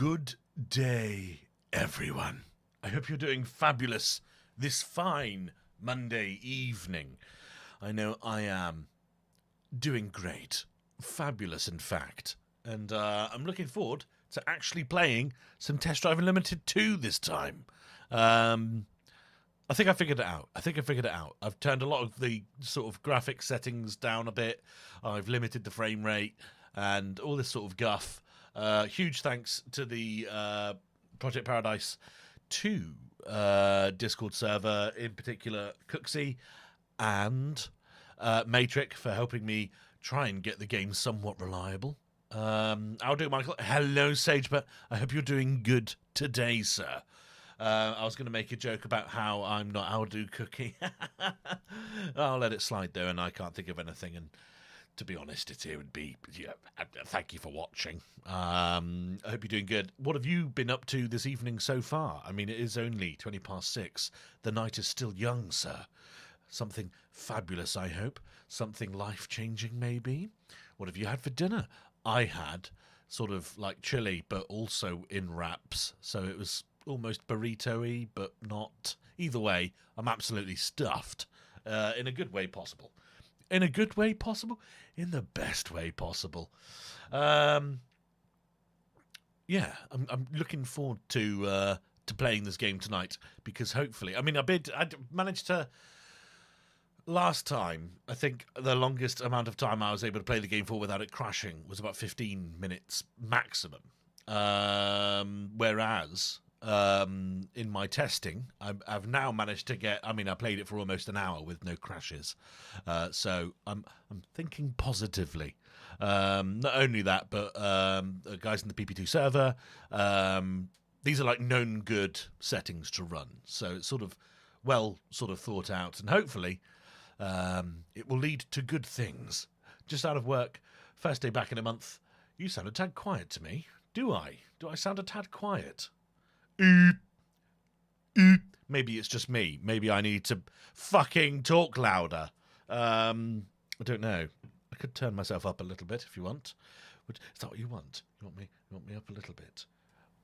Good day, everyone. I hope you're doing fabulous this fine Monday evening. I know I am doing great. Fabulous, in fact. And I'm looking forward to actually playing some Test Drive Unlimited 2 this time. I think I figured it out. I've turned a lot of the sort of graphic settings down a bit. I've limited the frame rate and all this sort of guff. Huge thanks to the Project Paradise 2 Discord server, in particular Cooksey and Matrix, for helping me try and get the game somewhat reliable. I'll do, Michael. Hello, Sagebert. I hope you're doing good today, sir. I was going to make a joke about how I'm not I'll do Cookie. I'll let it slide, though, and I can't think of anything. And to be honest, it would be, thank you for watching. I hope you're doing good. What have you been up to this evening so far? I mean, it is only 6:20. The night is still young, sir. Something fabulous, I hope. Something life-changing, maybe. What have you had for dinner? I had sort of like chili, but also in wraps. So it was almost burrito-y, but not. Either way, I'm absolutely stuffed in a good way possible. In a good way possible? In the best way possible. I'm looking forward to playing this game tonight, because hopefully, I mean, I managed to. Last time, I think the longest amount of time I was able to play the game for without it crashing was about 15 minutes maximum. Whereas in my testing, I've now managed to get. I mean, I played it for almost an hour with no crashes, so I'm thinking positively. Not only that, but the guys in the PP2 server, these are like known good settings to run, so it's sort of thought out, and hopefully it will lead to good things. Just out of work, first day back in a month. You sound a tad quiet to me. Do I? Do I sound a tad quiet? Maybe it's just me. Maybe I need to fucking talk louder. I don't know. I could turn myself up a little bit if you want. Is that what you want? You want me up a little bit?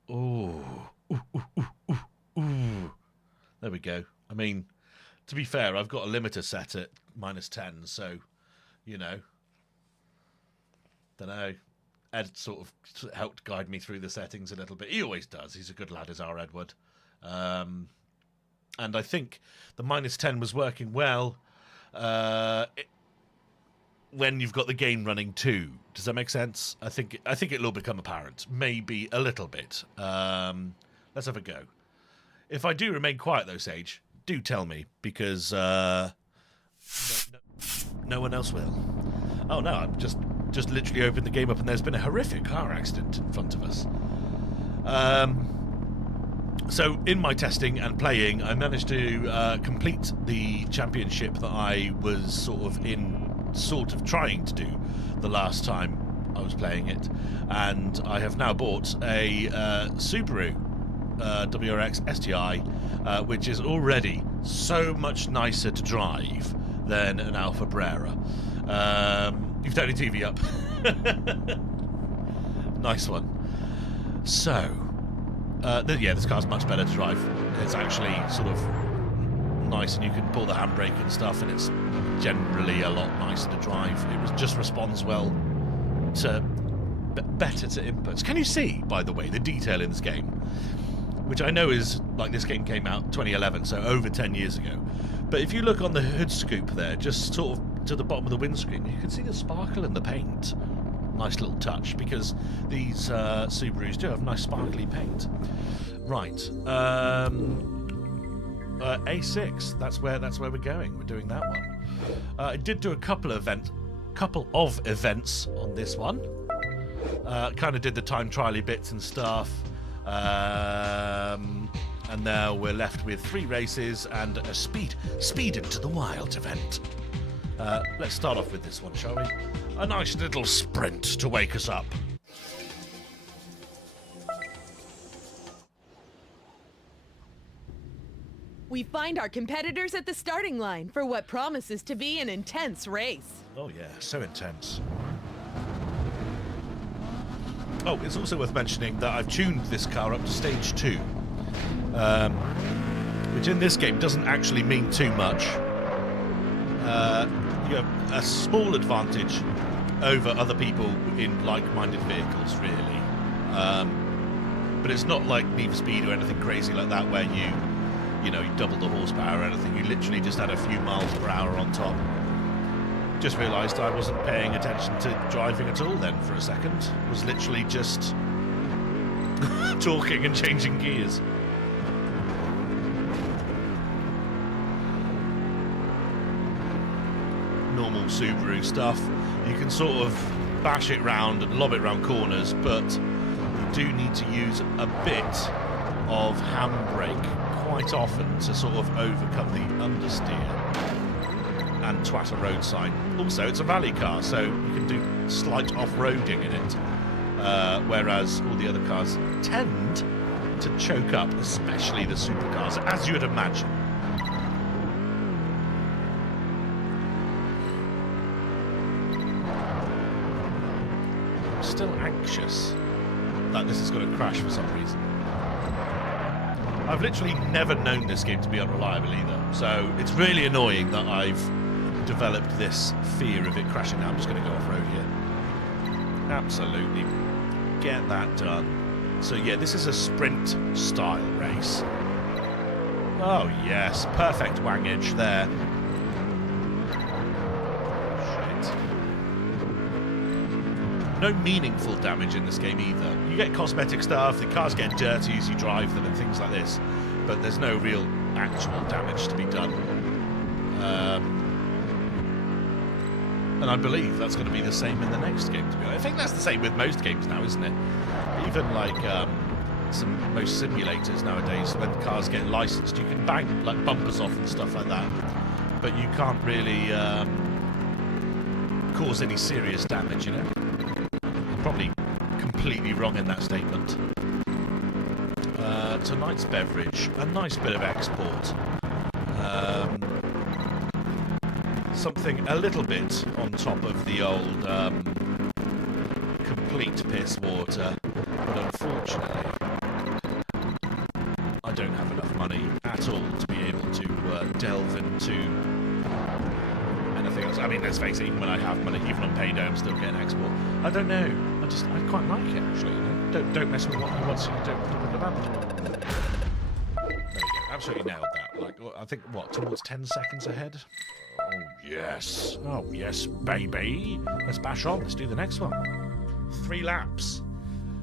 Oh. Ooh. There we go. I mean, to be fair, I've got a limiter set at -10, so, don't know. Ed sort of helped guide me through the settings a little bit. He always does. He's a good lad, is our Edward. And I think the -10 was working well when you've got the game running too. Does that make sense? I think it'll become apparent. Maybe a little bit. Let's have a go. If I do remain quiet, though, Sage, do tell me, because no one else will. Oh no, I've just literally opened the game up and there's been a horrific car accident in front of us. So in my testing and playing, I managed to complete the championship that I was sort of trying to do the last time I was playing it, and I have now bought a Subaru WRX STI, which is already so much nicer to drive than an Alfa Brera. You've turned your TV up. Nice one. So, this car's much better to drive. It's actually sort of nice, and you can pull the handbrake and stuff, and it's generally a lot nicer to drive. It just responds well to better to inputs. Can you see, by the way, the detail in this game? Which I know is, like, this game came out 2011, so over 10 years ago. But if you look on the hood scoop there, just sort of to the bottom of the windscreen, you can see the sparkle in the paint. Nice little touch, because these Subarus do have nice sparkly paint. Right. A6, that's where we're going. We're doing that one. I did do a couple of events on this one. Kind of did the time trial bits and stuff. And now we're left with 3 races and a Speed into the Wild event. Let's start off with this one, shall we? A nice little sprint to wake us up. We find our competitors at the starting line for what promises to be an intense race. Oh yeah, so intense. Oh, it's also worth mentioning that I've tuned this car up to stage 2, which in this game doesn't actually mean too much. You have a small advantage over other people in like-minded vehicles, really. But it's not like Need for Speed or anything crazy like that, where you double the horsepower or anything. You literally just add a few miles per hour on top. Just realised I wasn't paying attention to driving at all then for a second. Was literally just talking and changing gears. Normal Subaru stuff. You can sort of bash it round and lob it round corners, but you do need to use a bit of handbrake quite often to sort of overcome the understeer and twat a road sign. Also, it's a rally car, so you can do slight off-roading in it, whereas all the other cars tend to choke up, especially the supercars, as you would imagine. I'm still anxious that this is going to crash for some reason. I've literally never known this game to be unreliable either, so it's really annoying that I've developed this fear of it crashing. Now I'm just going to go off-road here. Absolutely. Get that done. So yeah, this is a sprint style race. Oh yes, perfect wangage there. Shit. No meaningful damage in this game either. You get cosmetic stuff, the cars get dirty as you drive them and things like this, but there's no real actual damage to be done. And I believe that's going to be the same in the next game, to be honest. I think that's the same with most games now, isn't it? Even like most simulators nowadays, when cars get licensed, you can bang like bumpers off and stuff like that, but you can't really cause any serious damage, you know? Probably completely wrong in that statement. Tonight's beverage, a nice bit of export. Something a little bit on top of the old complete piss water, but unfortunately I don't have enough money at all to be able to delve into anything else. I mean, let's face it, even when I have money, even on payday, I'm still getting export. I don't know. I quite like it, actually, you know? Don't mess with what I want, so you don't put it up. There you go. Absolutely nailed that. Like, I think, what, towards 10 seconds ahead? Oh, yes. Oh, yes, baby. Let's bash on. Let's do the next one. 3 laps.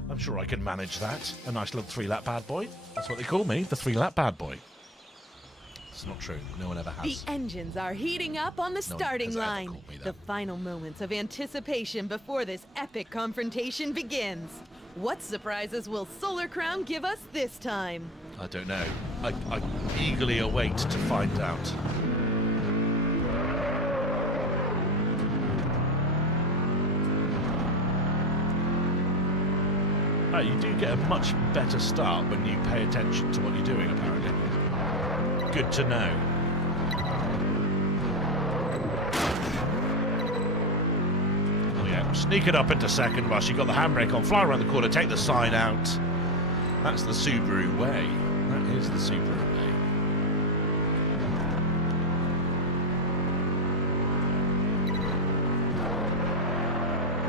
I'm sure I can manage that. A nice little 3-lap bad boy. That's what they call me, the 3-lap bad boy. It's not true. No one ever has. The engines are heating up on the starting line. The final moments of anticipation before this epic confrontation begins. What surprises will Solar Crown give us this time? I don't know. I eagerly await to find out. You do get a much better start when you pay attention to what you're doing, apparently. Good to know. Oh yeah, sneak it up into second whilst you got the handbrake on, fly around the corner, take the sign out. That's the Subaru way. That is the Subaru way.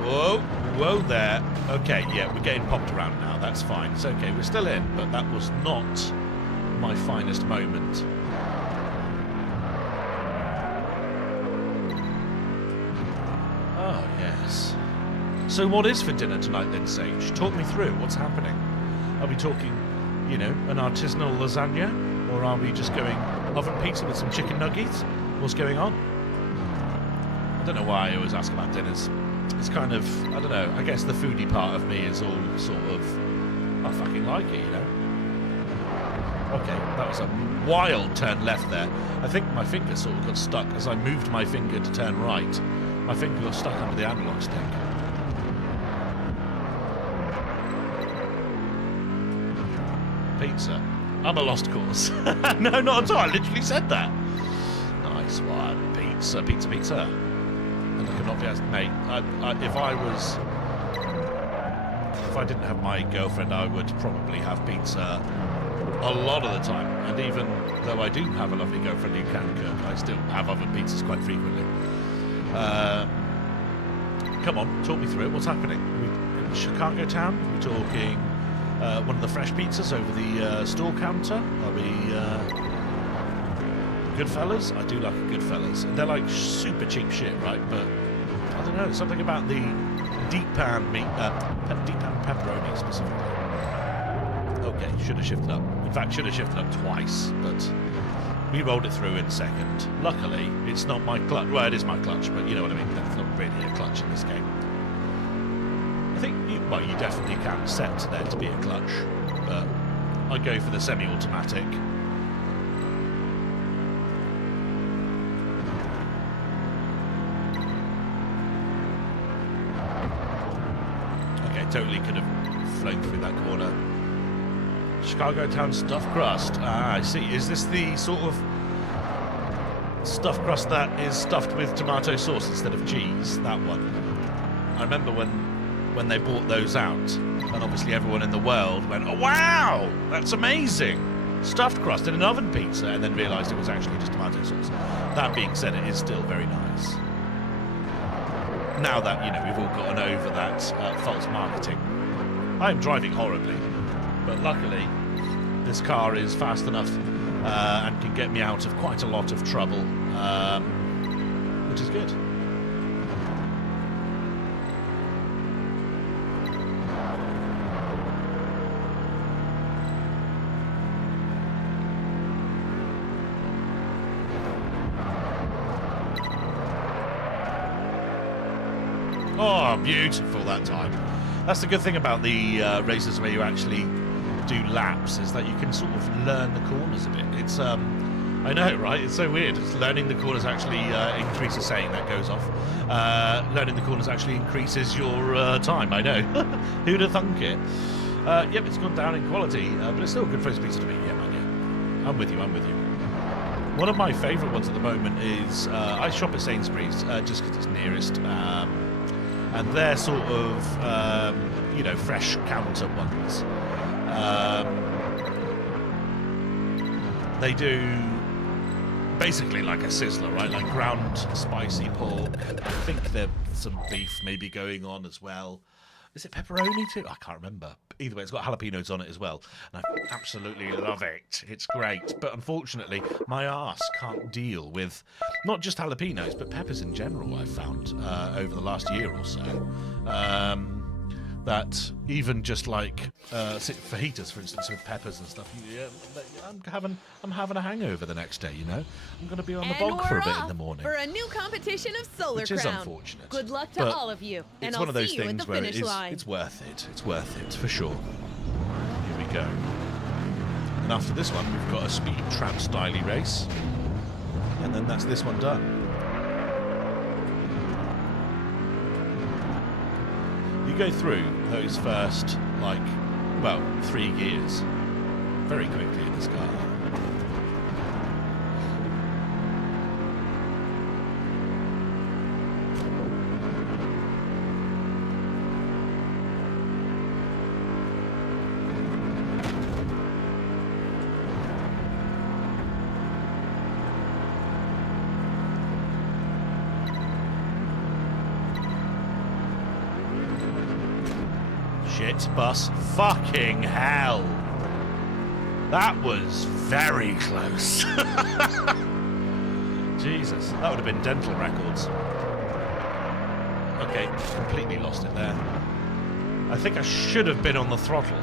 Whoa, whoa there. Okay, yeah, we're getting popped around now. That's fine. It's okay. We're still in, but that was not my finest moment. Oh, yes. So what is for dinner tonight then, Sage? Talk me through. What's happening? Are we talking, you know, an artisanal lasagna? Or are we just going oven pizza with some chicken nuggets? What's going on? I don't know why I always ask about dinners. It's kind of, I don't know, I guess the foodie part of me is all sort of, I fucking like it, you know? Okay, that was a wild turn left there. I think my finger sort of got stuck as I moved my finger to turn right. My finger got stuck under the analog stick. Pizza. I'm a lost cause. No, not at all. I literally said that. Nice one. Pizza, pizza, pizza. And I cannot be asked, mate. If if I didn't have my girlfriend, I would probably have pizza a lot of the time. And even though I do have a lovely girlfriend who can cook, I still have oven pizzas quite frequently. Come on, talk me through it. What's happening? Are we in Chicago town? Are we talking one of the fresh pizzas over the store counter? Are we Goodfellas? I do like a Goodfellas. And they're like super cheap shit, right? But I don't know, something about the deep pan meat, deep pan pepperoni specifically. Okay, should have shifted up. In fact, should have shifted up twice, but we rolled it through in second. Luckily, it's not my clutch. Well, it is my clutch, but you know what I mean. That's not really a clutch in this game. I think, you definitely can set there to be a clutch, but I go for the semi-automatic. Okay, totally could have flown through that corner. Chicago town stuffed crust. Ah, I see. Is this the sort of stuffed crust that is stuffed with tomato sauce instead of cheese? That one. I remember when they brought those out, and obviously everyone in the world went, "Oh wow, that's amazing! Stuffed crust in an oven pizza," and then realised it was actually just tomato sauce. That being said, it is still very nice. Now that we've all gotten over that false marketing. I am driving horribly. But luckily, this car is fast enough and can get me out of quite a lot of trouble, which is good. Oh, beautiful that time. That's the good thing about the races where you actually do laps, is that you can sort of learn the corners a bit. It's I know, right? It's so weird. It's learning the corners actually increases, saying that goes off. Learning the corners actually increases your time. I know. Who'd have thunk it? Yep, it's gone down in quality, but it's still a good first pizza to me. Yeah, man. Yeah, I'm with you. One of my favourite ones at the moment is I shop at Sainsbury's just because it's nearest, and they're sort of fresh counter ones. They do basically like a sizzler, right? Like ground spicy pork. I think there's some beef maybe going on as well. Is it pepperoni too? I can't remember. Either way, it's got jalapenos on it as well. And I absolutely love it. It's great. But unfortunately, my arse can't deal with not just jalapenos, but peppers in general, I've found over the last year or so. That even just like fajitas, for instance, with peppers and stuff, I'm having a hangover the next day. I'm going to be on the bog for a bit in the morning. For a new competition of Solar Which Crown. is unfortunate. Good luck to all of you, and it's I'll one of those see you at things the where finish line. it's worth it. It's worth it for sure. Here we go. And after this one, we've got a speed trap styley race, and then that's this one done. You go through those first, 3 gears very quickly in this car. Shit bus. Fucking hell. That was very close. Jesus. That would have been dental records. Okay, completely lost it there. I think I should have been on the throttle.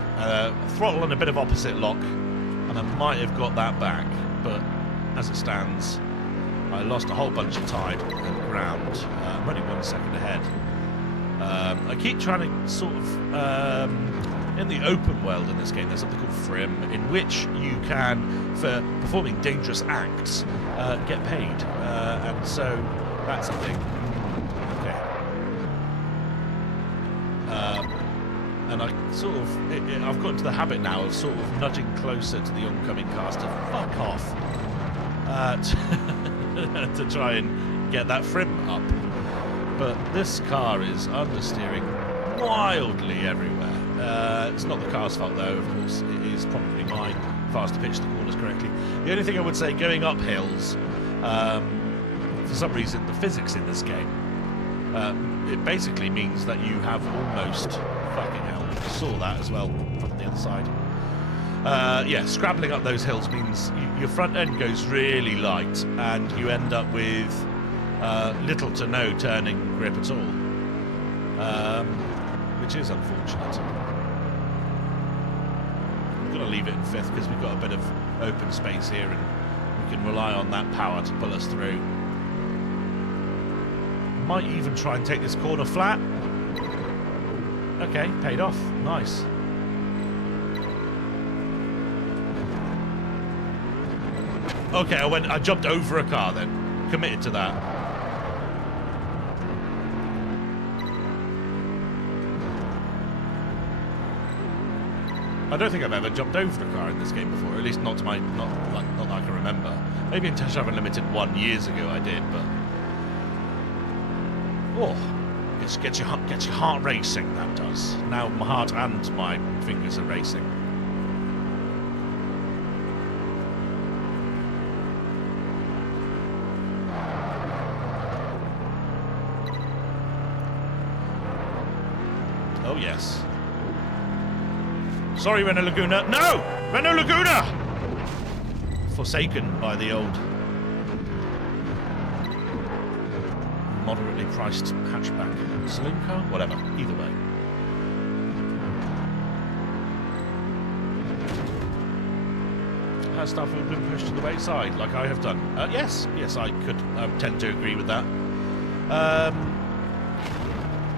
Throttle and a bit of opposite lock, and I might have got that back. But as it stands, I lost a whole bunch of time and ground. I'm only 1 second ahead. I keep trying to sort of, in the open world in this game, there's something called Frim, in which you can, for performing dangerous acts, get paid. And so that's a thing. Okay. And I sort of, I've got into the habit now of sort of nudging closer to the oncoming cars to fuck off, to try and get that Frim up. But this car is understeering wildly everywhere. It's not the car's fault, though. Of course, it is probably mine. Fast to pitch the corners correctly. The only thing I would say, going up hills, for some reason, the physics in this game, it basically means that you have almost... Fucking hell. I saw that as well from the other side. Yeah, scrabbling up those hills means your front end goes really light and you end up with little to no turning grip at all, which is unfortunate. I'm going to leave it in 5th because we've got a bit of open space here and we can rely on that power to pull us through. Might even try and take this corner flat. Okay, paid off. Nice. Okay, I jumped over a car then. Committed to that. I don't think I've ever jumped over a car in this game before. At least not to my not that I can remember. Maybe in Test Drive Unlimited 1 years ago I did, but gets your heart racing. That does. Now my heart and my fingers are racing. Oh, yes. Sorry, Renault Laguna. No! Renault Laguna! Forsaken by the old moderately priced hatchback saloon car? Whatever. Either way. Has stuff been pushed to the wayside, like I have done? Yes. Yes, I could tend to agree with that.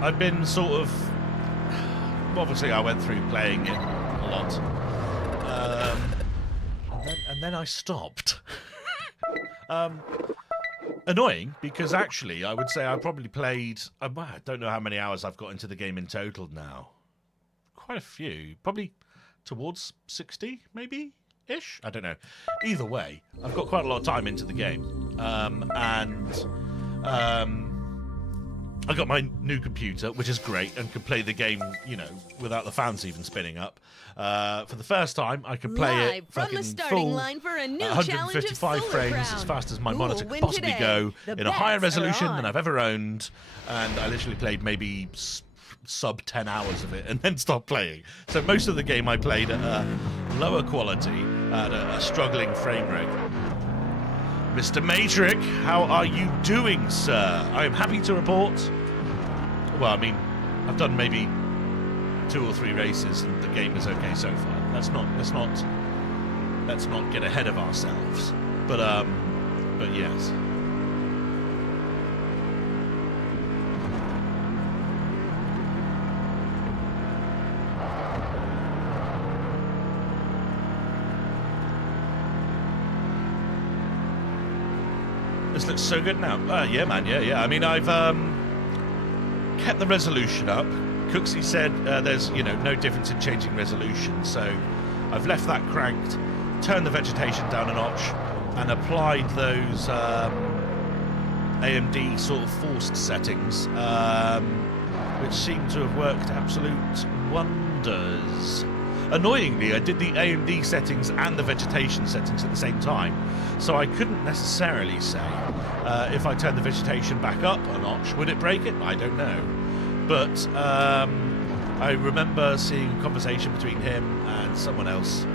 I've been sort of... Obviously, I went through playing it a lot. And then I stopped. Annoying, because actually, I would say I probably played... I don't know how many hours I've got into the game in total now. Quite a few. Probably towards 60, maybe-ish? I don't know. Either way, I've got quite a lot of time into the game. I got my new computer, which is great, and can play the game, you know, without the fans even spinning up. For the first time, I could play it fucking full, line for a new 155 frames, as fast as my monitor could possibly go, in a higher resolution than I've ever owned, and I literally played maybe sub 10 hours of it, and then stopped playing. So most of the game I played at a lower quality, at a struggling frame rate. Mr. Matrick, how are you doing, sir? I am happy to report. Well, I mean, I've done maybe 2 or 3 races, and the game is okay so far. Let's not get ahead of ourselves. But yes. This looks so good now. Yeah, man, yeah. I mean, I've kept the resolution up. Cooksey said there's, you know, no difference in changing resolution, so I've left that cranked, turned the vegetation down a notch, and applied those AMD sort of forced settings, which seem to have worked absolute wonders. Annoyingly, I did the AMD settings and the vegetation settings at the same time, so I couldn't necessarily say if I turned the vegetation back up a notch, would it break it? I don't know. But I remember seeing a conversation between him and someone else,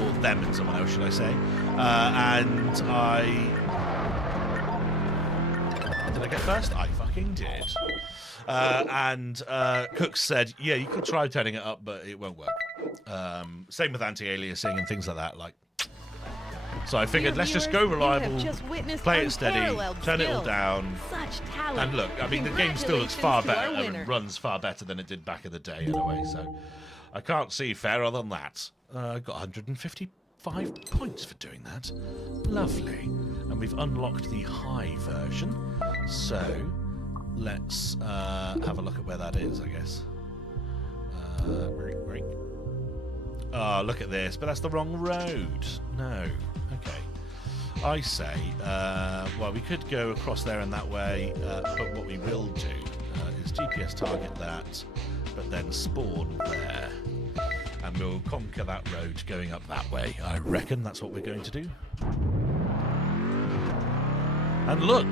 or them and someone else, should I say, and Did I get first? I fucking did. Cook said, yeah, you could try turning it up, but it won't work. Same with anti-aliasing and things like that. So I figured, let's just go reliable, play it steady, turn it all down. And look, I mean, the game still looks far better and runs far better than it did back in the day anyway, so I can't see fairer than that. I got 155 points for doing that. Lovely. And we've unlocked the high version, so let's have a look at where that is, I guess. Great. Oh, look at this, but that's the wrong road. No. Okay. I say, well, we could go across there and that way, but what we will do is GPS target that, but then spawn there. And we'll conquer that road going up that way. I reckon that's what we're going to do. And look!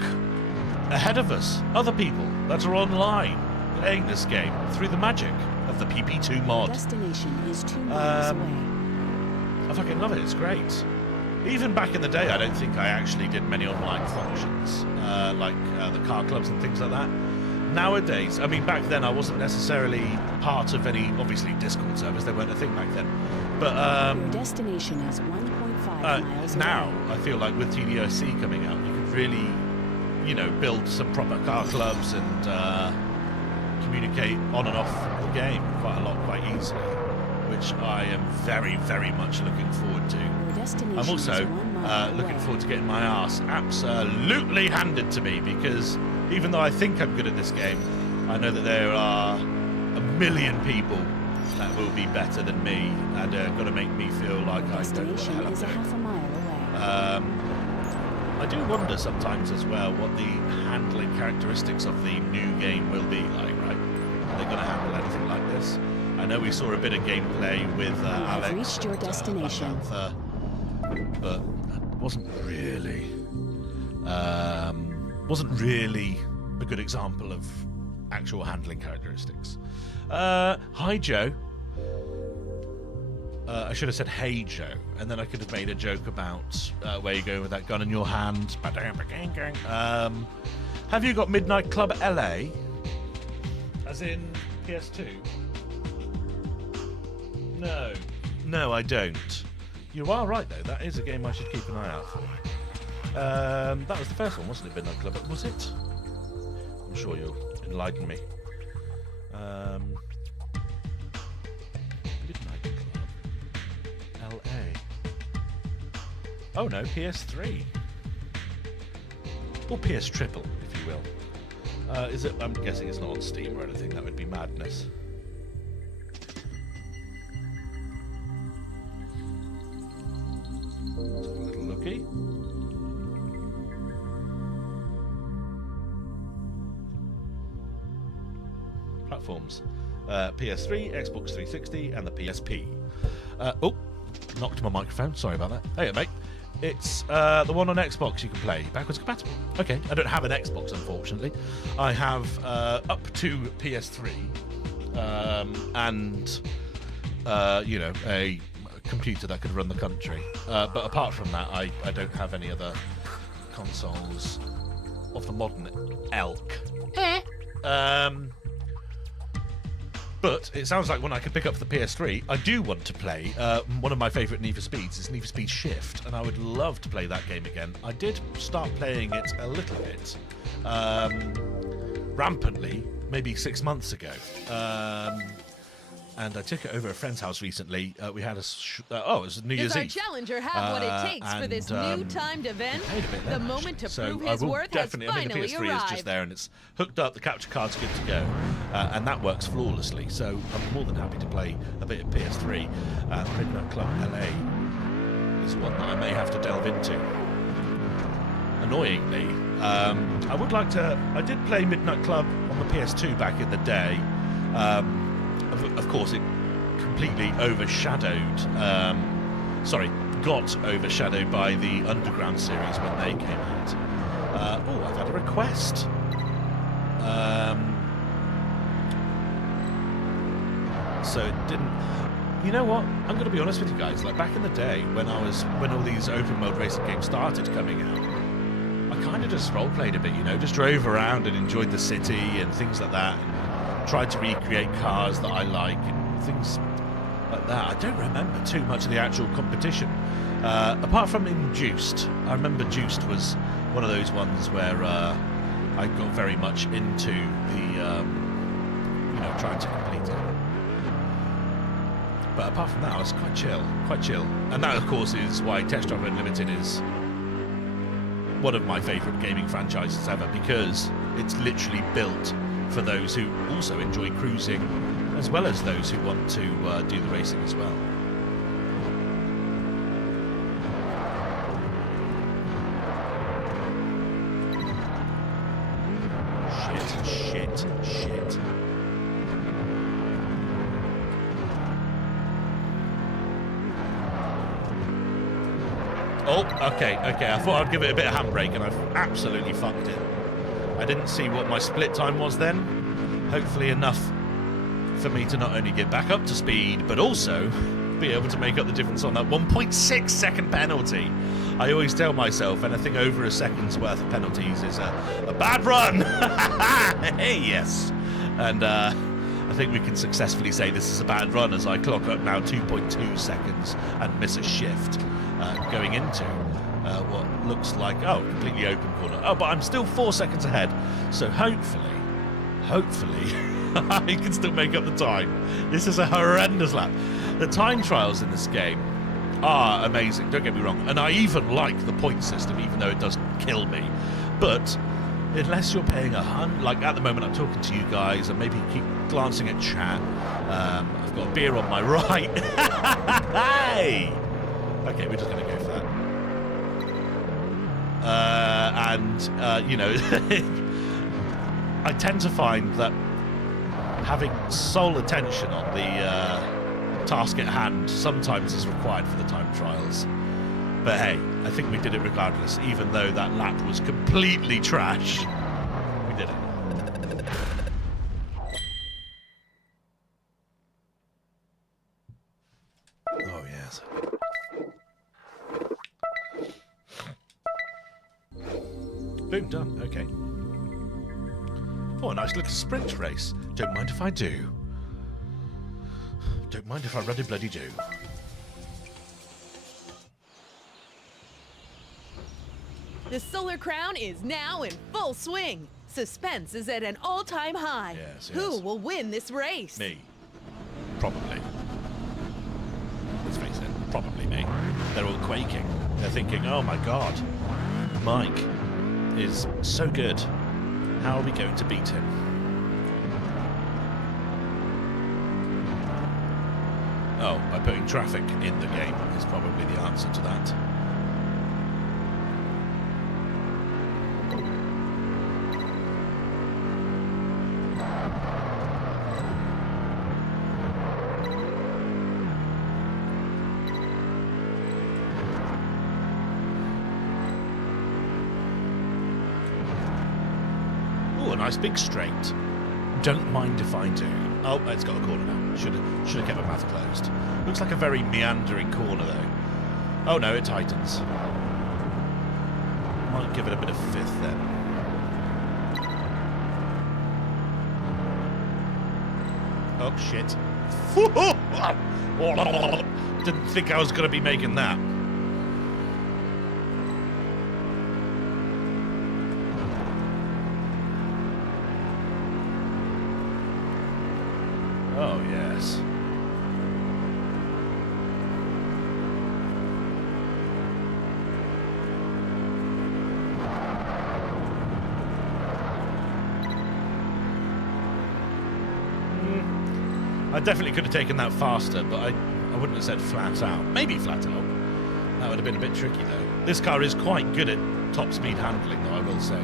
Ahead of us, other people that are online playing this game through the magic of the PP2 mod. Destination is 2 miles away. I fucking love it, it's great. Even back in the day, I don't think I actually did many online functions, like the car clubs and things like that. Nowadays, I mean, back then I wasn't necessarily part of any, obviously, Discord servers. They weren't a thing back then. But your destination is 1.5 miles now, away. I feel like with TDOC coming out, you could really, you know, build some proper car clubs and communicate on and off the game quite a lot, quite easily, which I am very, very much looking forward to. Your destination I'm also is 1 mile looking away. forward to getting my ass absolutely handed to me, because even though I think I'm good at this game, I know that there are a million people that will be better than me and are going to make me feel like I don't know what the Destination hell I'm is a doing. half a mile away. I do wonder sometimes as well what the handling characteristics of the new game will be like, right? Are they going to handle anything like this? I know we saw a bit of gameplay with have Alex. reached your and, destination. Black Panther, but that wasn't really a good example of actual handling characteristics. Hi, Joe. I should have said, hey, Joe, and then I could have made a joke about where you're going with that gun in your hand. Have you got Midnight Club LA? As in PS2? No, I don't. You are right, though. That is a game I should keep an eye out for. That was the first one, wasn't it, Midnight Club? Was it? I'm sure you'll enlighten me. Midnight Club LA. Oh no, PS3. Or PS Triple, if you will. Is it? I'm guessing it's not on Steam or anything. That would be madness. Let's have a little looky. Platforms. PS3, Xbox 360, and the PSP. Oh, knocked my microphone. Sorry about that. Hey, mate. It's the one on Xbox you can play backwards compatible. Okay, I don't have an Xbox, unfortunately. I have up to PS3 and you know, a computer that could run the country. But apart from that, I don't have any other consoles of the modern ilk. But it sounds like when I can pick up the PS3, I do want to play one of my favourite Need for Speeds is Need for Speed Shift, and I would love to play that game again. I did start playing it a little bit, rampantly, maybe 6 months ago. And I took it over a friend's house recently. We had it was New Year's Does our Eve. challenger have what it takes for this new timed event? Paid a bit The then, moment actually. to prove So his I will worth has definitely, I mean, the finally PS3 is just arrived. there and it's hooked up, the capture card's good to go, and that works flawlessly. So I'm more than happy to play a bit of PS3. Midnight Club LA is one that I may have to delve into. Annoyingly, I would like to. I did play Midnight Club on the PS2 back in the day. Of course, it completely overshadowed. Got overshadowed by the Underground series when they came out. I've had a request. So it didn't. You know what? I'm going to be honest with you guys. Like back in the day, when all these open mode racing games started coming out, I kind of just role played a bit. You know, just drove around and enjoyed the city and things like that, and tried to recreate cars that I like and things like that. I don't remember too much of the actual competition, apart from in Juiced. I remember Juiced was one of those ones where I got very much into the, trying to complete it. But apart from that, I was quite chill. And that, of course, is why Test Drive Unlimited is one of my favourite gaming franchises ever, because it's literally built for those who also enjoy cruising, as well as those who want to do the racing as well. Shit. Oh, okay. I thought I'd give it a bit of handbrake, and I've absolutely fucked it. I didn't see what my split time was then. Hopefully enough for me to not only get back up to speed, but also be able to make up the difference on that 1.6 second penalty. I always tell myself anything over a second's worth of penalties is a bad run. Hey, yes. And I think we can successfully say this is a bad run as I clock up now 2.2 seconds and miss a shift going into what looks like, oh, completely open corner. Oh, but I'm still 4 seconds ahead. So hopefully, I can still make up the time. This is a horrendous lap. The time trials in this game are amazing, don't get me wrong. And I even like the point system, even though it does kill me. But unless you're paying like at the moment I'm talking to you guys and maybe keep glancing at chat. I've got a beer on my right. Hey! Okay, we're just going to go for that. You know, I tend to find that having sole attention on the task at hand sometimes is required for the time trials. But hey, I think we did it regardless, even though that lap was completely trash. We did it. Oh, yes. Boom, done. Okay. Oh, a nice little sprint race. Don't mind if I do. Don't mind if I ruddy bloody do. The Solar Crown is now in full swing. Suspense is at an all-time high. Yes. Who will win this race? Me. Probably. Let's face it, probably me. They're all quaking. They're thinking, oh my god, Mike is so good. How are we going to beat him? Oh, by putting traffic in the game is probably the answer to that. Oh, a nice big straight. Don't mind if I do. Oh, it's got a corner now. Should have kept my mouth closed. Looks like a very meandering corner, though. Oh, no, it tightens. Might give it a bit of fifth, then. Oh, shit. Didn't think I was going to be making that. Oh, yes. I definitely could have taken that faster, but I wouldn't have said flat out. Maybe flat out. That would have been a bit tricky, though. This car is quite good at top speed handling, though, I will say.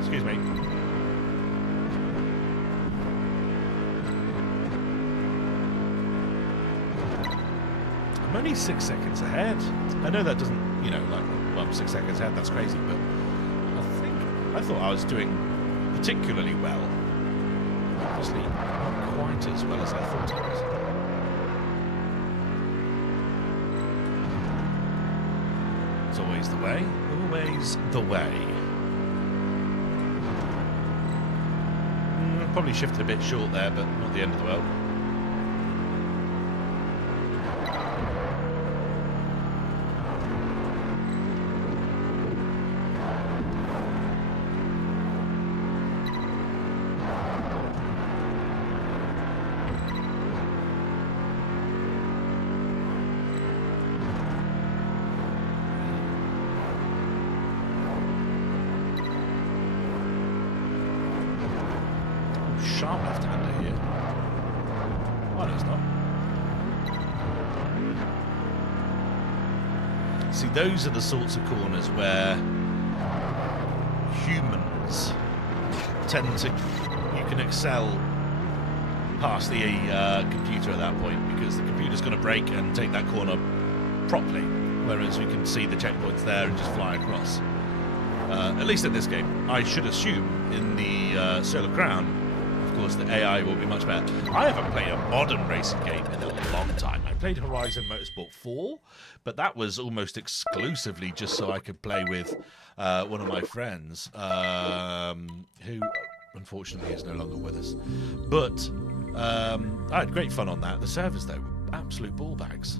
Excuse me. I'm only 6 seconds ahead. I know that doesn't, you know, like, well, I'm 6 seconds ahead, that's crazy, but I thought I was doing particularly well. Obviously, not quite as well as I thought I was. It's always the way. Always the way. Probably shifted a bit short there, but not the end of the world. Sharp left-hander here. Oh, no, it's not. See, those are the sorts of corners where humans tend to... You can excel past the computer at that point, because the computer's going to brake and take that corner properly, whereas we can see the checkpoints there and just fly across. At least in this game. I should assume in the Solar Crown, of course, the AI will be much better. I haven't played a modern racing game in a long time. I played Horizon Motorsport 4, but that was almost exclusively just so I could play with one of my friends, who unfortunately is no longer with us. But I had great fun on that. The servers, though, were absolute ball bags.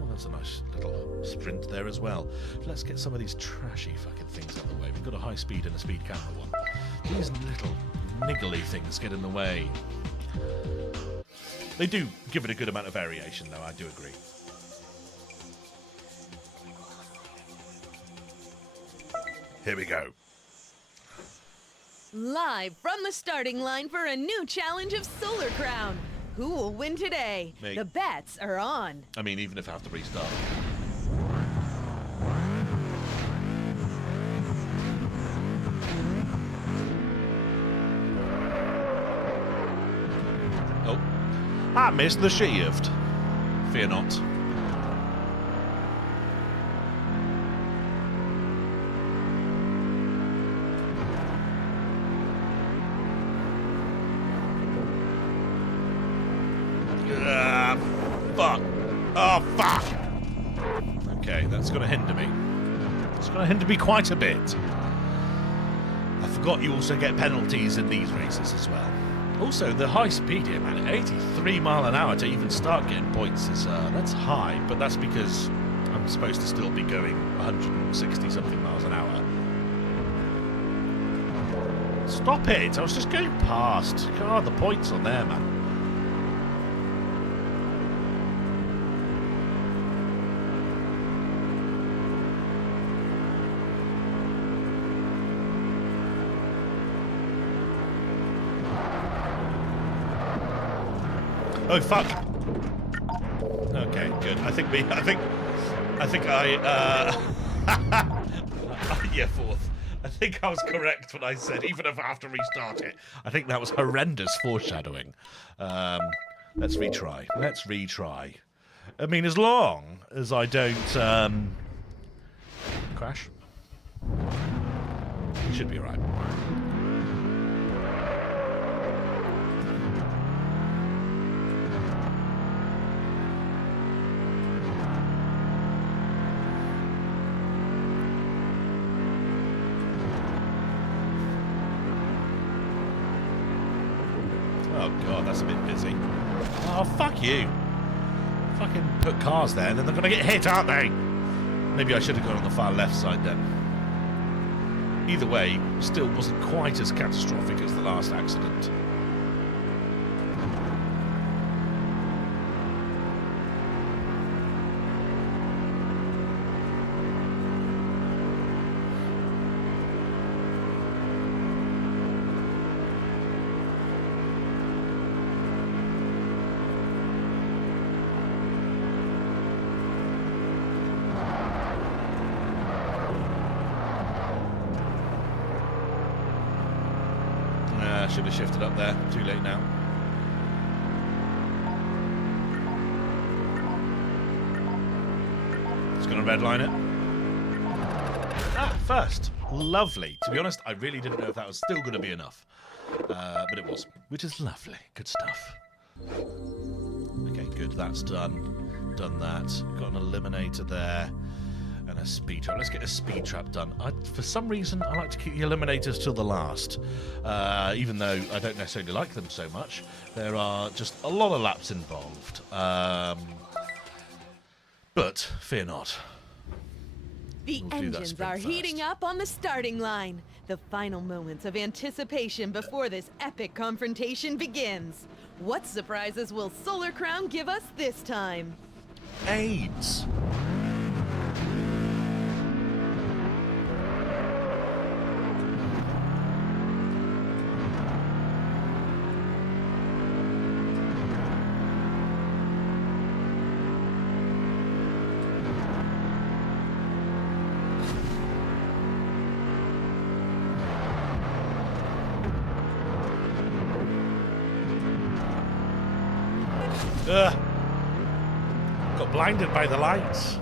Oh, that's a nice little sprint there as well. Let's get some of these trashy fucking things out of the way. We've got a high speed and a speed camera one. These little niggly things get in the way. They do give it a good amount of variation, though, I do agree. Here we go. Live from the starting line for a new challenge of Solar Crown. Who will win today? Me. The bets are on. I mean, even if I have to restart. Oh, I missed the shift. Fear not. Fuck. Oh, fuck. Okay, that's going to hinder me. It's going to hinder me quite a bit. I forgot you also get penalties in these races as well. Also, the high speed here, man, 83 mile an hour to even start getting points is, that's high, but that's because I'm supposed to still be going 160 something miles an hour. Stop it! I was just going past. God, the points on there, man. Oh fuck! Okay, good. I think yeah, fourth. I think I was correct when I said, even if I have to restart it. I think that was horrendous foreshadowing. Let's retry. Let's retry. I mean, as long as I don't crash, it should be alright. Oh god, that's a bit busy. Oh, fuck you. Fucking put cars there and then they're going to get hit, aren't they? Maybe I should have gone on the far left side then. Either way, still wasn't quite as catastrophic as the last accident. Should have shifted up there. Too late now. Just gonna redline it. Ah, first. Lovely. To be honest, I really didn't know if that was still going to be enough. But it was. Which is lovely. Good stuff. Okay, good. That's done. Done that. Got an eliminator there. And a speed trap. Let's get a speed trap done. For some reason, I like to keep the eliminators till the last. Even though I don't necessarily like them so much. There are just a lot of laps involved. But fear not. The engines are heating up on the starting line. The final moments of anticipation before this epic confrontation begins. What surprises will Solar Crown give us this time? AIDS. Got blinded by the lights.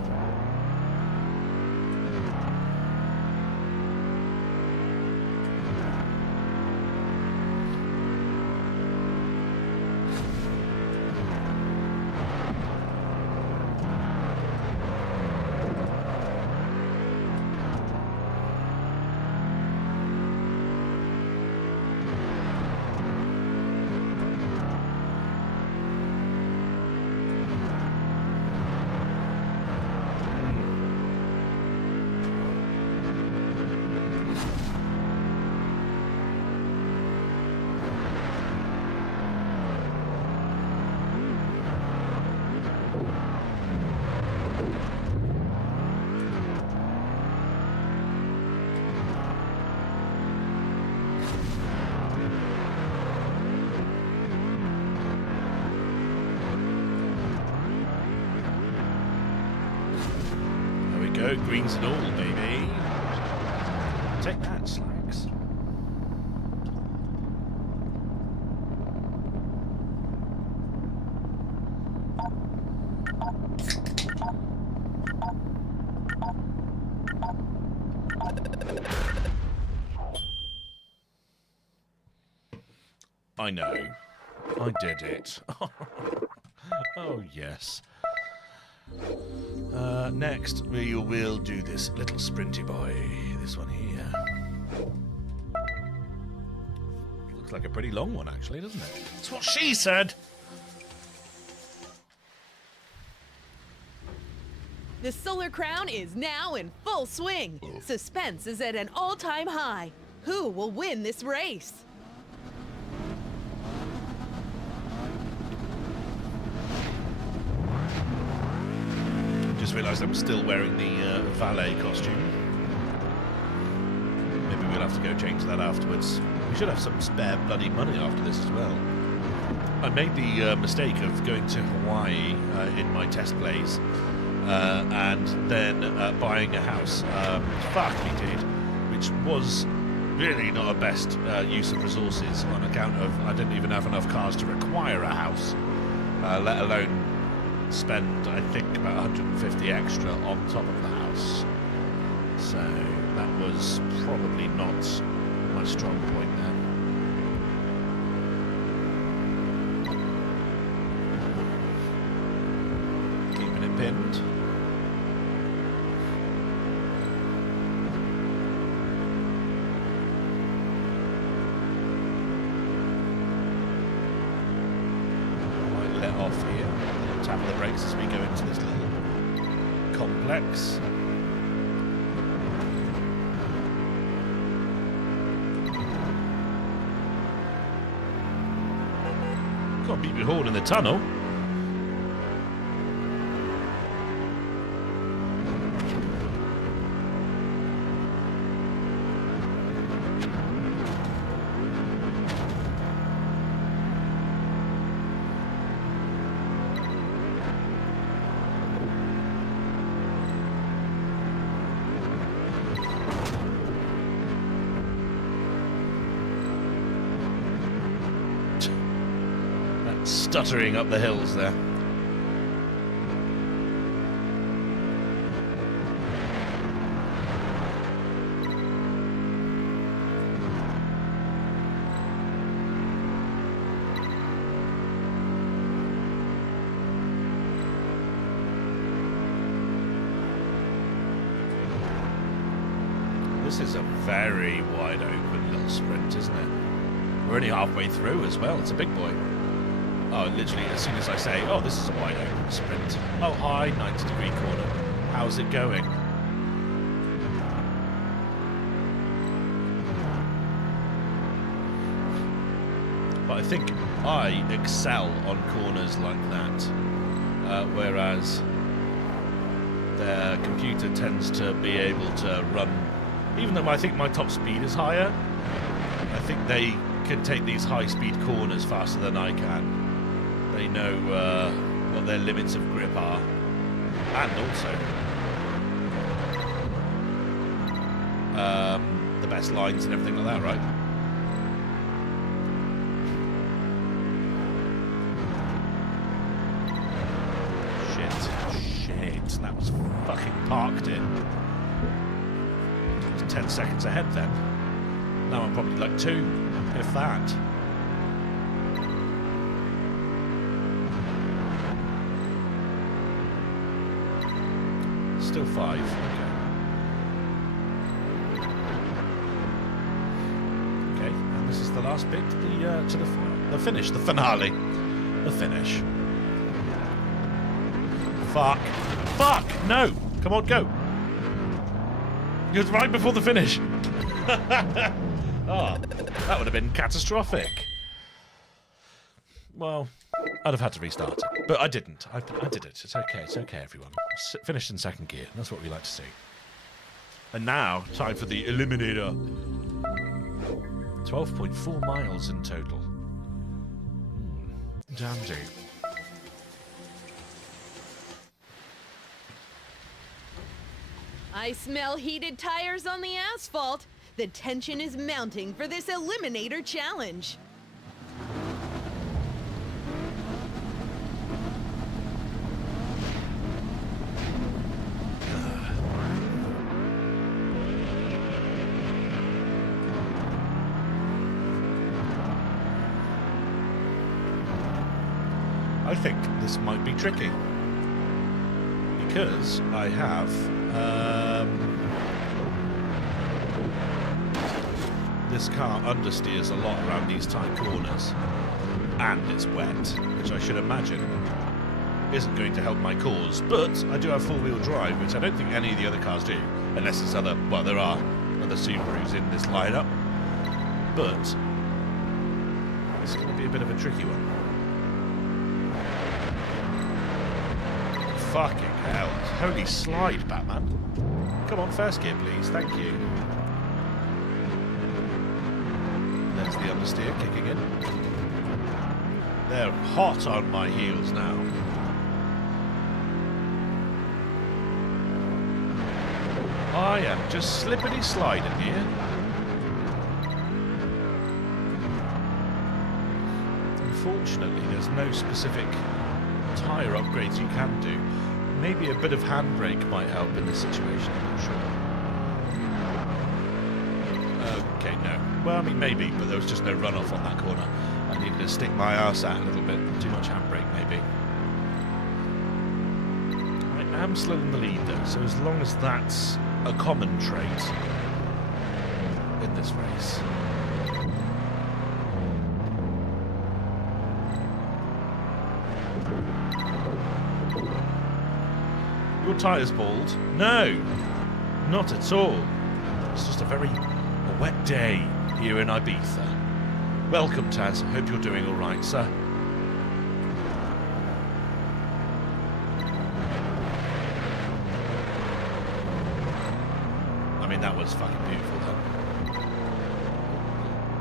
Greens and all, baby. Take that, Slacks. I know. I did it. Oh, yes. Next, we will do this little sprinty boy. This one here. Looks like a pretty long one, actually, doesn't it? That's what she said! The Solar Crown is now in full swing. Suspense is at an all-time high. Who will win this race? Just realised I'm still wearing the valet costume. Maybe we'll have to go change that afterwards. We should have some spare bloody money after this as well. I made the mistake of going to Hawaii in my test plays and then buying a house. Fuck me, dude. Which was really not a best use of resources on account of I didn't even have enough cars to require a house, let alone spend, I think, about 150 extra on top of the house. So that was probably not my strong point there. Keeping it pinned. Might let off here. Tap the brakes as we go into this little complex. Can't beat your horn in the tunnel. Stuttering up the hills there. This is a very wide open little sprint, isn't it? We're only halfway through as well. It's a big boy. Oh, literally, as soon as I say, oh, this is a wide open sprint. Oh, hi, 90-degree corner. How's it going? But I think I excel on corners like that, whereas the computer tends to be able to run, even though I think my top speed is higher, I think they can take these high-speed corners faster than I can. They know what their limits of grip are, and also the best lines and everything like that, right? right, and that was fucking parked in. I was 10 seconds ahead then. Now I'm probably like 2, if that. Still 5. Okay, and this is the last bit to the finish, the finale, the finish. Fuck! Fuck! No! Come on, go! It was right before the finish. Oh, that would have been catastrophic. Well, I'd have had to restart it, but I didn't. I did it. It's okay. It's okay, everyone. Finished in 2nd gear. That's what we like to see. And now, time for the Eliminator. 12.4 miles in total. Dandy. I smell heated tires on the asphalt. The tension is mounting for this Eliminator challenge. I think this might be tricky because I have this car understeers a lot around these tight corners, and it's wet, which I should imagine isn't going to help my cause. But I do have 4-wheel drive, which I don't think any of the other cars do, unless it's other. Well, there are other Subarus in this lineup, but it's going to be a bit of a tricky one. Fucking hell. Holy slide, Batman. Come on, 1st gear, please. Thank you. There's the understeer kicking in. They're hot on my heels now. I am just slippity sliding here. Unfortunately, there's no specific tyre upgrades you can do. Maybe a bit of handbrake might help in this situation, I'm not sure. Okay, no. Well, I mean, maybe, but there was just no runoff on that corner. I needed to stick my arse out a little bit. Too much handbrake, maybe. I am still in the lead, though, so as long as that's a common trait in this race. Your tyre's bald? No, not at all. It's just a very wet day here in Ibiza. Welcome, Taz. Hope you're doing all right, sir. I mean, that was fucking beautiful, though.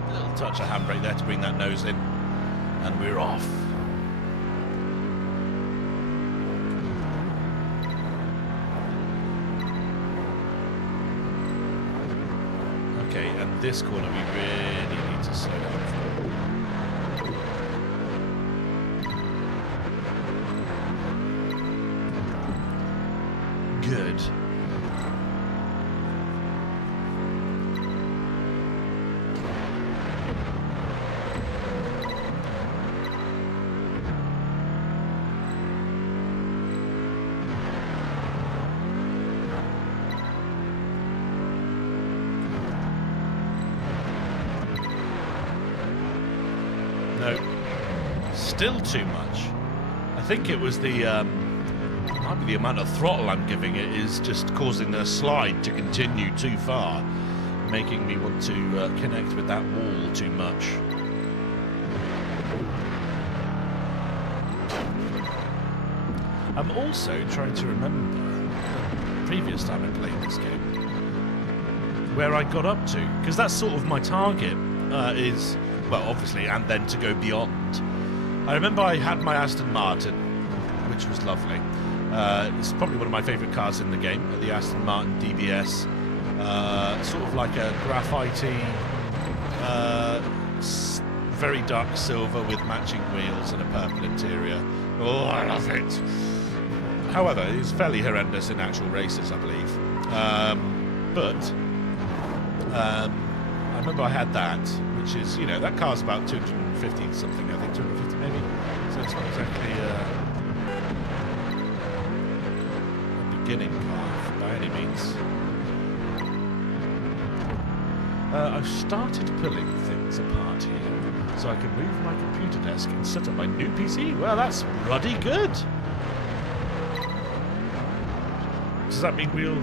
A little touch of handbrake there to bring that nose in, and we're off. Okay, and this corner we really need to slow down for. Good. Still too much. I think it was the might be the amount of throttle I'm giving it is just causing the slide to continue too far, making me want to connect with that wall too much. I'm also trying to remember the previous time I played this game where I got up to, because that's sort of my target is, well, obviously, and then to go beyond. I remember I had my Aston Martin, which was lovely. It's probably one of my favourite cars in the game, the Aston Martin DBS. Sort of like a graphite-y, very dark silver with matching wheels and a purple interior. Oh, I love it. However, it's fairly horrendous in actual races, I believe. But I remember I had that, which is, you know, that car's about 250 something, I think, 250 maybe. So it's not exactly a beginning car by any means. I've started pulling things apart here, so I can move my computer desk and set up my new PC. Well, that's ruddy good. Does that mean we're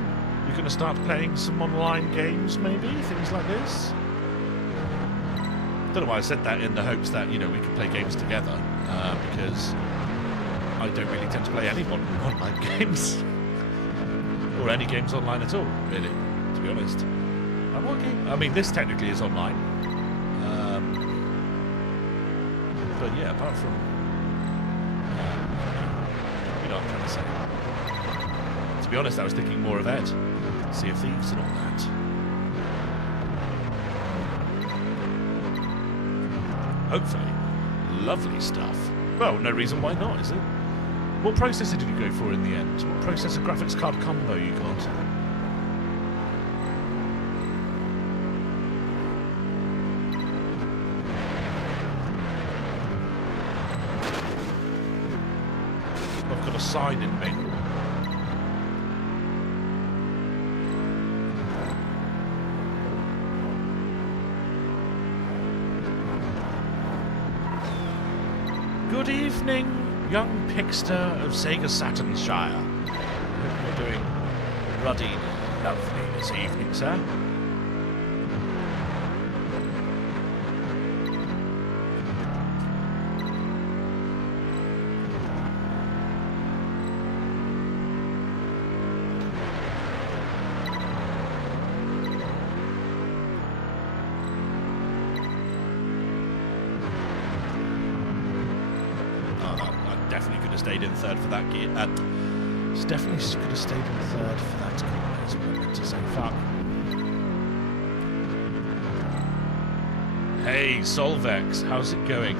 going to start playing some online games, maybe? Things like this? Don't know why I said that in the hopes that, you know, we could play games together, because I don't really tend to play any online games. Or any games online at all, really, to be honest. What game? I mean, this technically is online. But yeah, apart from... you know what I'm trying to say. To be honest, I was thinking more of Ed. Sea of Thieves and all that. Hopefully. Lovely stuff. Well, no reason why not, is it? What processor did you go for in the end? What processor graphics card combo you got? I've got a sign in me. Good evening, young Pixter of Sega Saturnshire. Hope you're doing ruddy lovely this evening, sir. Stayed in third for that gear. Definitely could have stayed in third for that corner. That's what I meant to say. Fuck. Hey, Solvex, how's it going?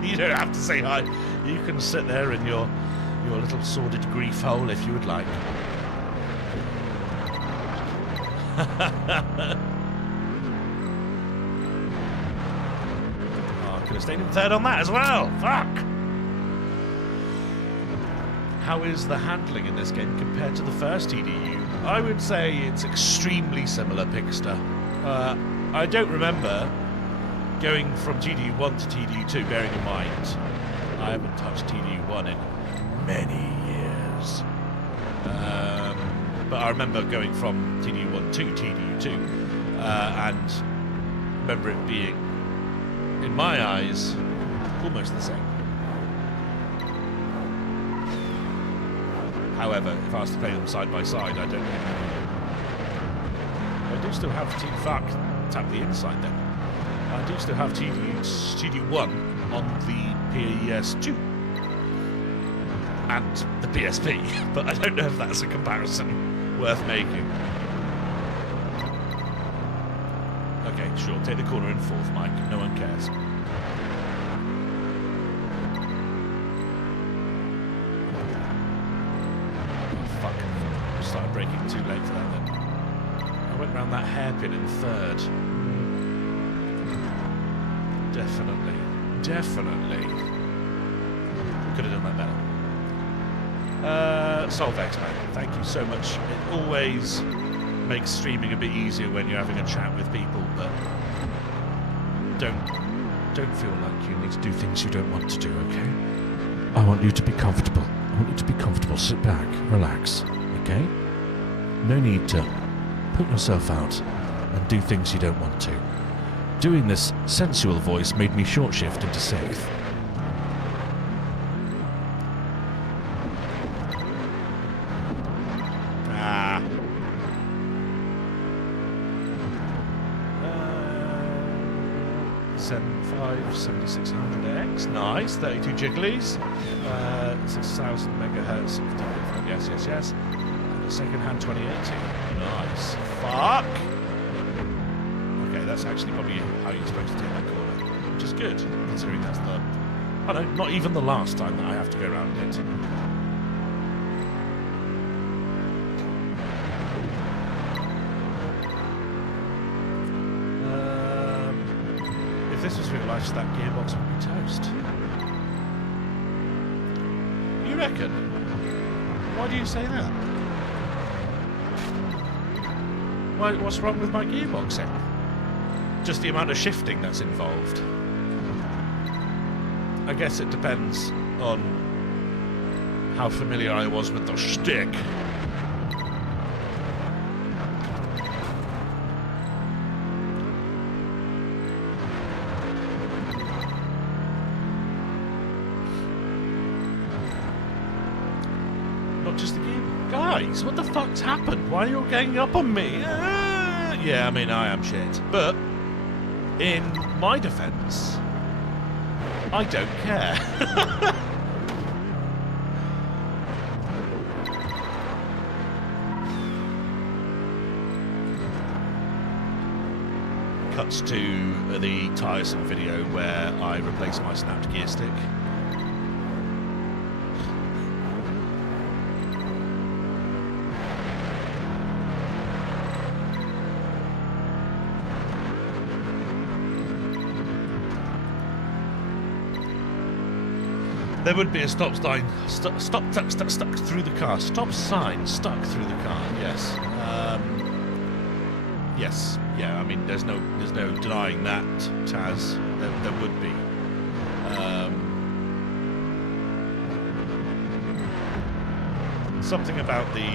You don't have to say hi. You can sit there in your little sordid grief hole if you would like. Oh, I could have stayed in third on that as well. Fuck. How is the handling in this game compared to the first TDU? I would say it's extremely similar, Pixter. I don't remember going from TDU1 to TDU2, bearing in mind I haven't touched TDU1 in many years. But I remember going from TDU1 to TDU2, and remember it being, in my eyes, almost the same. However, if I was to play them side by side, I don't think I do still have tap the inside then. I do still have TDU1 on the PS2 and the PSP, but I don't know if that's a comparison worth making. Okay, sure, take the corner in fourth, Mike. No one cares. Started braking too late for that then. I went round that hairpin in third. Definitely. Could have done that better. Solvex, man, thank you so much. It always makes streaming a bit easier when you're having a chat with people, but don't feel like you need to do things you don't want to do, okay? I want you to be comfortable. Sit back, relax. Okay? No need to put yourself out and do things you don't want to. Doing this sensual voice made me short shift into sixth. Ah. 7600X, nice, 32 jigglies, 6000 megahertz, yes. And a second-hand 2080, nice. Fuck! Okay, that's actually probably how you're supposed to take that corner, which is good, considering that's the, I don't know, not even the last time that I have to go around it. rest, that gearbox would be toast. You reckon? Why do you say that? What's wrong with my gearboxing? Just the amount of shifting that's involved. I guess it depends on how familiar I was with the shtick. Not just the game. Guys, what the fuck's happened? Why are you all ganging up on me? Yeah, I mean, I am shit. But in my defense, I don't care. Cuts to the tiresome video where I replace my snapped gear stick. There would be a stop sign stuck through the car. Stop sign stuck through the car. Yes. Yes. Yeah. I mean, there's no denying that, Taz. There would be. Something about the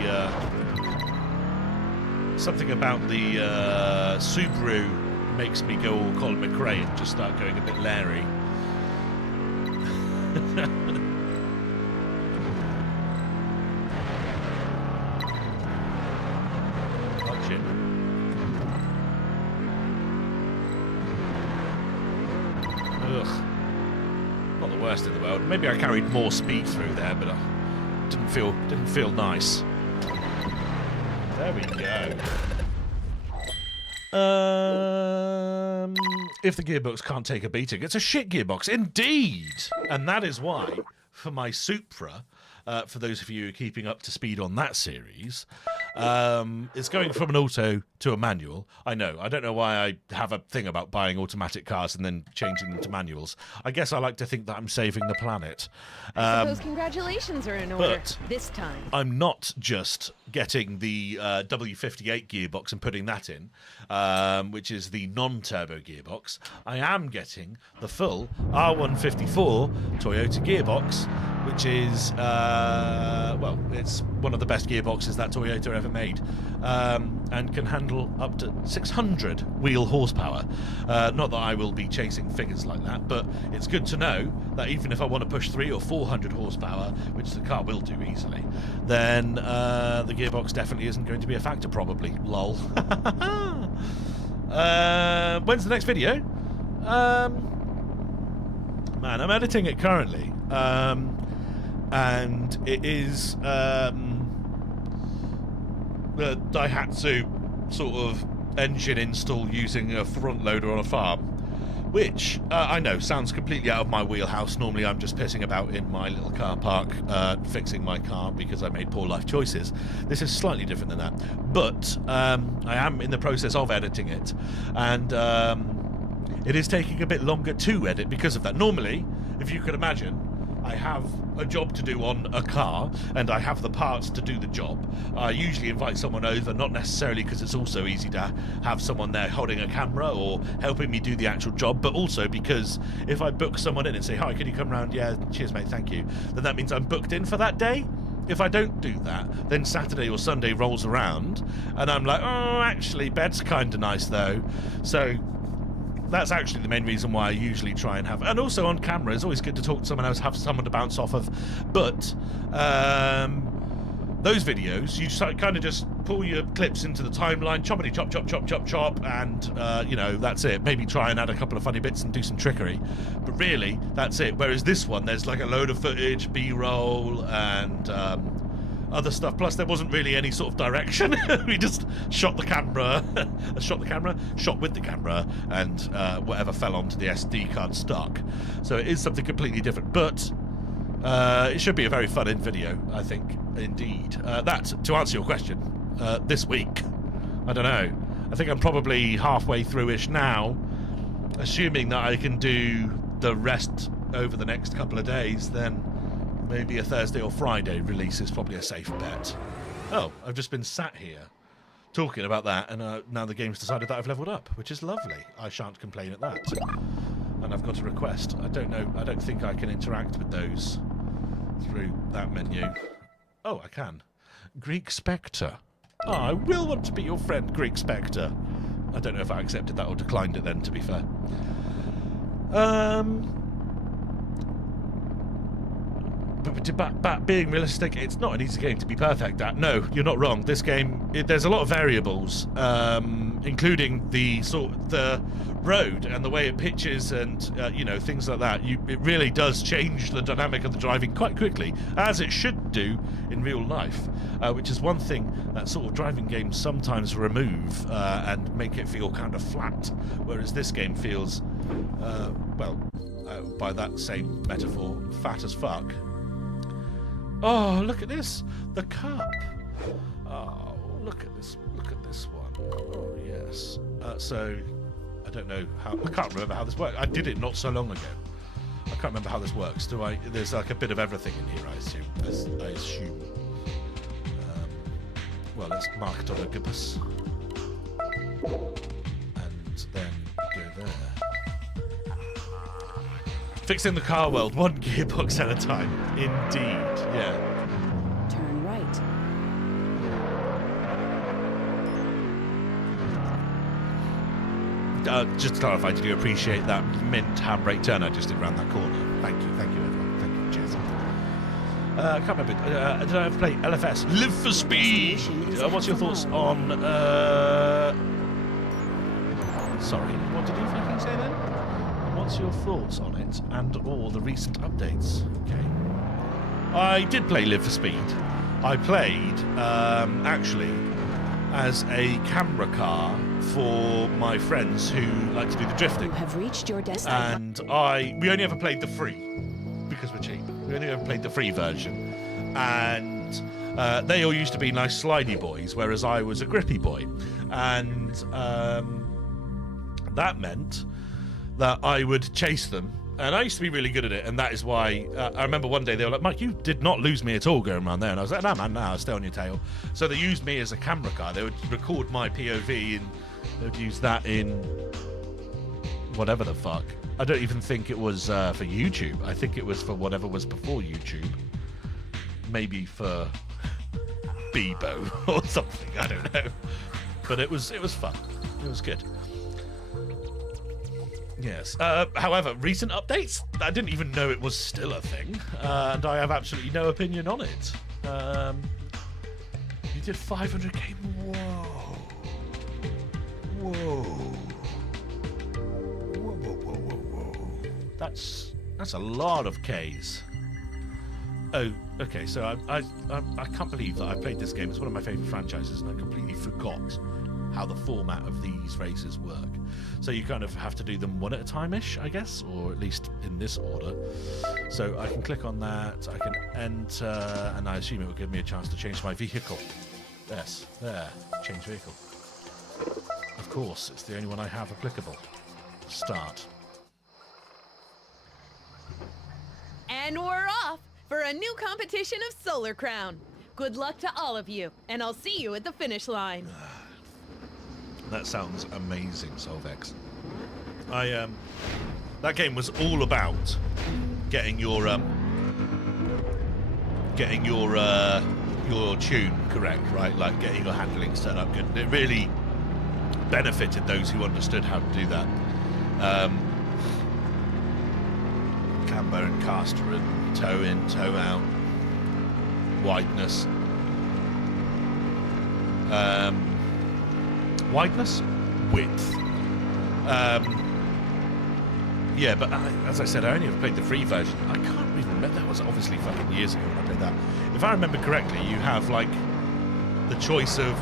Subaru makes me go all Colin McRae and just start going a bit Larry. Watch it. Ugh. Not the worst in the world. Maybe I carried more speed through there, but I didn't feel nice. There we go. If the gearbox can't take a beating, it's a shit gearbox, indeed. And that is why, for my Supra, for those of you who are keeping up to speed on that series, it's going from an auto to a manual. I know. I don't know why I have a thing about buying automatic cars and then changing them to manuals. I guess I like to think that I'm saving the planet. I suppose congratulations are in order this time. I'm not just getting the W58 gearbox and putting that in, which is the non-turbo gearbox. I am getting the full R154 Toyota gearbox, which is, well, it's one of the best gearboxes that Toyota ever made, and can handle up to 600 wheel horsepower. Not that I will be chasing figures like that, but it's good to know that even if I want to push 300 or 400 horsepower, which the car will do easily, then the gearbox definitely isn't going to be a factor, probably. Lol. When's the next video? Man, I'm editing it currently. And it is the Daihatsu sort of engine install using a front loader on a farm, which I know sounds completely out of my wheelhouse. Normally I'm just pissing about in my little car park fixing my car because I made poor life choices. This is slightly different than that, but I am in the process of editing it, and it is taking a bit longer to edit because of that. Normally, if you could imagine, I have a job to do on a car and I have the parts to do the job. I usually invite someone over, not necessarily because it's also easy to have someone there holding a camera or helping me do the actual job, but also because if I book someone in and say, hi, can you come round? Yeah, cheers mate, thank you. Then that means I'm booked in for that day. If I don't do that, then Saturday or Sunday rolls around and I'm like, oh, actually, bed's kind of nice though. So that's actually the main reason why I usually try and have, and also on camera, it's always good to talk to someone else, have someone to bounce off of. But those videos, you just kind of just pull your clips into the timeline, choppity chop, chop, chop, chop, chop, and you know, that's it. Maybe try and add a couple of funny bits and do some trickery, but really, that's it. Whereas this one, there's like a load of footage, B-roll, and other stuff. Plus, there wasn't really any sort of direction. We just shot the camera, shot with the camera, and whatever fell onto the SD card stuck. So it is something completely different, but it should be a very fun video, I think, indeed. That, to answer your question, this week, I don't know. I think I'm probably halfway through-ish now, assuming that I can do the rest over the next couple of days, then maybe a Thursday or Friday release is probably a safe bet. Oh, I've just been sat here talking about that, and now the game's decided that I've leveled up, which is lovely. I shan't complain at that. And I've got a request. I don't think I can interact with those through that menu. Oh, I can. Greek Spectre. Oh, I will want to be your friend, Greek Spectre. I don't know if I accepted that or declined it then, to be fair. But being realistic, it's not an easy game to be perfect at. No, you're not wrong. This game, there's a lot of variables, including the road and the way it pitches and you know, things like that. It really does change the dynamic of the driving quite quickly, as it should do in real life, which is one thing that sort of driving games sometimes remove and make it feel kind of flat, whereas this game feels, by that same metaphor, fat as fuck. Oh, look at this! The cup! Oh, look at this one. Oh, yes. So, I don't know how... I can't remember how this works. I did it not so long ago. I can't remember how this works. There's like a bit of everything in here, I assume. Well, let's mark it on a gibbous. And then go there. Fixing the car world, one gearbox at a time. Indeed, yeah. Turn right. Just to clarify, did you appreciate that mint handbrake turn I just did around that corner? Thank you everyone. Thank you, cheers. I can't remember. Did I ever play LFS? Live for Speed! What's your thoughts on... Sorry, what did you fucking say then? What's your thoughts on it and all the recent updates? Okay. I did play Live for Speed. I played, actually, as a camera car for my friends who like to do the drifting. You have reached your destination. And we only ever played the free, because we're cheap. We only ever played the free version. And they all used to be nice slidey boys, whereas I was a grippy boy. And that meant that I would chase them, and I used to be really good at it, and that is why I remember one day they were like, Mike, you did not lose me at all going around there, and I was like, no man, no, I'll stay on your tail. So they used me as a camera car. They would record my POV, and they would use that in whatever the fuck. I don't even think it was for YouTube. I think it was for whatever was before YouTube. Maybe for Bebo or something, I don't know. But it was fun. It was good. Yes. However, recent updates? I didn't even know it was still a thing, and I have absolutely no opinion on it. You did 500k. Whoa. That's a lot of Ks. Oh, okay. So I can't believe that I played this game. It's one of my favourite franchises, and I completely forgot how the format of these races work. So you kind of have to do them one at a time-ish, I guess, or at least in this order. So I can click on that, I can enter, and I assume it will give me a chance to change my vehicle. Yes, there, change vehicle. Of course, it's the only one I have applicable. Start. And we're off for a new competition of Solar Crown. Good luck to all of you, and I'll see you at the finish line. That sounds amazing, Solvex. That game was all about getting your tune correct, right? Like getting your handling set up good. It really benefited those who understood how to do that. Camber and caster and toe in, toe out, wideness. Wideness? Width. Yeah, but as I said, I only ever played the free version. I can't even remember. That was obviously fucking years ago when I played that. If I remember correctly, you have, like, the choice of,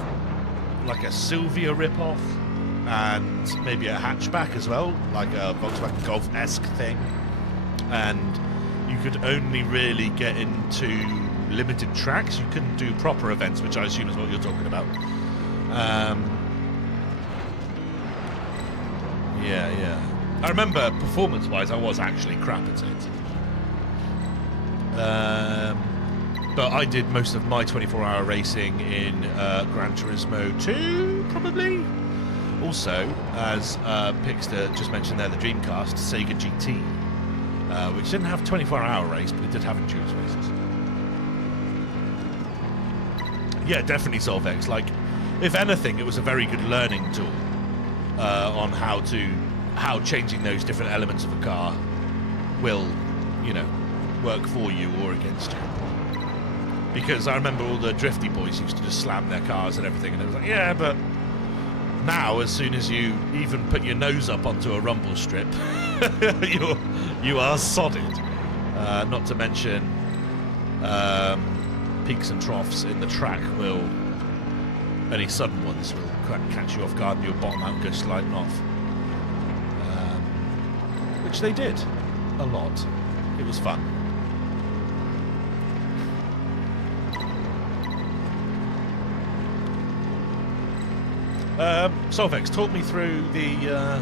like, a Sylvia ripoff and maybe a hatchback as well, like a Volkswagen Golf-esque thing. And you could only really get into limited tracks. You couldn't do proper events, which I assume is what you're talking about. Yeah. I remember performance-wise, I was actually crap at it. But I did most of my 24-hour racing in Gran Turismo 2, probably. Also, as Pixter just mentioned there, the Dreamcast, Sega GT, which didn't have 24-hour race, but it did have endurance races. Yeah, definitely Solvex. Like, if anything, it was a very good learning tool on how changing those different elements of a car will, you know, work for you or against you. Because I remember all the drifty boys used to just slam their cars and everything, and it was like, yeah, but now as soon as you even put your nose up onto a rumble strip, you are sodded. Not to mention peaks and troughs in the track will, any sudden ones will catch you off guard and your bottom out and go sliding off. Which they did a lot. It was fun. Solvex, talk me through the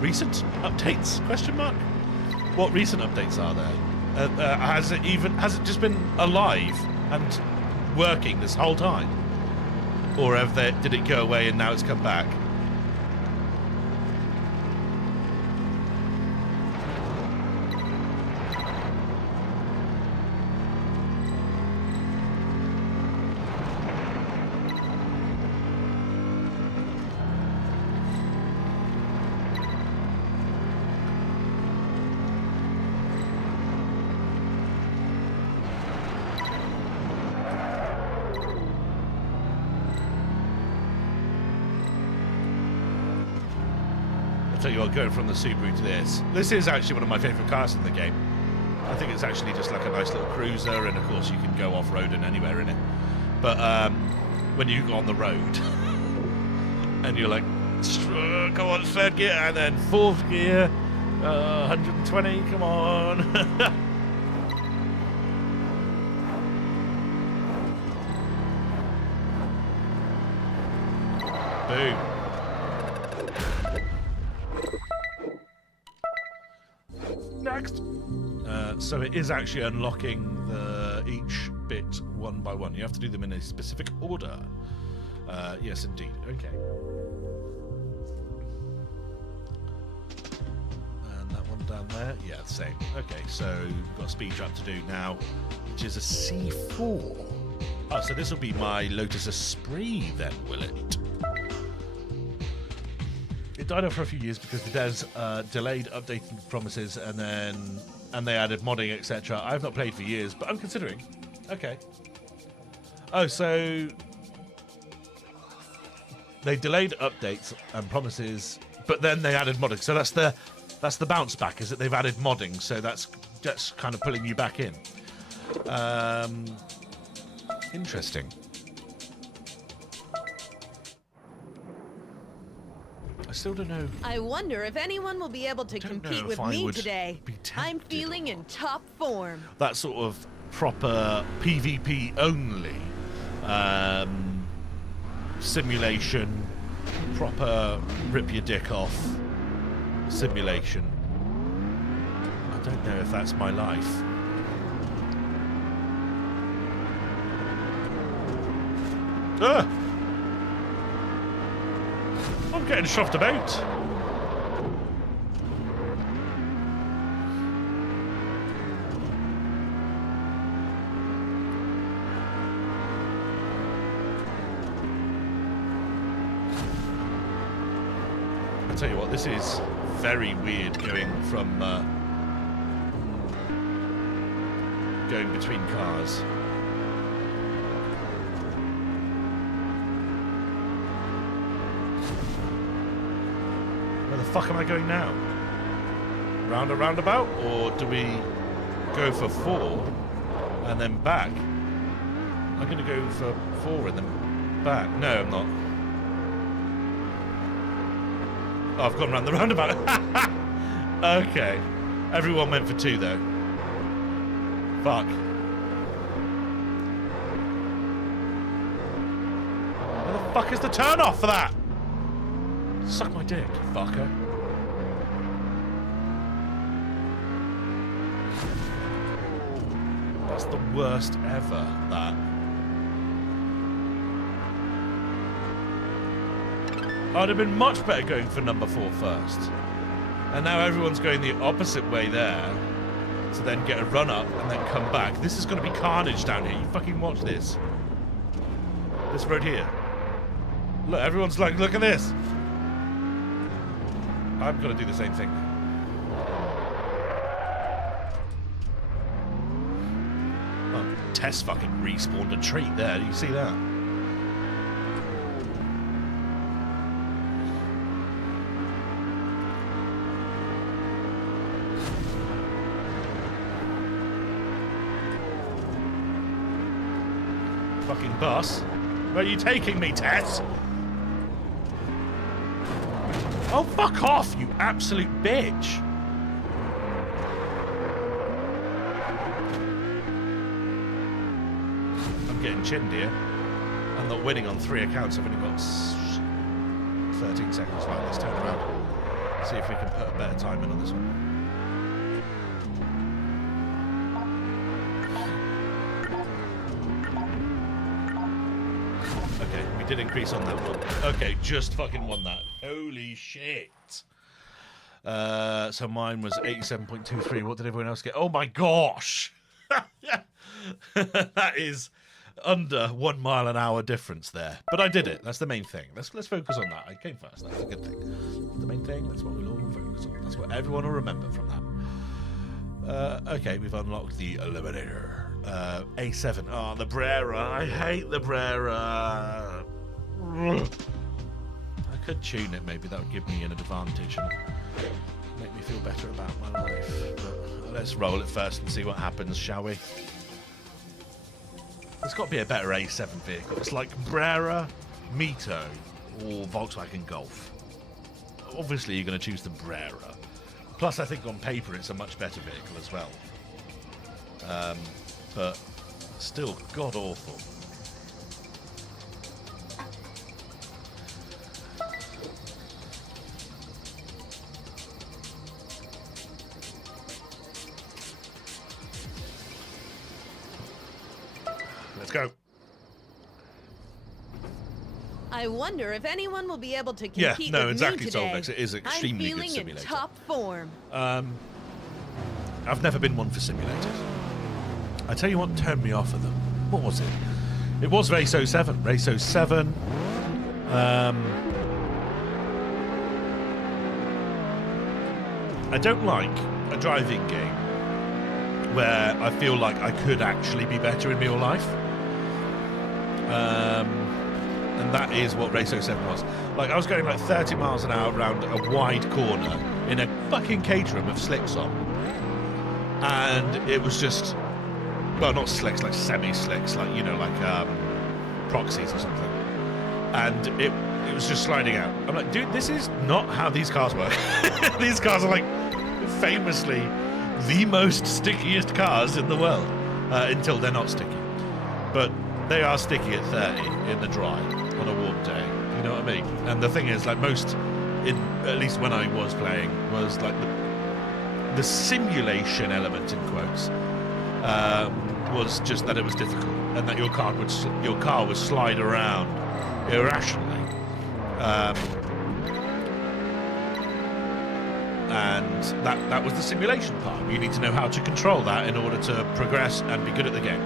recent updates? Question mark. What recent updates are there? Has it just been alive and working this whole time, or did it go away and now it's come back? Tell you what, going from the Subaru to this is actually one of my favourite cars in the game. I think it's actually just like a nice little cruiser, and of course you can go off-roading anywhere in it. But when you go on the road and you're like, go on, third gear, and then fourth gear, 120, come on. Boom. Next. So it is actually unlocking each bit one by one. You have to do them in a specific order. Yes, indeed. Okay. And that one down there. Yeah, same. Okay, so we've got a speed trap to do now, which is a C4. Oh, so this will be my Lotus Esprit then, will it? It died off for a few years because the devs delayed updating promises and they added modding, etc. I've not played for years, but I'm considering. Okay. Oh, so they delayed updates and promises, but then they added modding. So that's the bounce back, is that they've added modding. So that's kind of pulling you back in. Interesting. I still don't know. I wonder if anyone will be able to compete with me today. I'm feeling in top form. That sort of proper PvP only simulation, proper rip your dick off simulation. I don't know if that's my life. Ah! I'm getting shoved about. I tell you what, this is very weird going from going between cars. Where the fuck am I going now? Round a roundabout? Or do we go for 4 and then back? I'm going to go for 4 and then back. No, I'm not. Oh, I've gone round the roundabout. Okay. Everyone went for 2 though. Fuck. Where the fuck is the turn off for that? Suck my dick, fucker. That's the worst ever, that. I'd have been much better going for number 4 first. And now everyone's going the opposite way there. To then get a run up and then come back. This is going to be carnage down here. You fucking watch this. This road here. Look, everyone's like, look at this. I'm going to do the same thing. Oh, Tess fucking respawned a treat there. Do you see that? Fucking bus. Where are you taking me, Tess? Oh, fuck off, you absolute bitch. I'm getting chinned here. I'm not winning on 3 accounts. I've only got 13 seconds. Right, let's turn around. See if we can put a better time in on this one. Did increase on that one. Okay, just fucking won that. Holy shit. So mine was 87.23. What did everyone else get? Oh my gosh. That is under 1 mile an hour difference there. But I did it. That's the main thing. Let's focus on that. I came first. That's a good thing. The main thing, that's what we'll all focus on. That's what everyone will remember from that. Okay, we've unlocked the eliminator. A7. Oh, the Brera. I hate the Brera. I could tune it, maybe that would give me an advantage and make me feel better about my life. But let's roll it first and see what happens, shall we? There's got to be a better A7 vehicle. It's like Brera, Mito, or Volkswagen Golf. Obviously, you're going to choose the Brera. Plus, I think on paper it's a much better vehicle as well. But still god-awful. Let's go. I wonder if anyone will be able to compete with exactly, me today. Solvex. It is extremely good simulator. I'm feeling in top form. I've never been one for simulators. I tell you what turned me off of them. What was it? It was Race 07. Race 07. I don't like a driving game where I feel like I could actually be better in real life. And that is what Race 07 was. Like, I was going like 30 miles an hour around a wide corner in a fucking Caterham of slicks on. And it was just, well, not slicks, like semi-slicks, like, you know, like proxies or something. And it was just sliding out. I'm like, dude, this is not how these cars work. These cars are like famously the most stickiest cars in the world, until they're not sticky. But they are sticky at 30 in the dry on a warm day. You know what I mean? And the thing is, like most, at least when I was playing, was like the simulation element in quotes was just that it was difficult and that your car would slide around irrationally. And that was the simulation part. You need to know how to control that in order to progress and be good at the game.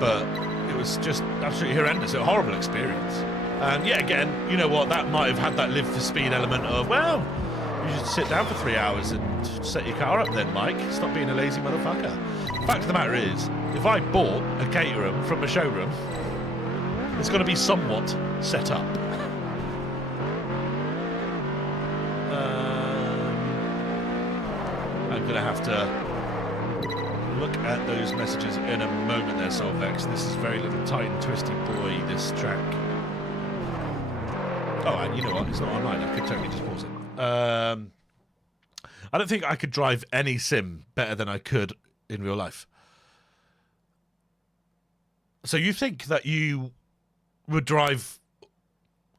But it was just absolutely horrendous. A horrible experience. And yet again, you know what? That might have had that live for speed element of, well, you should sit down for 3 hours and set your car up then, Mike. Stop being a lazy motherfucker. The fact of the matter is, if I bought a Caterham from a showroom, it's got to be somewhat set up. I'm going to have to look at those messages in a moment there, Solvex. This is very little tight and twisty boy, this track. Oh, and you know what? It's not online. I could totally just pause it. I don't think I could drive any sim better than I could in real life. So you think that you would drive...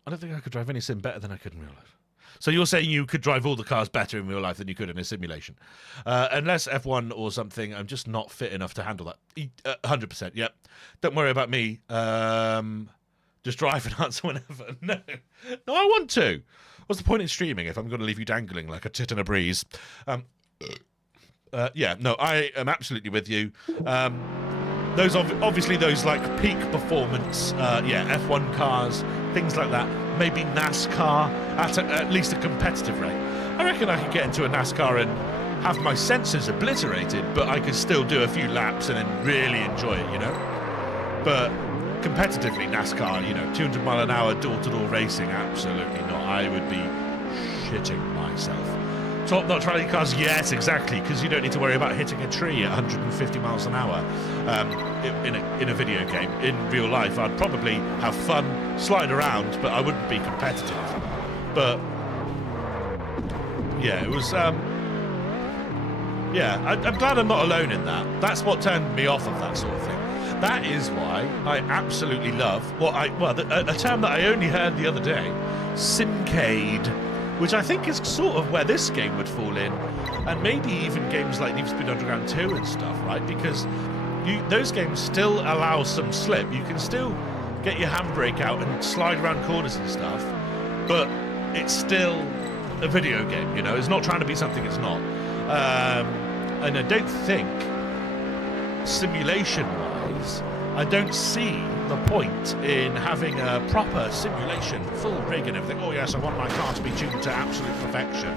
I don't think I could drive any sim better than I could in real life. So you're saying you could drive all the cars better in real life than you could in a simulation. Unless F1 or something, I'm just not fit enough to handle that. 100%, yep. Don't worry about me. Just drive and answer whenever. No, I want to. What's the point in streaming if I'm going to leave you dangling like a tit in a breeze? Yeah, no, I am absolutely with you. Those obviously those like peak performance, F1 cars, things like that. Maybe NASCAR at least a competitive rate. I reckon I could get into a NASCAR and have my senses obliterated, but I could still do a few laps and then really enjoy it, you know. But competitively, NASCAR, you know, 200 mile an hour door-to-door racing, absolutely not. I would be shitting myself. Top-notch rally cars, yes, exactly, because you don't need to worry about hitting a tree at 150 miles an hour in a video game. In real life, I'd probably have fun, slide around, but I wouldn't be competitive. But yeah, it was. Yeah, I'm glad I'm not alone in that. That's what turned me off of that sort of thing. That is why I absolutely love a term that I only heard the other day, simcade, which I think is sort of where this game would fall in, and maybe even games like Need for Speed Underground 2 and stuff, right? Because those games still allow some slip. You can still get your handbrake out and slide around corners and stuff, but it's still a video game, you know? It's not trying to be something it's not. And I don't think, simulation-wise, I don't see the point in having a proper simulation, full rig and everything. Oh yes, I want my car to be tuned to absolute perfection.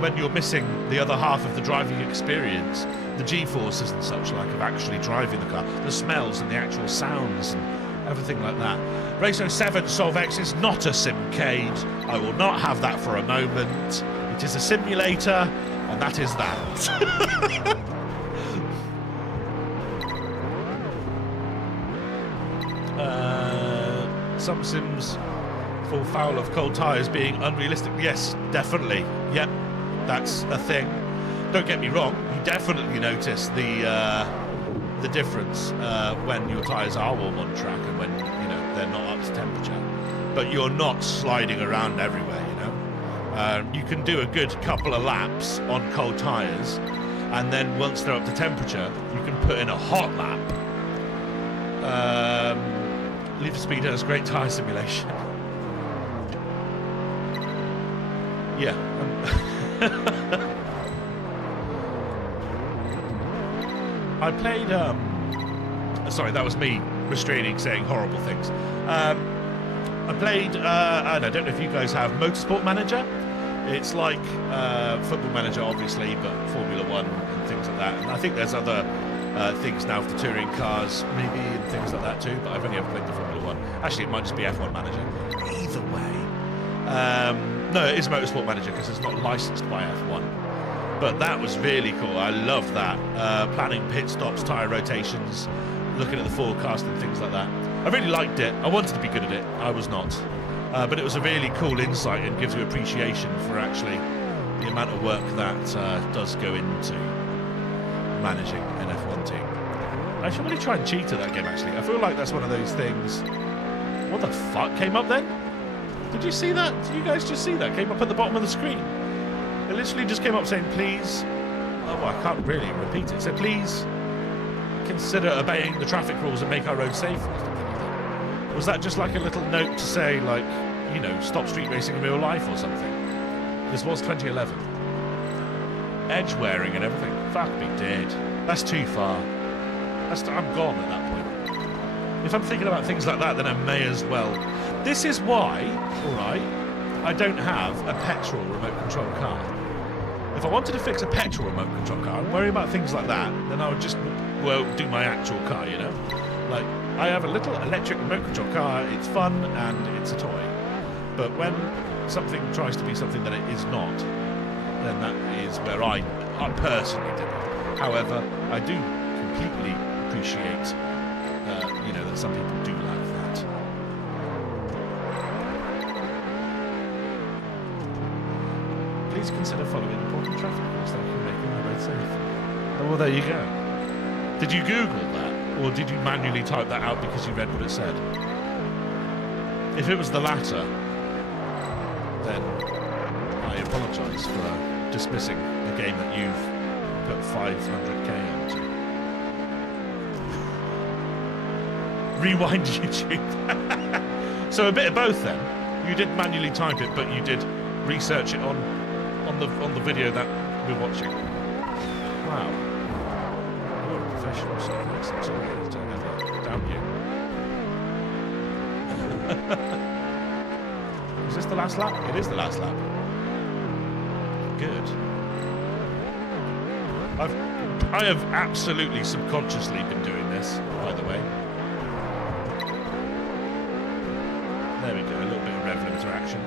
When you're missing the other half of the driving experience, the G-forces and such like of actually driving the car, the smells and the actual sounds and everything like that. Racer 7 Solvex is not a simcade. I will not have that for a moment. It is a simulator, and that is that. Some sims fall foul of cold tyres being unrealistic. Yes, definitely. Yep, that's a thing. Don't get me wrong, you definitely notice the difference when your tyres are warm on track and when, you know, they're not up to temperature. But you're not sliding around everywhere, you know. You can do a good couple of laps on cold tyres, and then once they're up to temperature, you can put in a hot lap. Need for Speed has great tyre simulation. Yeah. I played. Sorry, that was me restraining saying horrible things. I played. And I don't know if you guys have Motorsport Manager. It's like Football Manager, obviously, but Formula One and things like that. And I think there's other things now for touring cars, maybe, and things like that too, but I've only ever played the Formula 1. Actually, it might just be F1 Manager. Either way. No, it is Motorsport Manager because it's not licensed by F1. But that was really cool. I love that. Planning pit stops, tyre rotations, looking at the forecast and things like that. I really liked it. I wanted to be good at it. I was not. But it was a really cool insight and gives you appreciation for actually the amount of work that does go into managing an F1 team. I should really try and cheat at that game, actually. I feel like that's one of those things. What the fuck came up then? Did you see that? Did you guys just see that? Came up at the bottom of the screen. It literally just came up saying, please. Oh, well, I can't really repeat it. So please consider obeying the traffic rules and make our road safer. Was that just like a little note to say, like, you know, stop street racing in real life or something? This was 2011. Edge wearing and everything. Fuck me dead. That's too far. I'm gone at that point. If I'm thinking about things like that, then I may as well. This is why, alright, I don't have a petrol remote control car. If I wanted to fix a petrol remote control car and worry about things like that, then I would just, well, do my actual car, you know? Like, I have a little electric remote control car, it's fun, and it's a toy. But when something tries to be something that it is not, then that is where I personally did it. However, I do completely appreciate, you know, that some people do like that. Please consider following important traffic rules that can make the road safe. Oh, well, there you go. Did you Google that, or did you manually type that out because you read what it said? If it was the latter, then I apologise for dismissing a game that you've put 500k onto. Rewind YouTube. So a bit of both then. You did manually type it, but you did research it on the video that we're watching. Wow. You're a professional, so that's sorry to ever doubt you. Is this the last lap? It is the last lap. Good. I have absolutely subconsciously been doing this, by the way. There we go, a little bit of rev limiter action.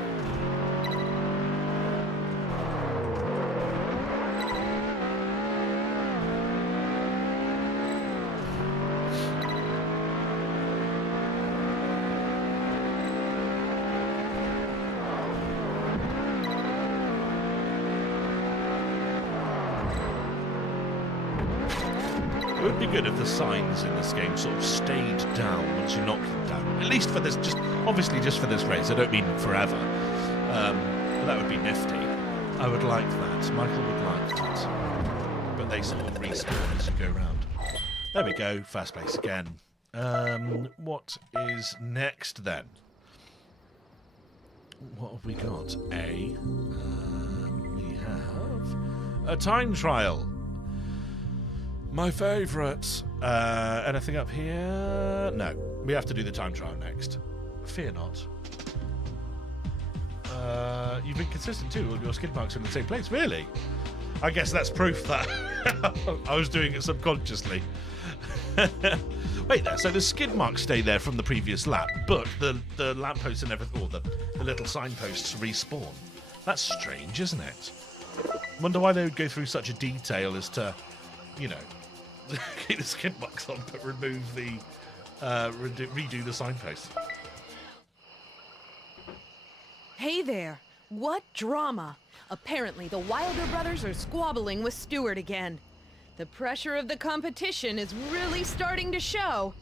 It would be good if the signs in this game sort of stayed down once you knocked them down. At least for this, obviously just for this race. I don't mean forever. But that would be nifty. I would like that. Michael would like that. But they sort of respawn as you go round. There we go. Fast pace again. What is next then? What have we got? We have a time trial. My favourite. Anything up here? No. We have to do the time trial next. Fear not. You've been consistent too. All your skid marks are in the same place. Really? I guess that's proof that I was doing it subconsciously. Wait there. So the skid marks stay there from the previous lap, but the lampposts and everything, or the little signposts respawn. That's strange, isn't it? Wonder why they would go through such a detail as to, you know, keep the skid marks on, but remove the redo the signpost. Hey there! What drama! Apparently the Wilder brothers are squabbling with Stewart again. The pressure of the competition is really starting to show.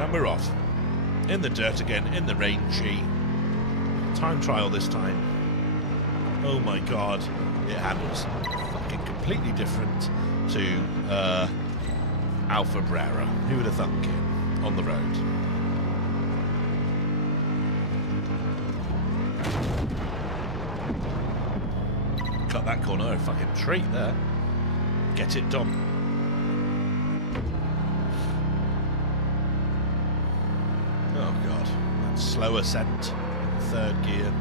And we're off. In the dirt again, in the rain, time trial this time. Oh my god, it handles fucking completely different to Alfa Brera. Who would have thunk it on the road? Cut that corner, a fucking treat there. Get it done. Oh god, that slow ascent, third gear.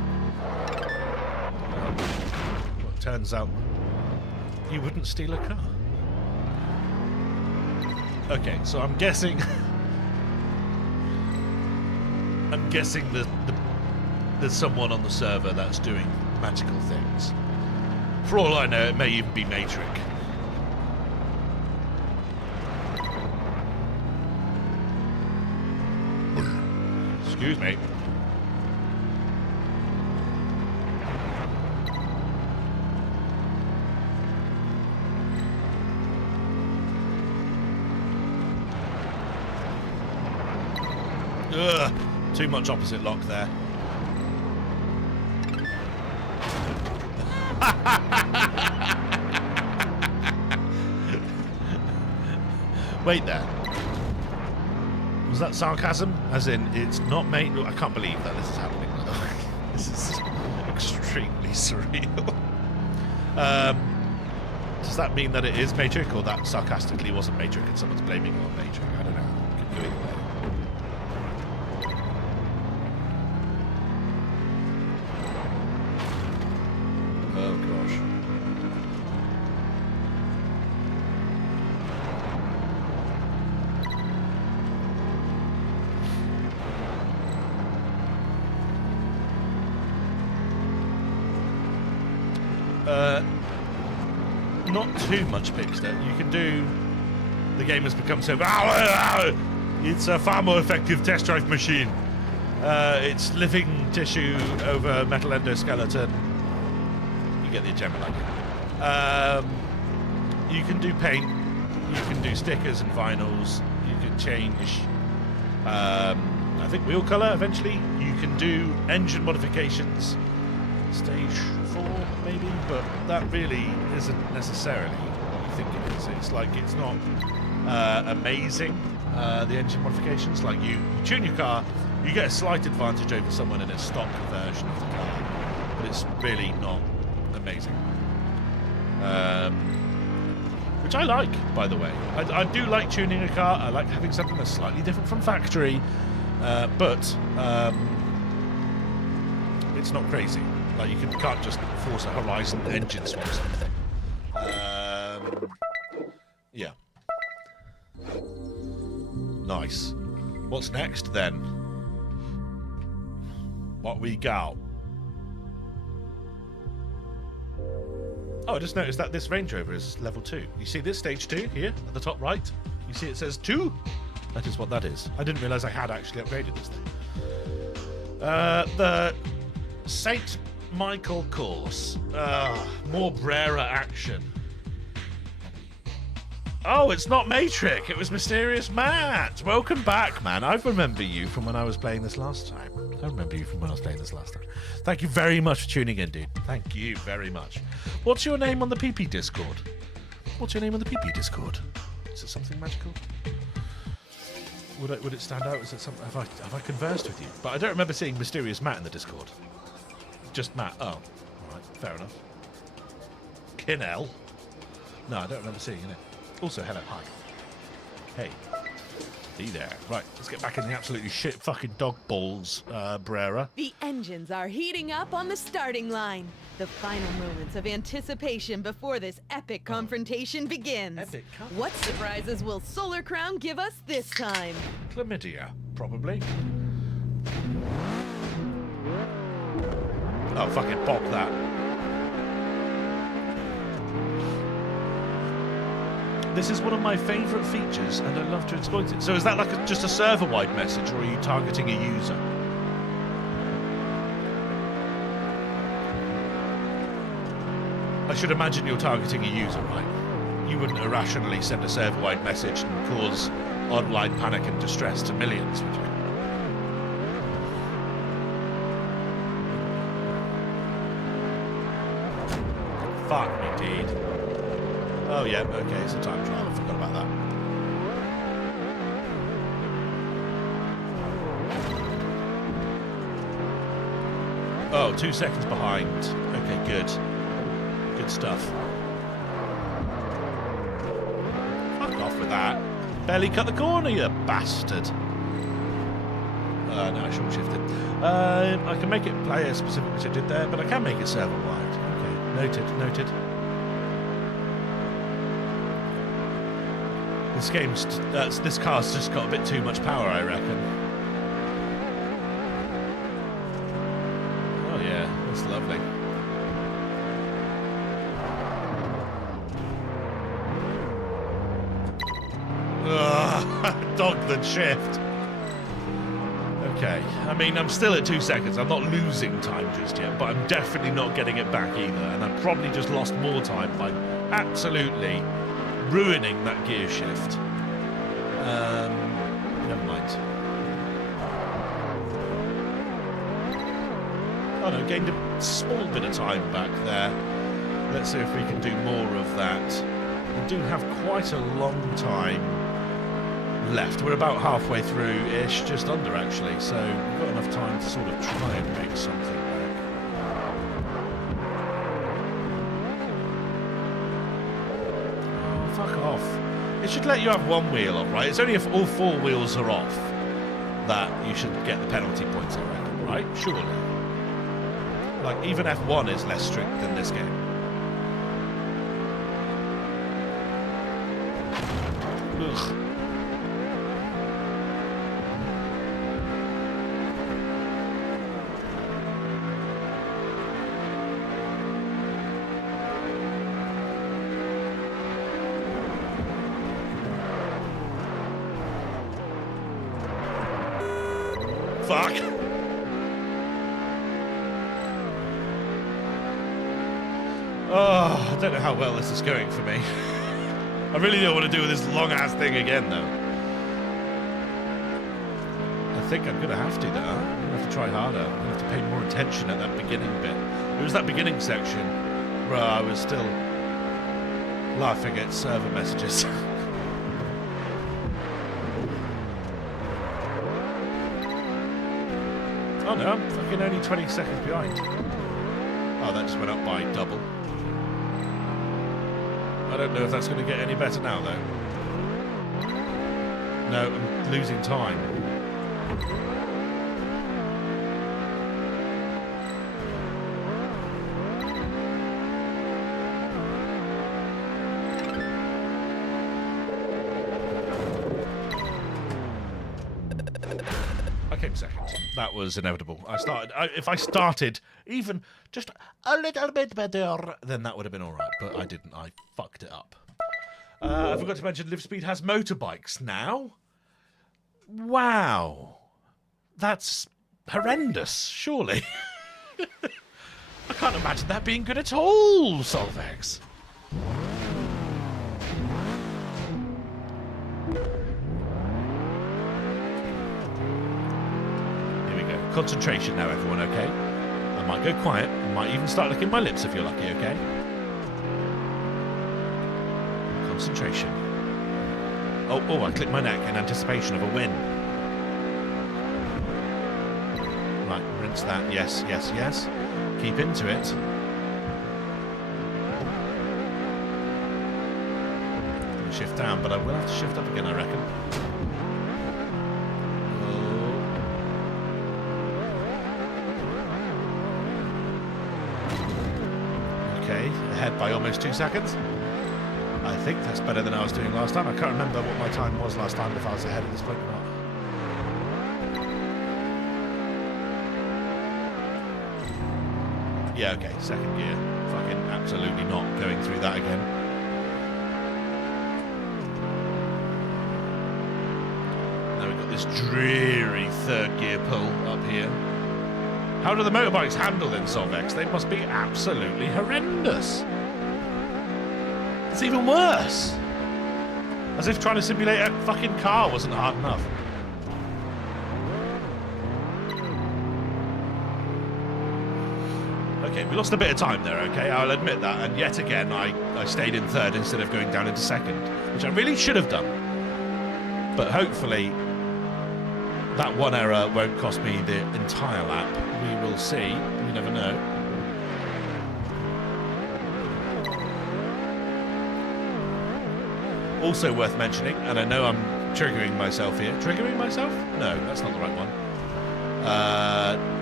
Well, it turns out you wouldn't steal a car. Okay, so I'm guessing there's someone on the server that's doing magical things. For all I know, it may even be Matrix. Excuse me. Ugh, too much opposite lock there. Wait there. Was that sarcasm? As in, it's not mate? I can't believe that this is happening. This is extremely surreal. Does that mean that it is Matrix, or that sarcastically wasn't Matrix and someone's blaming it on Matrix? I don't know. Could go either way. Oh gosh. Not too much Pixter. You can do. The game has become so. It's a far more effective test drive machine. It's living tissue over metal endoskeleton. You get the general idea. You can do paint. You can do stickers and vinyls. You can change, I think, wheel colour eventually. You can do engine modifications, stage 4 maybe, but that really isn't necessarily what you think it is. It's like, it's not amazing, the engine modifications. Like, you tune your car, you get a slight advantage over someone in a stock version of the car, but it's really not amazing. Which I like, by the way. I do like tuning a car. I like having something that's slightly different from factory, but it's not crazy. Like, you can't just force a Horizon engine swap or something. Yeah. Nice. What's next, then? What we got? Oh, I just noticed that this Range Rover is level 2. You see this stage 2 here at the top right? You see it says 2? That is what that is. I didn't realise I had actually upgraded this thing. The St. Michael course. More Brera action. Oh, it's not Matrix. It was Mysterious Matt. Welcome back, man. I remember you from when I was playing this last time. Thank you very much for tuning in, dude. Thank you very much. What's your name on the PP Discord? What's your name on the PP Discord? Is it something magical? Would it stand out? Is it something? Have I conversed with you? But I don't remember seeing Mysterious Matt in the Discord. Just Matt. Oh, all right, fair enough. Kinnell. No, I don't remember seeing it. Also, hello, hi. Hey. Be there. Right, let's get back in the absolutely shit fucking dog balls, Brera. The engines are heating up on the starting line. The final moments of anticipation before this epic confrontation begins. Epic What surprises will Solar Crown give us this time? Chlamydia, probably. Oh, fucking pop that. This is one of my favourite features, and I love to exploit it. So is that like just a server-wide message, or are you targeting a user? I should imagine you're targeting a user, right? You wouldn't irrationally send a server-wide message and cause online panic and distress to millions, would you? Fuck me, dude. Oh, yeah, okay, it's a time trial. I forgot about that. Oh, 2 seconds behind. Okay, good. Good stuff. Fuck off with that. Barely cut the corner, you bastard. No, I short shifted. I can make it player specific, which I did there, but I can make it server wide. Okay, noted. This car's just got a bit too much power, I reckon. Oh yeah, that's lovely. Dog the shift. Okay, I mean, I'm still at 2 seconds. I'm not losing time just yet, but I'm definitely not getting it back either. And I've probably just lost more time by absolutely ruining that gear shift. Never mind. Oh no, gained a small bit of time back there. Let's see if we can do more of that. We do have quite a long time left. We're about halfway through-ish, just under actually, so we've got enough time to sort of try and make something back. Oh, fuck off. It should let you have one wheel on, right? It's only if all 4 wheels are off that you should get the penalty points, I reckon, right? Surely. Like, even F1 is less strict than this game. Ugh. Fuck. Oh, I don't know how well this is going for me. I really don't want to do this long-ass thing again, though. think I'm going to have to, though. I'm going to have to try harder. I'm going to have to pay more attention at that beginning bit. It was that beginning section where I was still laughing at server messages. Oh no, I'm fucking only 20 seconds behind. Oh, that just went up by double. I don't know if that's going to get any better now, though. No, I'm losing time. I came second. That was inevitable. If I started even just a little bit better, then that would have been all right. But I didn't. I fucked it up. I forgot to mention Live Speed has motorbikes now. Wow. That's horrendous, surely. I can't imagine that being good at all, Solvex. Here we go. Concentration now, everyone, okay? I might go quiet. I might even start licking my lips if you're lucky, okay? Concentration. Oh, I clicked my neck in anticipation of a win. Right, rinse that. Yes, yes, yes. Keep into it. Shift down, but I will have to shift up again, I reckon. Oh. Okay, ahead by almost 2 seconds. I think that's better than I was doing last time. I can't remember what my time was last time, if I was ahead at this point or not. Yeah, okay, second gear. Fucking absolutely not going through that again. Now we've got this dreary third gear pull up here. How do the motorbikes handle then, Solvex? They must be absolutely horrendous. It's even worse. As if trying to simulate a fucking car wasn't hard enough. Okay, we lost a bit of time there, okay? I'll admit that. And yet again, I stayed in third instead of going down into second, which I really should have done. But hopefully, that one error won't cost me the entire lap. We will see. You never know. Also worth mentioning, and I know I'm triggering myself here. Triggering myself? No, that's not the right one.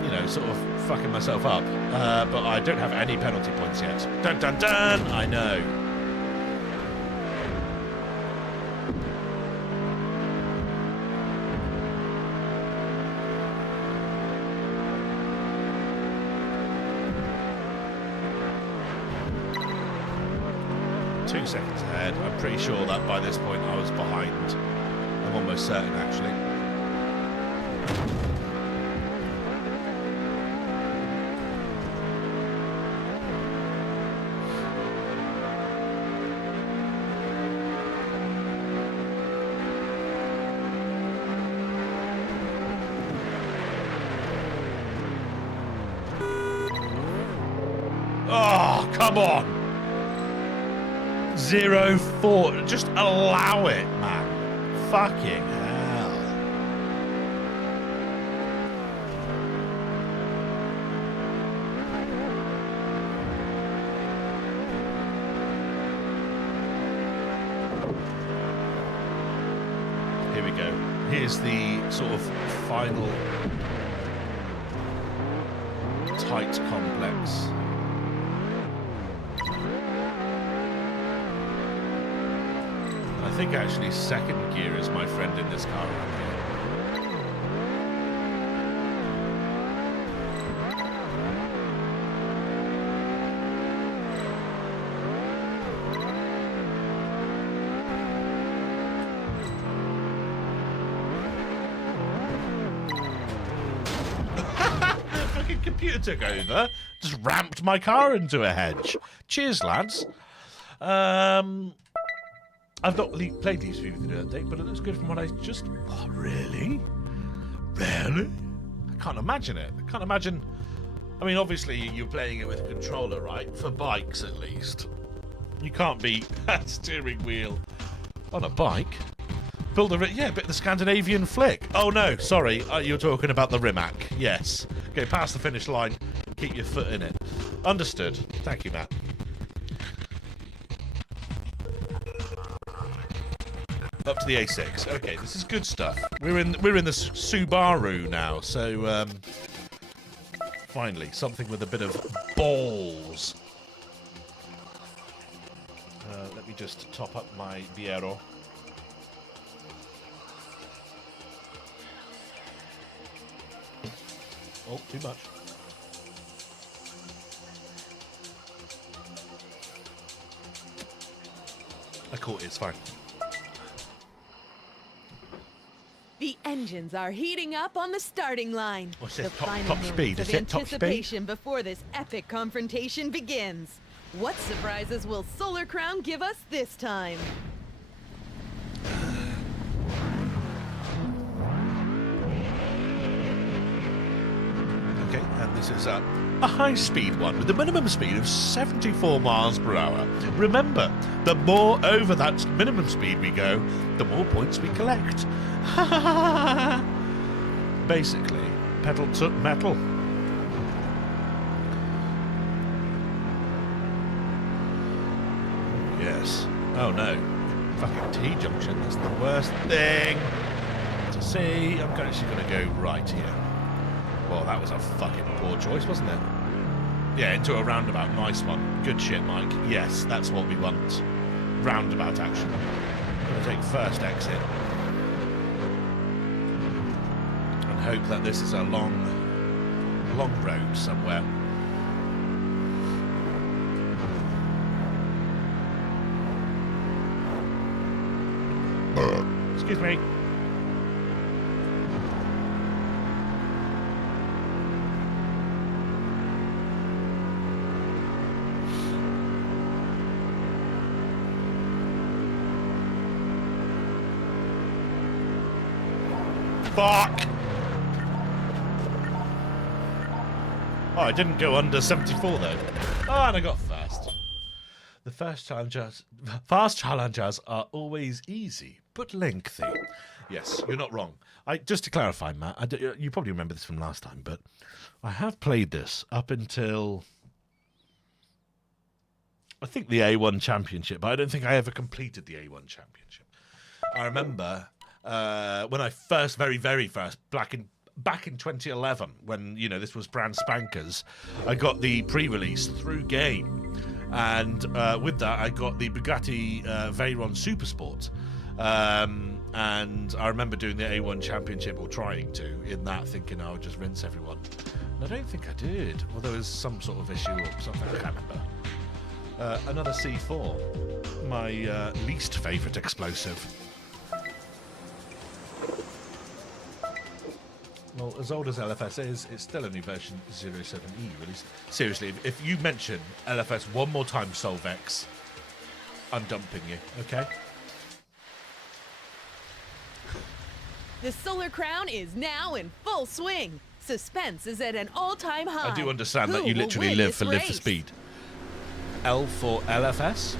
You know, sort of fucking myself up. But I don't have any penalty points yet. Dun dun dun! I know. Two seconds ahead. I'm pretty sure that by this point I was behind. I'm almost certain, actually. Oh, come on! 0-4. Just allow it, man. Fucking hell. Here we go. Here's the sort of final tight complex. I think actually second gear is my friend in this car around here. The fucking computer took over, just ramped my car into a hedge. Cheers, lads. I've not played these with the update, but it looks good from what I just... Oh, really? Really? I can't imagine it. I can't imagine. I mean, obviously, you're playing it with a controller, right? For bikes, at least. You can't beat a steering wheel on a bike. Build a bit of the Scandinavian flick. Oh no, sorry, you're talking about the Rimac. Yes, go past the finish line, keep your foot in it. Understood. Thank you, Matt. Up to the A6. Okay, this is good stuff. We're in the Subaru now, so finally something with a bit of balls. Let me just top up my Viero. Oh, too much. I caught it, it's fine. The engines are heating up on the starting line. What's this? The final Top moments speed? of Is it top speed? anticipation before this epic confrontation begins. What surprises will Solar Crown give us this time? Okay, and this is a high-speed one with a minimum speed of 74 miles per hour. Remember, the more over that minimum speed we go, the more points we collect. Basically, pedal to metal. Yes. Oh no. Fucking T-junction. That's the worst thing to see. I'm actually going to go right here. Well, that was a fucking poor choice, wasn't it? Yeah, into a roundabout. Nice one. Good shit, Mike. Yes, that's what we want. Roundabout action. Going to take first exit. And hope that this is a long road somewhere. Excuse me. Fuck! Oh, I didn't go under 74 though. Oh, and I got first. The fast challengers are always easy, but lengthy. Yes, you're not wrong. Just to clarify, Matt, you probably remember this from last time, but I have played this up until I think the A1 Championship, but I don't think I ever completed the A1 Championship. I remember when I first, very first, back in 2011, when this was brand spankers, I got the pre-release through Game, and with that I got the Bugatti Veyron Supersport, and I remember doing the A1 Championship, or trying to, in that, thinking I would just rinse everyone. And I don't think I did, or there was some sort of issue or something, I can't remember. Another C4, my least favourite explosive. Well, as old as LFS is, it's still only version 07E released. Seriously, if you mention LFS one more time, Solvex, I'm dumping you, okay? The Solar Crown is now in full swing. Suspense is at an all-time high. I do understand that Who you will literally win live this for race? speed. L for LFS.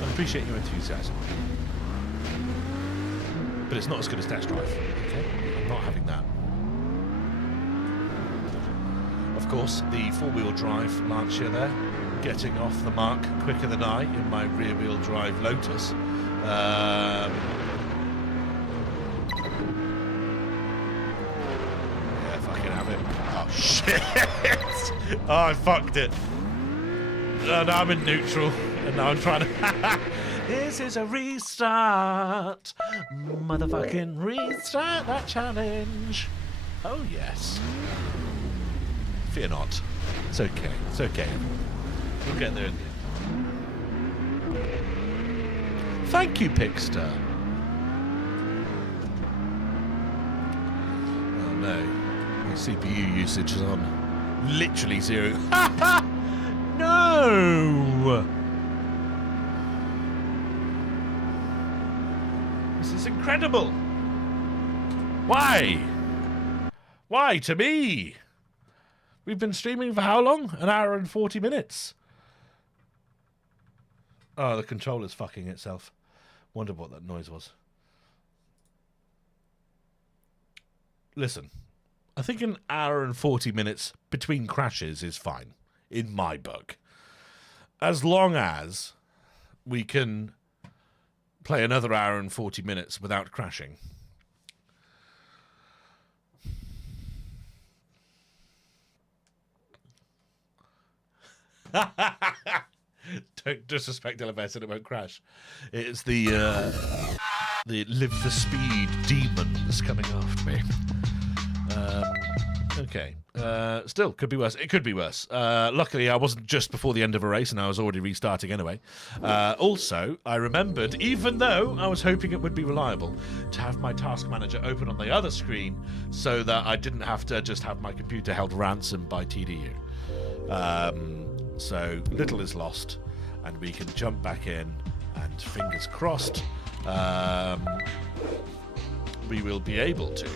I appreciate your enthusiasm. But it's not as good as Dash Drive, okay? I'm not having that. Of course, the four-wheel drive Lancia there, getting off the mark quicker than I in my rear-wheel drive Lotus. Yeah, fucking have it. Oh, shit! Oh, I fucked it. Oh, now I'm in neutral, and now I'm trying to... This is a restart. Motherfucking restart that challenge. Oh, yes. Fear not. It's okay. It's okay. We'll get there in the end. Thank you, Pixter. Oh, no. My CPU usage is on literally 0. No! This is incredible. Why? Why to me? We've been streaming for how long? An hour and 40 minutes. Oh, the controller's fucking itself. Wonder what that noise was. Listen, I think an hour and 40 minutes between crashes is fine, in my book. As long as we can play another hour and 40 minutes without crashing. Don't disrespect LFS and it won't crash. It's the live for speed demons coming after me. Okay. Still, could be worse. It could be worse. Luckily, I wasn't just before the end of a race and I was already restarting anyway. Also, I remembered, even though I was hoping it would be reliable, to have my task manager open on the other screen so that I didn't have to just have my computer held ransom by TDU. So little is lost, and we can jump back in, and fingers crossed, we will be able to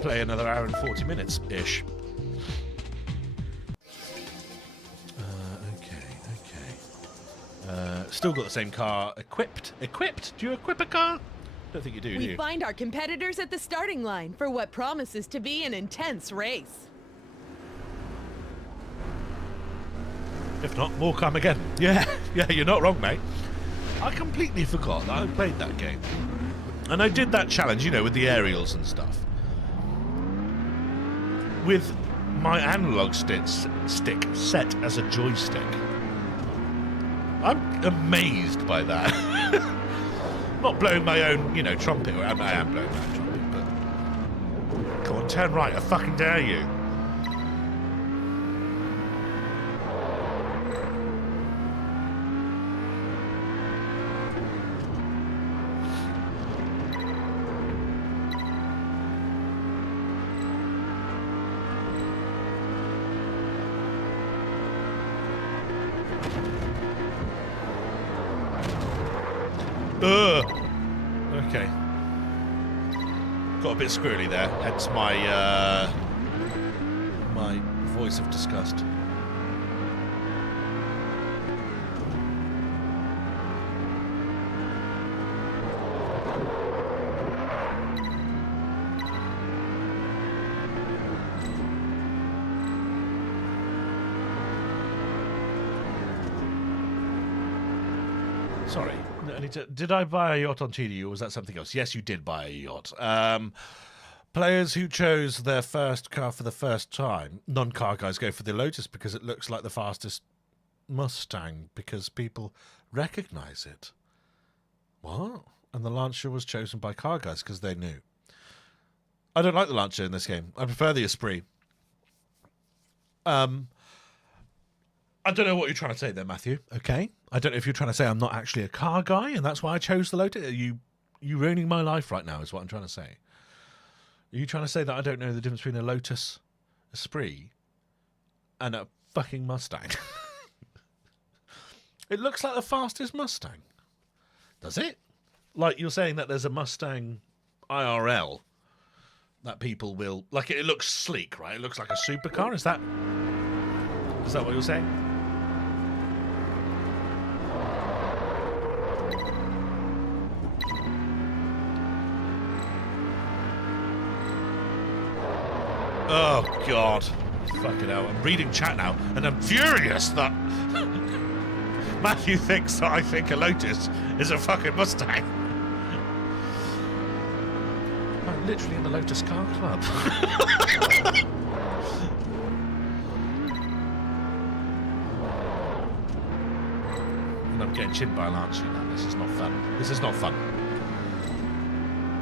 play another hour and 40 minutes-ish. Okay. Still got the same car equipped. Equipped? Do you equip a car? Don't think you do, do you? We find our competitors at the starting line for what promises to be an intense race. If not, more come again. Yeah, you're not wrong, mate. I completely forgot that I played that game. And I did that challenge, you know, with the aerials and stuff. With my analog stick set as a joystick. I'm amazed by that. Not blowing my own, you know, trumpet. I am blowing my own trumpet, but... Come on, turn right, I fucking dare you. Okay. Got a bit squirrely there, hence my my voice of disgust. Sorry. Did I buy a yacht on TDU, or was that something else? Yes, you did buy a yacht. Players who chose their first car for the first time, non-car guys, go for the Lotus because it looks like the fastest Mustang because people recognise it. What? And the Lancia was chosen by car guys because they knew. I don't like the Lancia in this game. I prefer the Esprit. I don't know what you're trying to say there, Matthew. Okay. I don't know if you're trying to say I'm not actually a car guy and that's why I chose the Lotus. Are you ruining my life right now is what I'm trying to say. Are you trying to say that I don't know the difference between a Lotus Esprit and a fucking Mustang? It looks like the fastest Mustang. Does it? Like you're saying that there's a Mustang IRL that people will... Like it looks sleek, right? It looks like a supercar. Is that what you're saying? Oh, God. Fucking hell. I'm reading chat now, and I'm furious that Matthew thinks that I think a Lotus is a fucking Mustang. I'm literally in the Lotus Car Club. And I'm getting chinned by a Lancia now. This is not fun. This is not fun.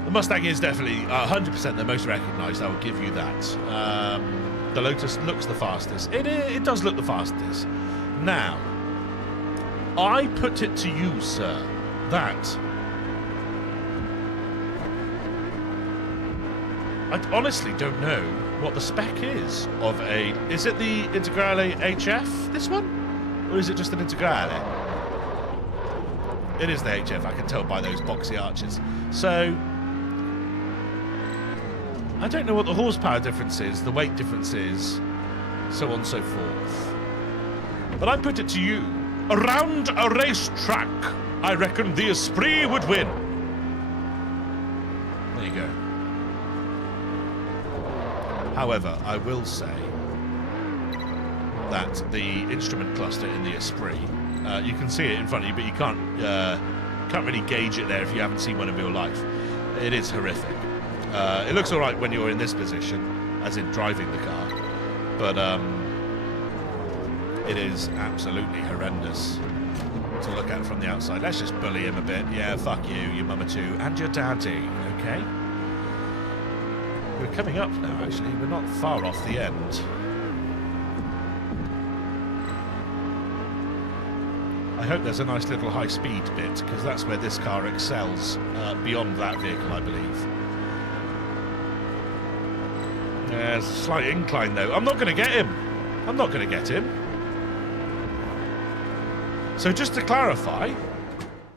The Mustang is definitely 100% the most recognised, I will give you that. The Lotus looks the fastest. It does look the fastest. Now, I put it to you, sir, that I honestly don't know what the spec is of a... Is it the Integrale HF, this one? Or is it just an Integrale? It is the HF. I can tell by those boxy arches. So I don't know what the horsepower difference is, the weight difference is, so on and so forth. But I put it to you, around a racetrack, I reckon the Esprit would win. There you go. However, I will say that the instrument cluster in the Esprit, you can see it in front of you, but you can't really gauge it there if you haven't seen one in real life. It is horrific. It looks all right when you're in this position, as in driving the car, but it is absolutely horrendous to look at from the outside. Let's just bully him a bit. Yeah, fuck you, your mama too, and your daddy, okay? We're coming up now, actually. We're not far off the end. I hope there's a nice little high-speed bit, because that's where this car excels beyond that vehicle, I believe. There's a slight incline, though. I'm not going to get him. I'm not going to get him. So just to clarify,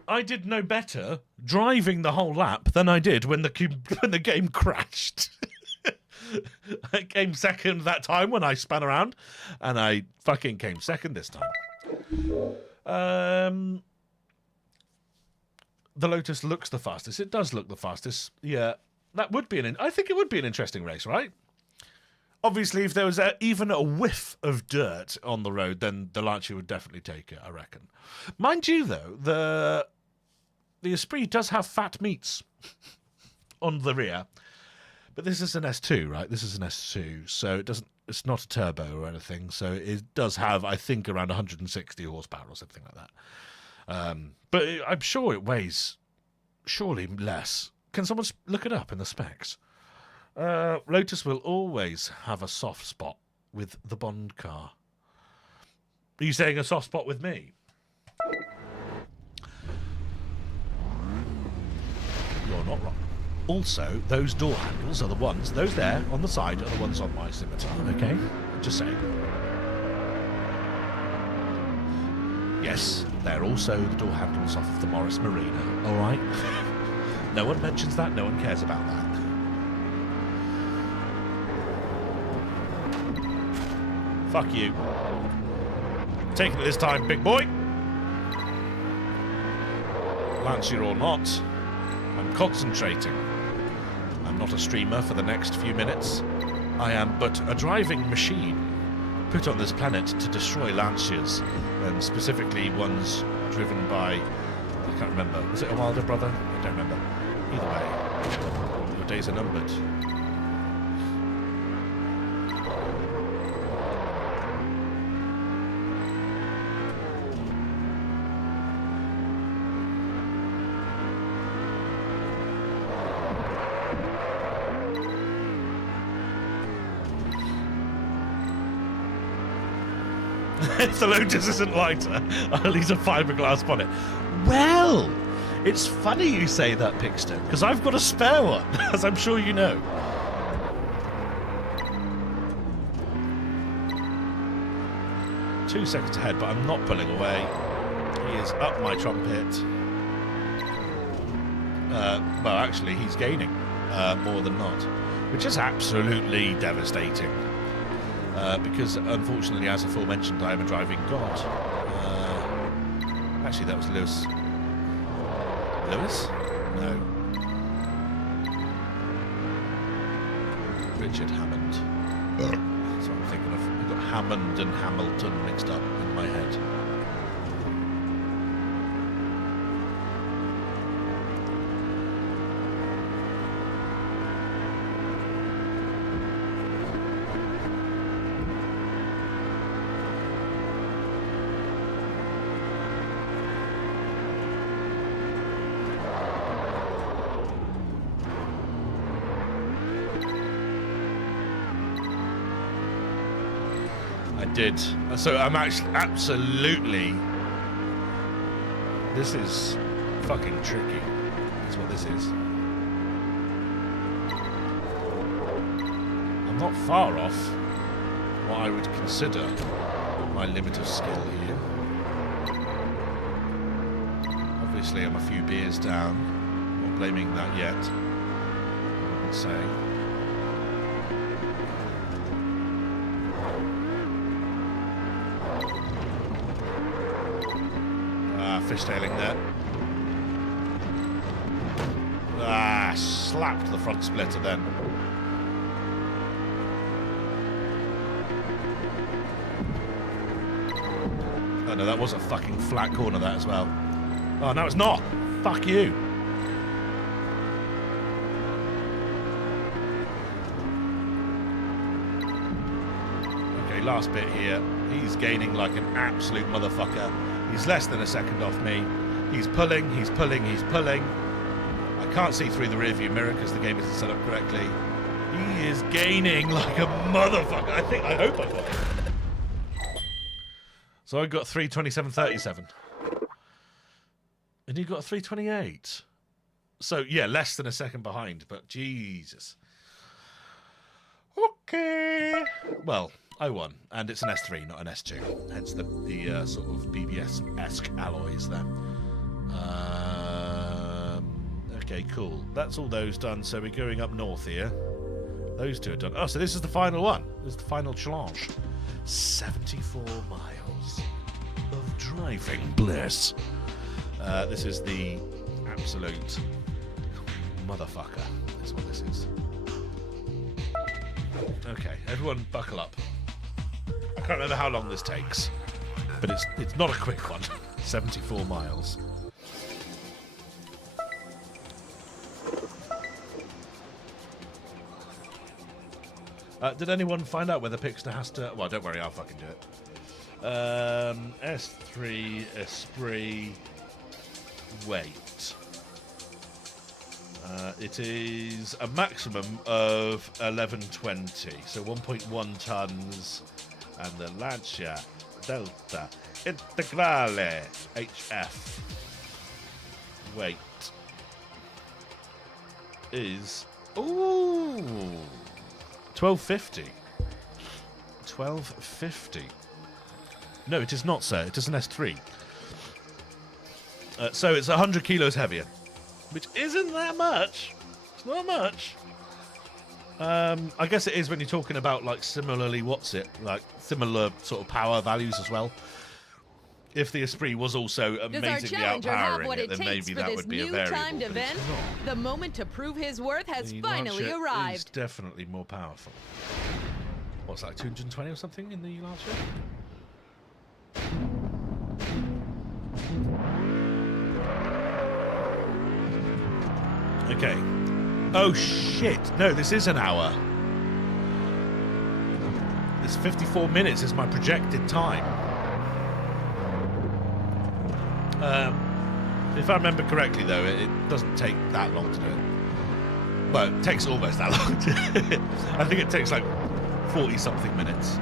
I did no better driving the whole lap than I did when the game crashed. I came second that time when I spun around, and I fucking came second this time. The Lotus looks the fastest. It does look the fastest. Yeah, that would be I think it would be an interesting race, right? Obviously, if there was even a whiff of dirt on the road, then the Lancia would definitely take it, I reckon. Mind you, though, the Esprit does have fat meats on the rear. But this is an S2, right? This is an S2, so it's not a turbo or anything. So it does have, I think, around 160 horsepower or something like that. But I'm sure it weighs surely less. Can someone look it up in the specs? Lotus will always have a soft spot with the Bond car. Are you saying a soft spot with me? You're not wrong. Also, those door handles are the ones, those there on the side are the ones on my Scimitar, okay? Just saying. Yes, they're also the door handles off of the Morris Marina, alright? No one mentions that, no one cares about that. Fuck you. Taking it this time, big boy. Lancia or not, I'm concentrating. I'm not a streamer for the next few minutes. I am but a driving machine put on this planet to destroy Lancias, and specifically ones driven by, I can't remember, was it a Wilder brother? I don't remember. Either way, your days are numbered. If the Lotus isn't lighter, I'll use a fiberglass bonnet. Well, it's funny you say that, Pixton, because I've got a spare one, as I'm sure you know. Two seconds ahead, but I'm not pulling away. He is up my trumpet. Well, actually, he's gaining more than not, which is absolutely devastating. Because, unfortunately, as aforementioned, I am a driving god. Actually, that was Lewis. Lewis? No. Richard Hammond. That's what I'm thinking of. I've got Hammond and Hamilton mixed up in my head. Did. So I'm actually absolutely... This is fucking tricky. That's what this is. I'm not far off what I would consider my limit of skill here. Obviously, I'm a few beers down. Not blaming that yet. I would say. Fishtailing there. Slapped the front splitter then. Oh no, that was a fucking flat corner, that as well. Oh no, it's not. Fuck you. Okay, last bit here. He's gaining like an absolute motherfucker. He's less than a second off me. He's pulling, he's pulling, he's pulling. I can't see through the rearview mirror because the game isn't set up correctly. He is gaining like a motherfucker. I hope I got it. So I got 3:27.37. And he got 3:28. So, yeah, less than a second behind, but Jesus. Okay. Well, I won, and it's an S3, not an S2. Hence the sort of BBS-esque alloys there. Okay, cool. That's all those done, so we're going up north here. Those two are done. Oh, so this is the final one. This is the final challenge. 74 miles of driving bliss. This is the absolute motherfucker. That's what this is. Okay, everyone buckle up. I can't remember how long this takes, but it's not a quick one. 74 miles. Did anyone find out whether Pixner has to... Well, don't worry, I'll fucking do it. S3 Esprit weight. It is a maximum of 1120, so 1.1 tons, and the Lancia Delta Integrale HF weight is 1250. 1250. No, it is not, sir. It is an S3. So it's 100 kilos heavier, which isn't that much. It's not much. I guess it is when you're talking about like similarly, like similar sort of power values as well. If the Esprit was also amazingly outpowering it, then maybe that would be a variable. Event? The moment to prove his worth has finally arrived. It's definitely more powerful. What's that, 220 or something in the Lancia? Okay. Oh shit! No, this is an hour. This 54 minutes is my projected time. If I remember correctly, though, it doesn't take that long to do it. Well, it takes almost that long to I think it takes like 40-something minutes.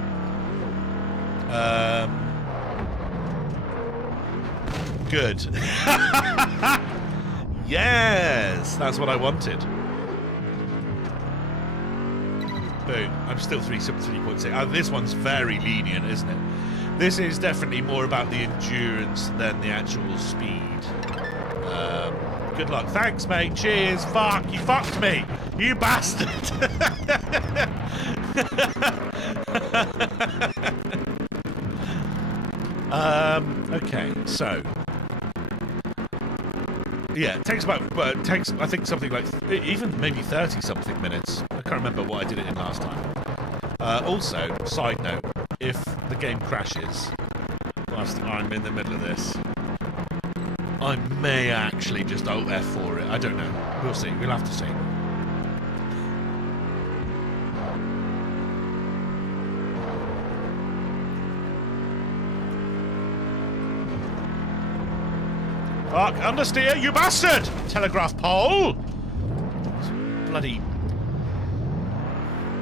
Good. Yes! That's what I wanted. Boom. I'm still 3.6. This one's very lenient, isn't it? This is definitely more about the endurance than the actual speed. Good luck. Thanks, mate. Cheers. Fuck. You fucked me. You bastard. Okay, so... Yeah, it takes about... I think, something like... even maybe 30-something minutes. I can't remember what I did it in last time. Also, side note, if the game crashes whilst I'm in the middle of this, I may actually just Alt F for it. I don't know. We'll see. We'll have to see. Fuck, understeer, you bastard! Telegraph pole! Bloody...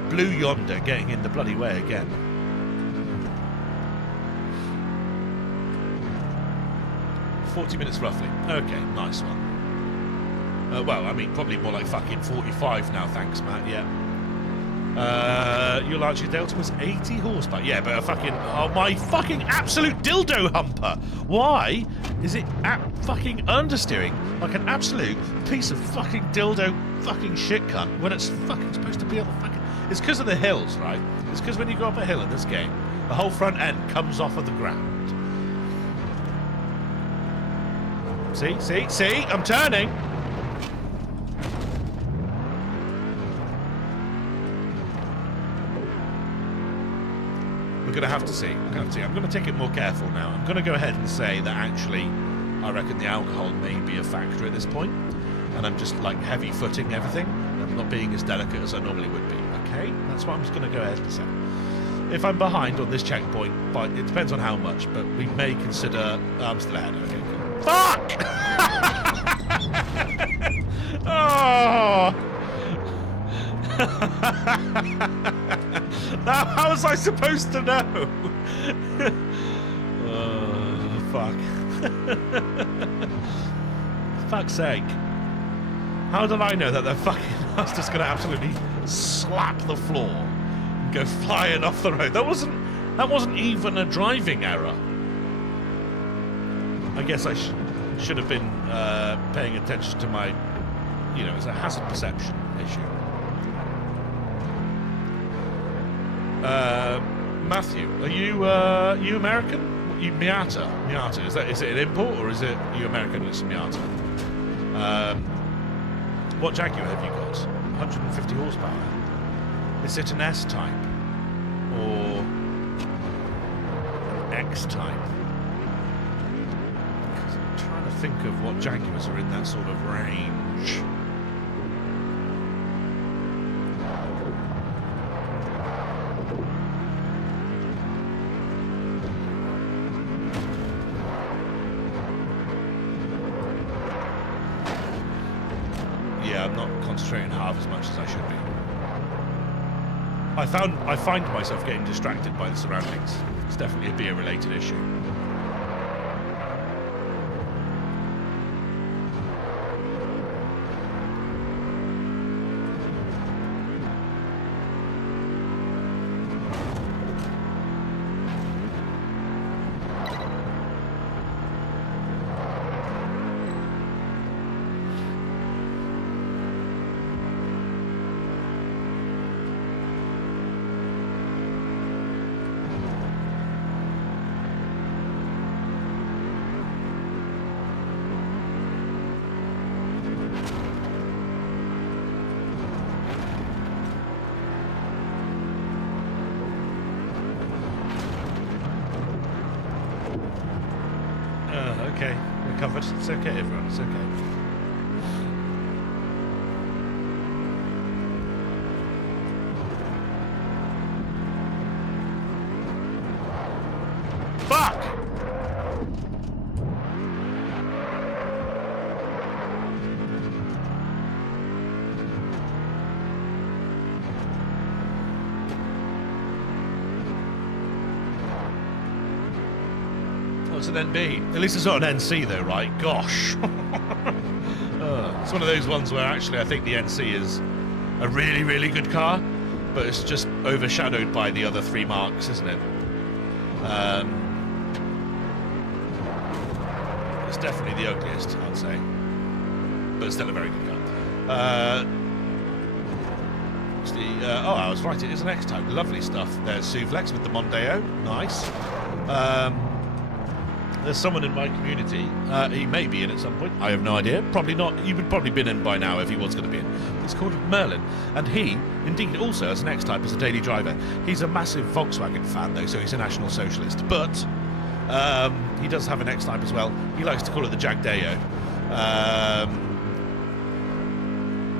Blue Yonder getting in the bloody way again. $40 minutes roughly. Okay, nice one. Well, I mean, probably more like fucking 45 now, thanks, Matt, yeah. your Lancia Delta was 80 horsepower. Yeah, but my fucking absolute dildo humper. Why is it fucking understeering like an absolute piece of fucking dildo fucking shit cunt when it's fucking supposed to be on the fucking... It's because of the hills, right? It's because when you go up a hill in this game, the whole front end comes off of the ground. See? I'm turning. We're going to have to see. I'm going to take it more careful now. I'm going to go ahead and say that actually I reckon the alcohol may be a factor at this point, and I'm just like heavy footing everything. I'm not being as delicate as I normally would be. Okay? That's what I'm just going to go ahead and say. If I'm behind on this checkpoint, but it depends on how much, but we may consider... I'm still ahead. Okay, cool. Fuck! Oh! Now, how was I supposed to know? Oh, fuck. Fuck's sake. How did I know that the fucking... I was just going to absolutely slap the floor and go flying off the road. That wasn't even a driving error. I guess I should have been paying attention to my... You know, it's a hazard perception issue. Matthew, are you American? You Miata? Miata, is it an import or is it you American? It's Miata. What Jaguar have you got? 150 horsepower. Is it an S type or an X type? Because I'm trying to think of what Jaguars are in that sort of range. I'm not concentrating half as much as I should be. I find myself getting distracted by the surroundings. It's definitely a beer-related issue. Okay, we're covered. It's okay, everyone. It's okay. Fuck! What's an NB? At least it's not an NC though, right? Gosh. It's one of those ones where actually I think the NC is a really, really good car, but it's just overshadowed by the other three marks, isn't it? It's definitely the ugliest, I'd say. But it's still a very good car. Oh, I was right, it is an X-Type. Lovely stuff. There's Suvlex with the Mondeo. Nice. There's someone in my community, he may be in at some point, I have no idea, probably not, you would probably been in by now if he was going to be in. It's called Merlin, and he, indeed, also has an X-Type as a daily driver. He's a massive Volkswagen fan though, so he's a National Socialist, but he does have an X-Type as well. He likes to call it the Jagdeo.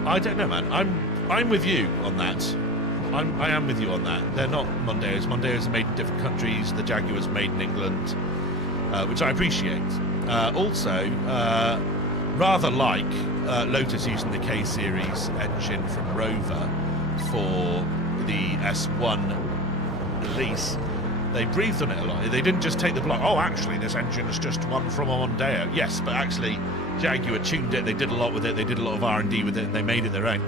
I don't know, man, I'm with you on that. I am with you on that. They're not Mondeos. Mondeos are made in different countries, the Jaguar's made in England. Which I appreciate. Also, rather like Lotus using the K-Series engine from Rover for the S1 release, They breathed on it a lot. They didn't just take the block. Oh, actually, this engine is just one from a Mondeo. Yes, but actually, Jaguar tuned it. They did a lot with it. They did a lot of R&D with it, and they made it their own.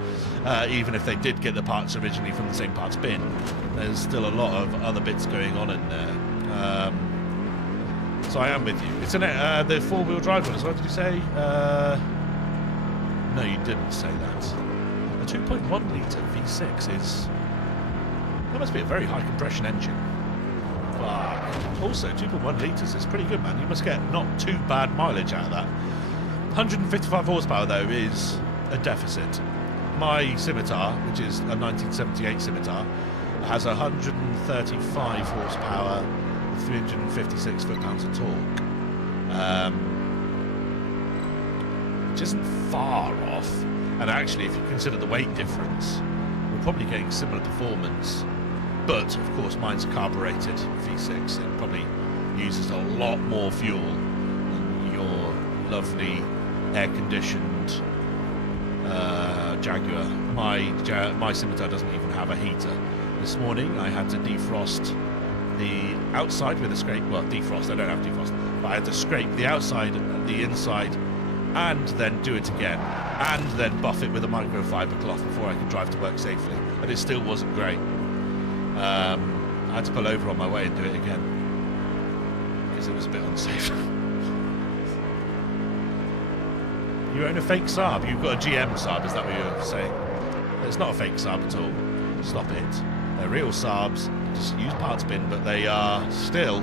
Even if they did get the parts originally from the same parts bin, there's still a lot of other bits going on in there. So I am with you. It's the four-wheel drive one as well. Did you say? No, you didn't say that. A 2.1 litre V6 is. That must be a very high compression engine. But also, 2.1 litres is pretty good, man. You must get not too bad mileage out of that. 155 horsepower, though, is a deficit. My Scimitar, which is a 1978 Scimitar, has 135 horsepower, 356 foot-pounds of torque. Which isn't far off. And actually, if you consider the weight difference, we're probably getting similar performance. But, of course, mine's a carbureted V6. It probably uses a lot more fuel than your lovely air-conditioned Jaguar. My Scimitar doesn't even have a heater. This morning, I had to defrost the outside with a scrape. Well, defrost. I don't have defrost. But I had to scrape the outside and the inside and then do it again. And then buff it with a microfiber cloth before I could drive to work safely. And it still wasn't great. I had to pull over on my way and do it again because it was a bit unsafe. You own a fake Saab? You've got a GM Saab, is that what you're saying? It's not a fake Saab at all. Stop it. They're real Saabs, just use parts bin, but they are still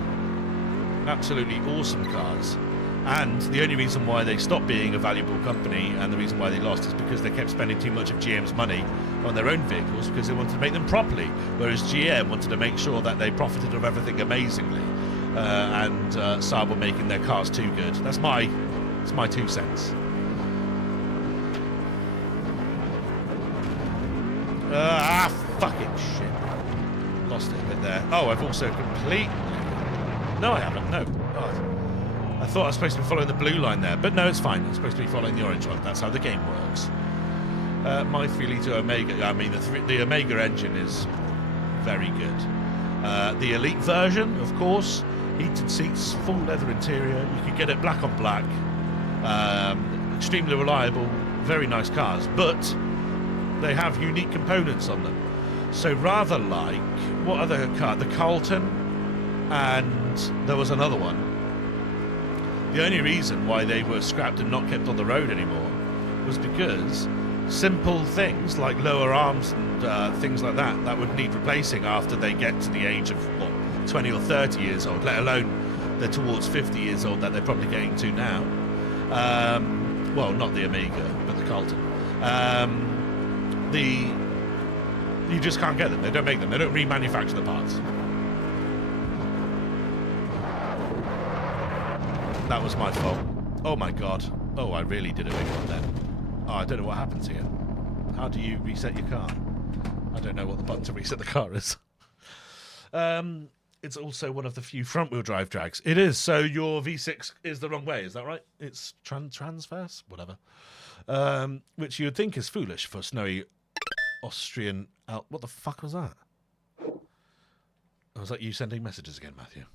absolutely awesome cars. And the only reason why they stopped being a valuable company and the reason why they lost is because they kept spending too much of GM's money on their own vehicles because they wanted to make them properly, whereas GM wanted to make sure that they profited of everything amazingly, and Saab were making their cars too good. That's my 2 cents. Fucking shit. Lost it a bit there. Oh, I've also completely... No, I haven't. No. Oh. I thought I was supposed to be following the blue line there, but no, it's fine. I'm supposed to be following the orange one. That's how the game works. My 3-litre Omega, I mean, the Omega engine is very good. The Elite version, of course, heated seats, full leather interior. You could get it black on black. Extremely reliable, very nice cars, but they have unique components on them. So rather like, what other car? The Carlton, and there was another one. The only reason why they were scrapped and not kept on the road anymore was because simple things like lower arms and things like that would need replacing after they get to the age of, what, 20 or 30 years old, let alone they're towards 50 years old that they're probably getting to now. Well, not the Omega, but the Carlton. You just can't get them. They don't make them. They don't remanufacture the parts. That was my fault. Oh my god. Oh, I really did a big one then. Oh, I don't know what happens here. How do you reset your car? I don't know what the button to reset the car is. It's also one of the few front-wheel drive drags. It is. So your V6 is the wrong way. Is that right? It's transverse? Whatever. Which you would think is foolish for snowy Austrian... What the fuck was that? Oh, was that you sending messages again, Matthew?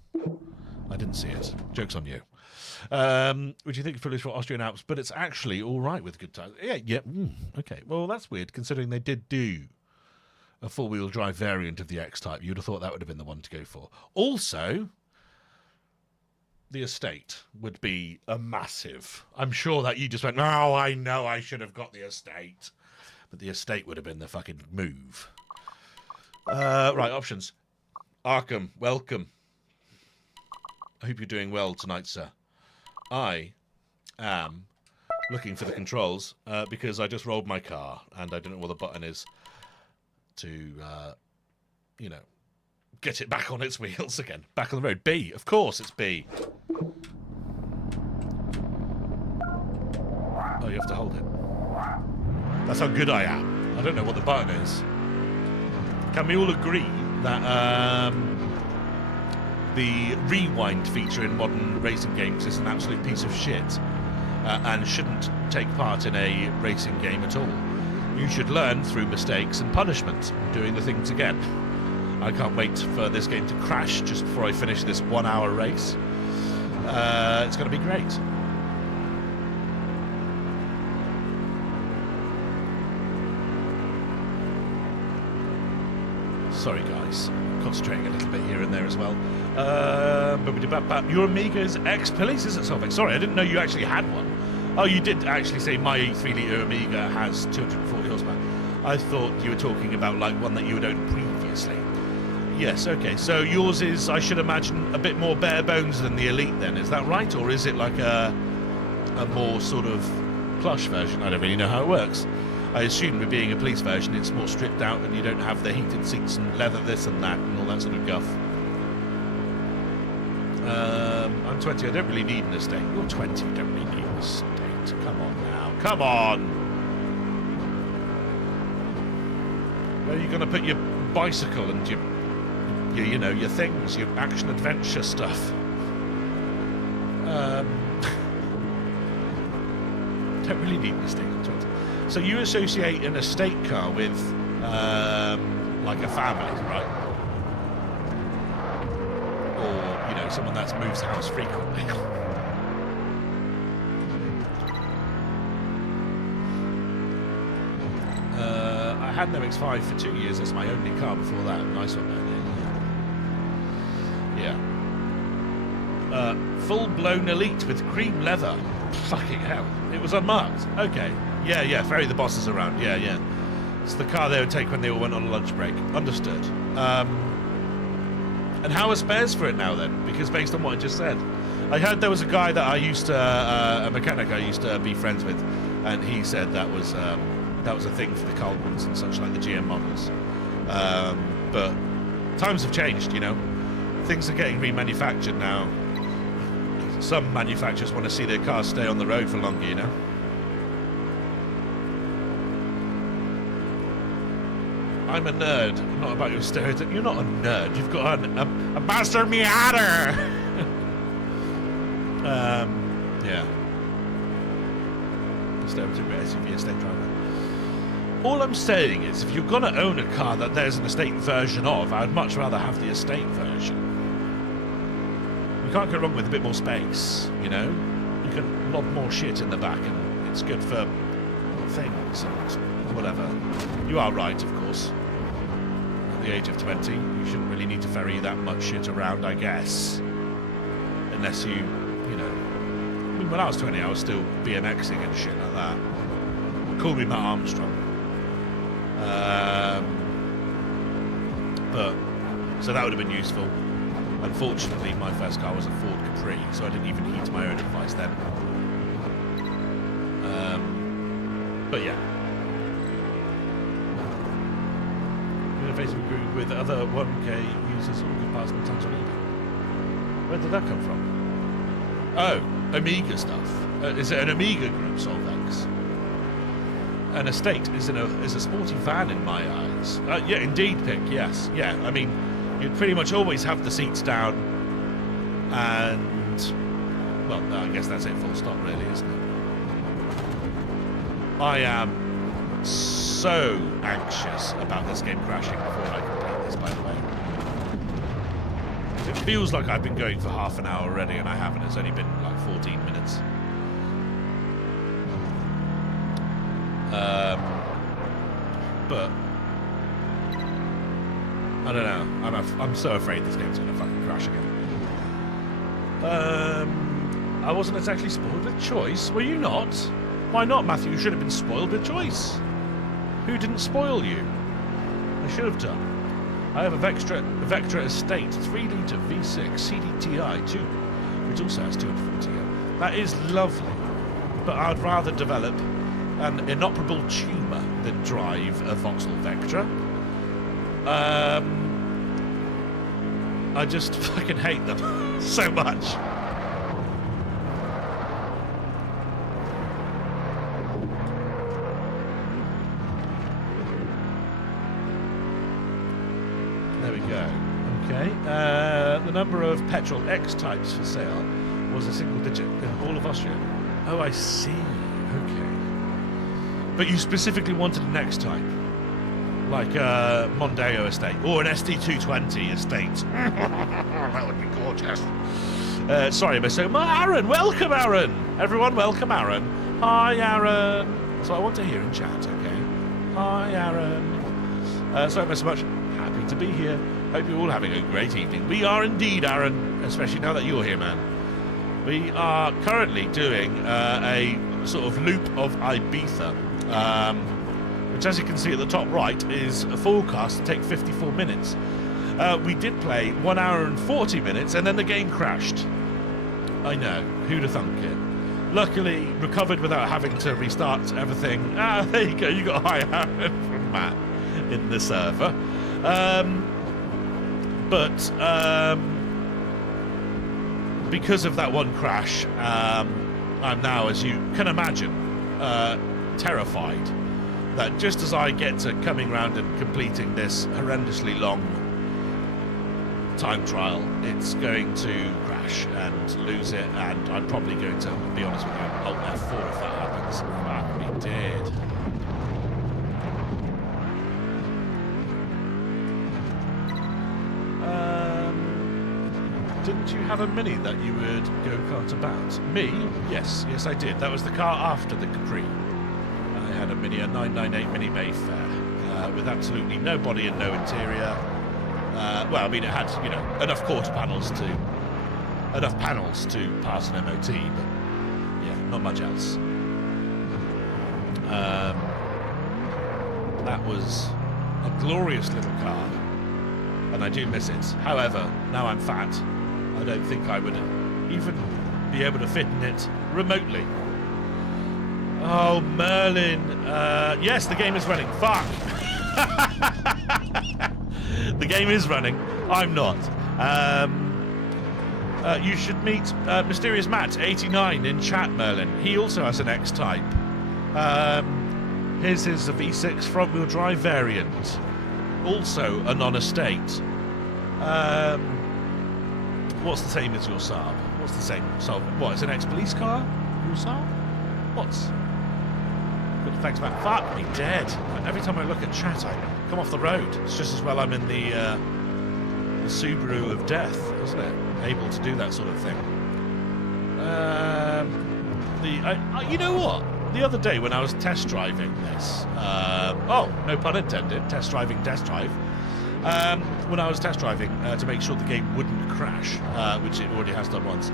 I didn't see it. Joke's on you. Which you think is foolish for Austrian Alps, but it's actually all right with good tires. Yeah. Okay. Well, that's weird, considering they did do a four-wheel drive variant of the X-Type. You'd have thought that would have been the one to go for. Also, the Estate would be a massive... I'm sure that you just went, oh, I know I should have got the Estate. But the Estate would have been the fucking move. Right, options. Arkham, welcome. I hope you're doing well tonight, sir. I am looking for the controls because I just rolled my car and I don't know what the button is to, get it back on its wheels again. Back on the road. B, of course it's B. Oh, you have to hold it. That's how good I am. I don't know what the button is. Can we all agree that the rewind feature in modern racing games is an absolute piece of shit and shouldn't take part in a racing game at all? You should learn through mistakes and punishment, doing the things again. I can't wait for this game to crash just before I finish this 1 hour race. It's going to be great. Sorry guys, concentrating a little bit here and there as well. Your Amiga is ex-police, is it, Solveig? Sorry, I didn't know you actually had one. Oh, you did actually say my 3-litre Amiga has 240 horsepower. I thought you were talking about like one that you had owned previously. Yes, okay. So yours is, I should imagine, a bit more bare bones than the Elite then, is that right? Or is it like a more sort of plush version? I don't really know how it works. I assume with being a police version, it's more stripped out and you don't have the heated seats and leather this and that and all that sort of guff. I'm 20, I don't really need an estate. You're 20, you don't really need an estate. Come on now, come on! Where are you going to put your bicycle and your things, your action-adventure stuff? Don't really need an estate on 20. So you associate an estate car with, like a family, right? Or, someone that moves house frequently. I had an MX-5 for 2 years. That's my only car before that. Nice one, man. Yeah. Full-blown Elite with cream leather. Fucking hell. It was unmarked. Okay. Yeah, ferry the bosses around. Yeah. It's the car they would take when they all went on a lunch break. Understood. And how are spares for it now then? Because based on what I just said, I heard there was a guy that I used to, a mechanic I used to be friends with, and he said that was a thing for the Carltons and such, like the GM models. But times have changed, Things are getting remanufactured now. Some manufacturers want to see their cars stay on the road for longer, I'm a nerd, not about your stereotype. You're not a nerd. You've got a Master Miata. Yeah. Stereotypical SUV estate driver. All I'm saying is, if you're going to own a car that there's an estate version of, I'd much rather have the estate version. You can't go wrong with a bit more space, You can lob more shit in the back, and it's good for things and whatever. You are right, of course. At the age of 20, you shouldn't really need to ferry that much shit around, I guess. Unless you when I was 20, I was still BMXing and shit like that. Call me Matt Armstrong. So that would have been useful. Unfortunately, my first car was a Ford Capri, so I didn't even heed my own advice then. But yeah. Facebook group with other 1K users all good parts sometimes on eBay. Where did that come from? Oh, Amiga stuff. Is it an Amiga group, Solvex? An estate is a sporty van in my eyes. Yeah, indeed, Pick. Yes, yeah. I mean, you'd pretty much always have the seats down, and well, no, I guess that's it. Full stop, really, isn't it? I am so anxious about this game crashing before I complete this, by the way. It feels like I've been going for half an hour already, and I haven't. It's only been like 14 minutes. But I don't know. I'm so afraid this game's gonna fucking crash again. I wasn't exactly spoiled with choice. Were you not? Why not, Matthew? You should have been spoiled with choice. Who didn't spoil you? I should have done. I have a Vectra Estate 3-litre V6 CDTI 2, which also has 240. That is lovely, but I'd rather develop an inoperable tumour than drive a Vauxhall Vectra. I just fucking hate them so much. There we go. Okay. The number of petrol X types for sale was a single digit in all of Austria. Oh, I see. Okay. But you specifically wanted an X type. like a Mondeo estate or an ST220 estate. That would be gorgeous. Sorry, I missed so much. Aaron, welcome, Aaron. Everyone, welcome, Aaron. Hi, Aaron. That's what I want to hear in chat, okay? Hi, Aaron. Sorry I missed so much. Happy to be here. Hope you're all having a great evening. We are indeed, Aaron, especially now that you're here, man. We are currently doing a sort of loop of Ibiza, which, as you can see at the top right, is a forecast to take 54 minutes. We did play 1 hour and 40 minutes, and then the game crashed. I know, who'd have thunk it? Luckily, recovered without having to restart everything. Ah, there you go, you got a hi Aaron from Matt in the server. Because of that one crash, I'm now, as you can imagine, terrified that just as I get to coming round and completing this horrendously long time trial, it's going to crash and lose it, and I'm probably going to, be honest with you, Alt F4 if that happens. Fuck me dead. Didn't you have a Mini that you would go-kart about? Me? Yes, I did. That was the car after the Capri. I had a Mini, a 998 Mini Mayfair, with absolutely no body and no interior. Well, I mean, it had, you know, enough quarter panels to pass an MOT, but yeah, not much else. That was a glorious little car, and I do miss it. However, now I'm fat, I don't think I would even be able to fit in it remotely. Oh, Merlin. Yes, the game is running. Fuck. The game is running. I'm not. You should meet Mysterious Matt 89 in chat, Merlin. He also has an X-Type. His is a V6 front-wheel drive variant. Also a non-estate. What's the same as your Saab? What's the same? So, what, it's an ex-police car? Your Saab? What's? Good, thanks, Matt. Fuck me dead. Every time I look at chat, I come off the road. It's just as well I'm in the Subaru of death, isn't it? Able to do that sort of thing. You know what? The other day when I was test driving this, oh, no pun intended, test drive. When I was test driving to make sure the game wouldn't crash, which it already has done once,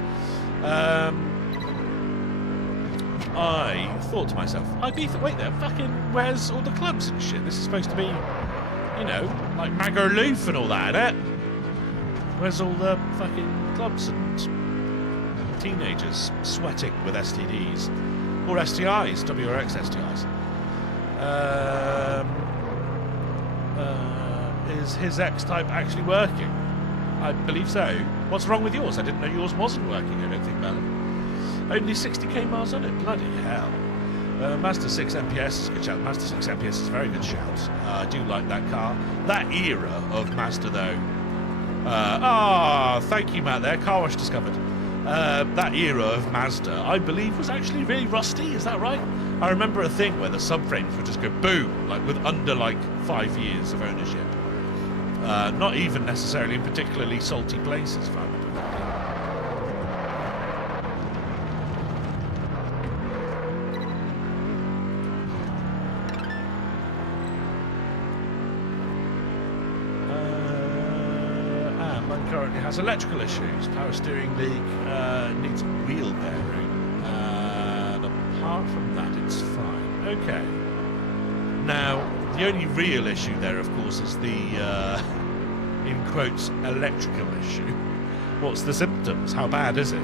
I thought to myself, Ibiza, wait there, fucking, where's all the clubs and shit? This is supposed to be, you know, like Magaluf and all that, innit? Where's all the fucking clubs and teenagers sweating with STDs? Or STIs, WRX STIs. Is his X-Type actually working? I believe so. What's wrong with yours? I didn't know yours wasn't working, I don't think, Melon. Only 60k miles on it? Bloody hell. Mazda 6 MPS is a good shout. Mazda 6 MPS is a very good shout. I do like that car. That era of Mazda, though. Thank you, Matt, there. Car wash discovered. That era of Mazda, I believe, was actually really rusty. Is that right? I remember a thing where the subframes would just go boom, like with under 5 years of ownership. Not even necessarily in particularly salty places, if I remember correctly. Mine currently has electrical issues. Power steering leak, needs wheel bearing. And apart from that, it's fine. Okay. Now, the only real issue there, of course, is the, in quotes, electrical issue. What's the symptoms? How bad is it?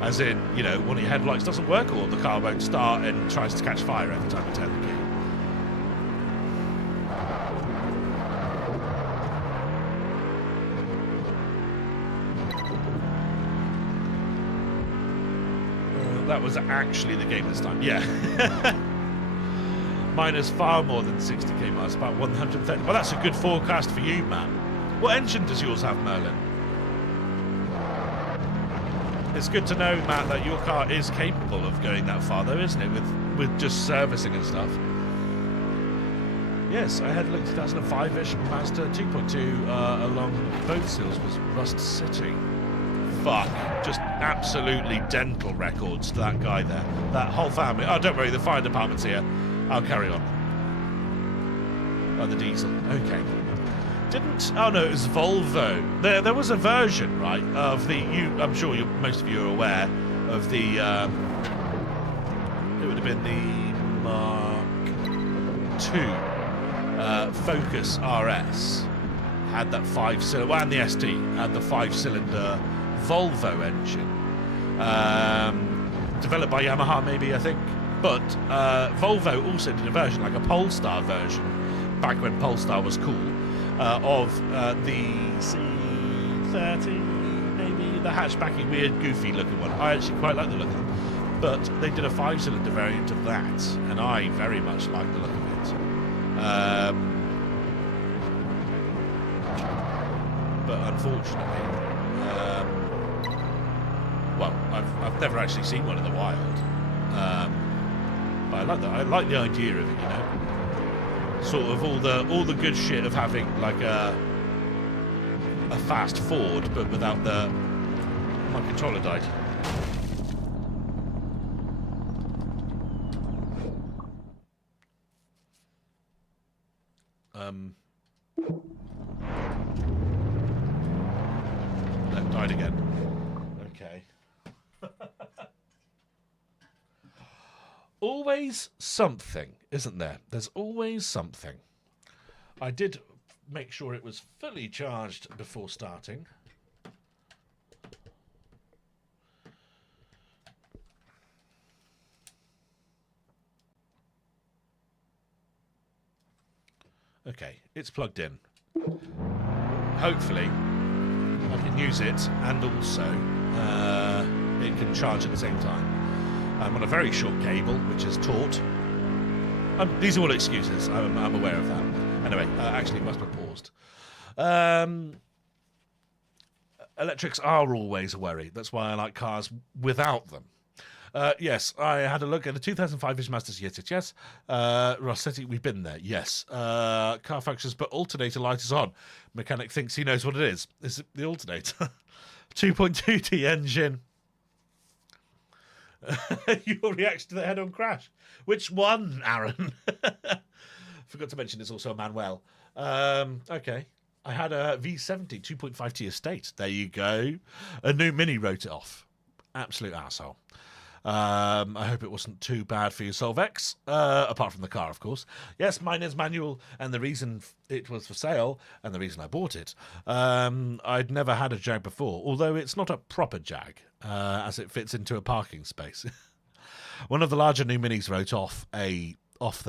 As in, you know, one of your headlights doesn't work or the car won't start and tries to catch fire every time you turn the key. That was actually the game this time. Yeah. Mine is far more than 60k miles, about 130. Well, that's a good forecast for you, Matt. What engine does yours have, Merlin? It's good to know, Matt, that your car is capable of going that far, though, isn't it? With just servicing and stuff. Yes, I had a look at 2005-ish Mazda 2.2 along both sills was Rust City. Fuck, just absolutely dental records to that guy there. That whole family. Oh, don't worry, the fire department's here. I'll carry on. Oh, the diesel. Okay. Oh no, it was Volvo. There was a version, right, of the. I'm sure most of you are aware of the. It would have been the Mark II Focus RS. Had that 5-cylinder, well, and the ST had the 5-cylinder Volvo engine, developed by Yamaha, maybe, I think. But Volvo also did a version, like a Polestar version, back when Polestar was cool. Of the C30, maybe, the hatchbacky, weird, goofy looking one. I actually quite like the look of them. But they did a 5-cylinder variant of that, and I very much like the look of it. But unfortunately, well, I've never actually seen one in the wild. But I like that. I like the idea of it, you know. Sort of all the good shit of having like a fast Ford, but without the. My controller died. That died again. Okay. Always something, isn't there? There's always something. I did make sure it was fully charged before starting. Okay, it's plugged in. Hopefully, I can use it and also it can charge at the same time. I'm on a very short cable, which is taut. These are all excuses. I'm aware of that. Anyway, actually, it must have paused. Electrics are always a worry. That's why I like cars without them. Yes, I had a look at the 2005-ish Mazda CX-6. Rust City, we've been there. Yes. Car functions, but alternator light is on. Mechanic thinks he knows what it is. Is it the alternator? 2.2T engine. Your reaction to the head-on crash. Which one, Aaron? Forgot to mention it's also a Manuel. Okay. I had a V70 2.5T estate. There you go. A new Mini wrote it off. Absolute arsehole. I hope it wasn't too bad for you, Solvex. Apart from the car, of course. Yes, mine is manual, and the reason it was for sale, and the reason I bought it, I'd never had a Jag before, although it's not a proper Jag, as it fits into a parking space. One of the larger new Minis wrote off the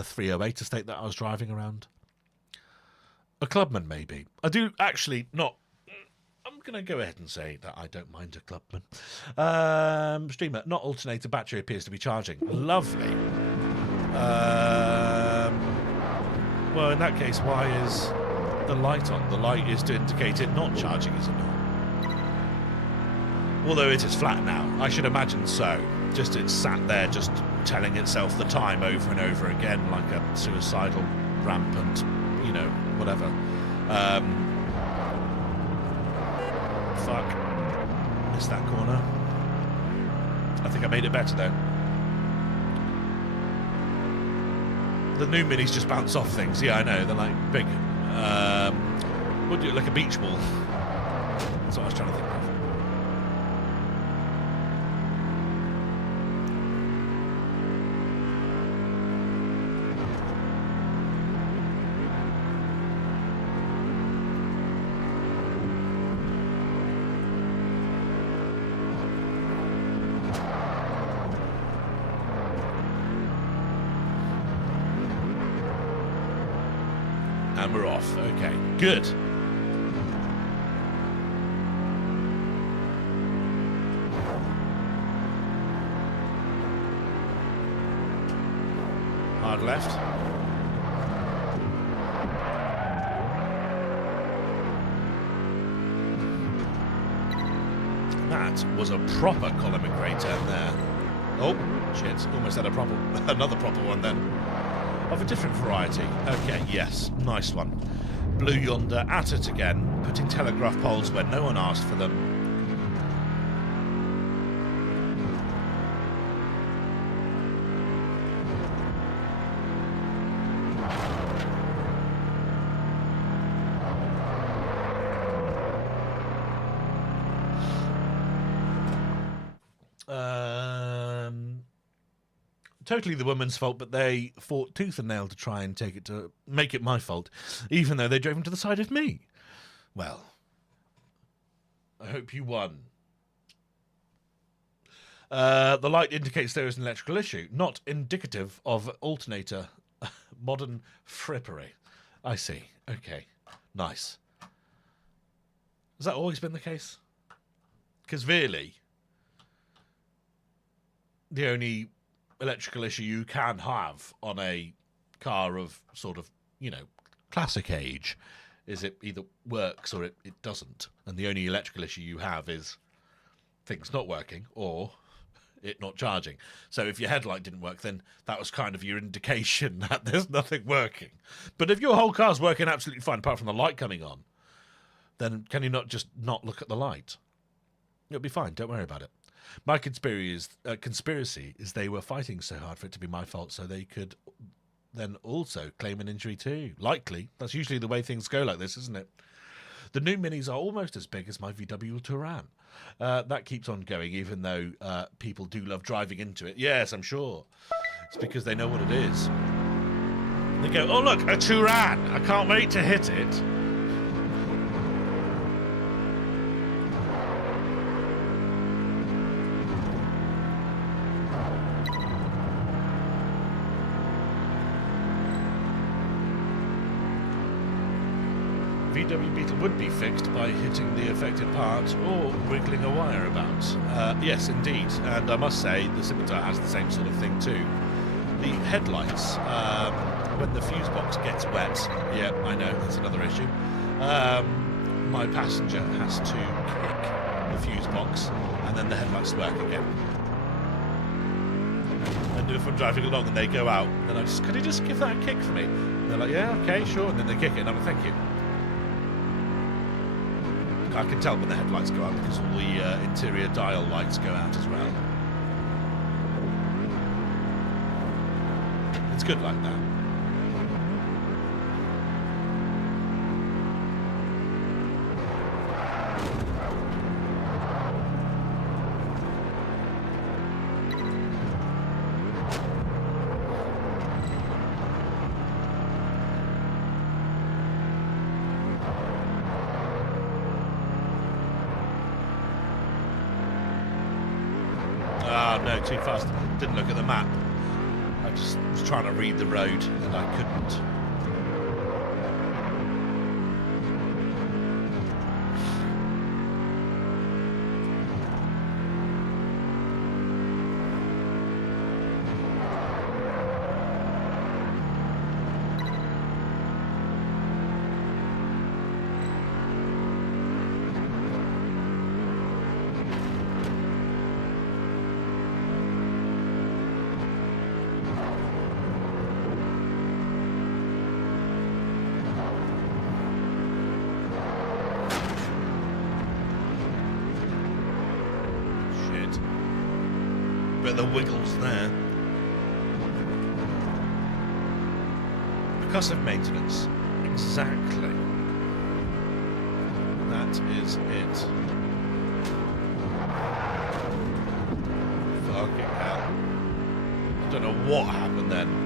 308 estate that I was driving around. A Clubman, maybe. I do actually not... I'm going to go ahead and say that I don't mind a Clubman. Streamer, not alternator, battery appears to be charging. Lovely. Well, in that case, why is the light on? The light is to indicate it not charging, is it not? Although it is flat now. I should imagine so. Just it's sat there just telling itself the time over and over again like a suicidal, rampant, you know, whatever. Fuck. Missed that corner. I think I made it better though. The new Minis just bounce off things. Yeah, I know. They're like big. What do you like a beach ball? That's what I was trying to think of. And we're off. Okay, good. Hard left. That was a proper column grey turn there. Oh, shit. Almost had another proper one then. of a different variety. Okay, yes, nice one. Blue Yonder at it again, putting telegraph poles where no one asked for them. Totally the woman's fault, but they fought tooth and nail to try and make it my fault, even though they drove into the side of me. Well, I hope you won. The light indicates there is an electrical issue, not indicative of alternator. Modern frippery. I see. Okay. Nice. Has that always been the case? Because really, the only electrical issue you can have on a car of sort of, classic age is it either works or it doesn't. And the only electrical issue you have is things not working or it not charging. So if your headlight didn't work, then that was kind of your indication that there's nothing working. But if your whole car's working absolutely fine, apart from the light coming on, then can you not just not look at the light? It'll be fine. Don't worry about it. My conspiracy is they were fighting so hard for it to be my fault so they could then also claim an injury too. Likely. That's usually the way things go like this, isn't it? The new Minis are almost as big as my VW Touran. That keeps on going, even though people do love driving into it. Yes, I'm sure. It's because they know what it is. They go, oh, look, a Touran. I can't wait to hit it. VW Beetle would be fixed by hitting the affected part or wiggling a wire about. Yes, indeed. And I must say, the Scimitar has the same sort of thing too. The headlights, when the fuse box gets wet, yeah, I know, that's another issue. My passenger has to kick the fuse box and then the headlights work again. And if I'm driving along and they go out, then could you just give that a kick for me? And they're like, yeah, okay, sure. And then they kick it and I'm like, thank you. I can tell when the headlights go out because all the interior dial lights go out as well. It's good like that. No, too fast. Didn't look at the map. I just was trying to read the road and I couldn't. The wiggles there. Because of maintenance. Exactly. That is it. Fucking hell. I don't know what happened then.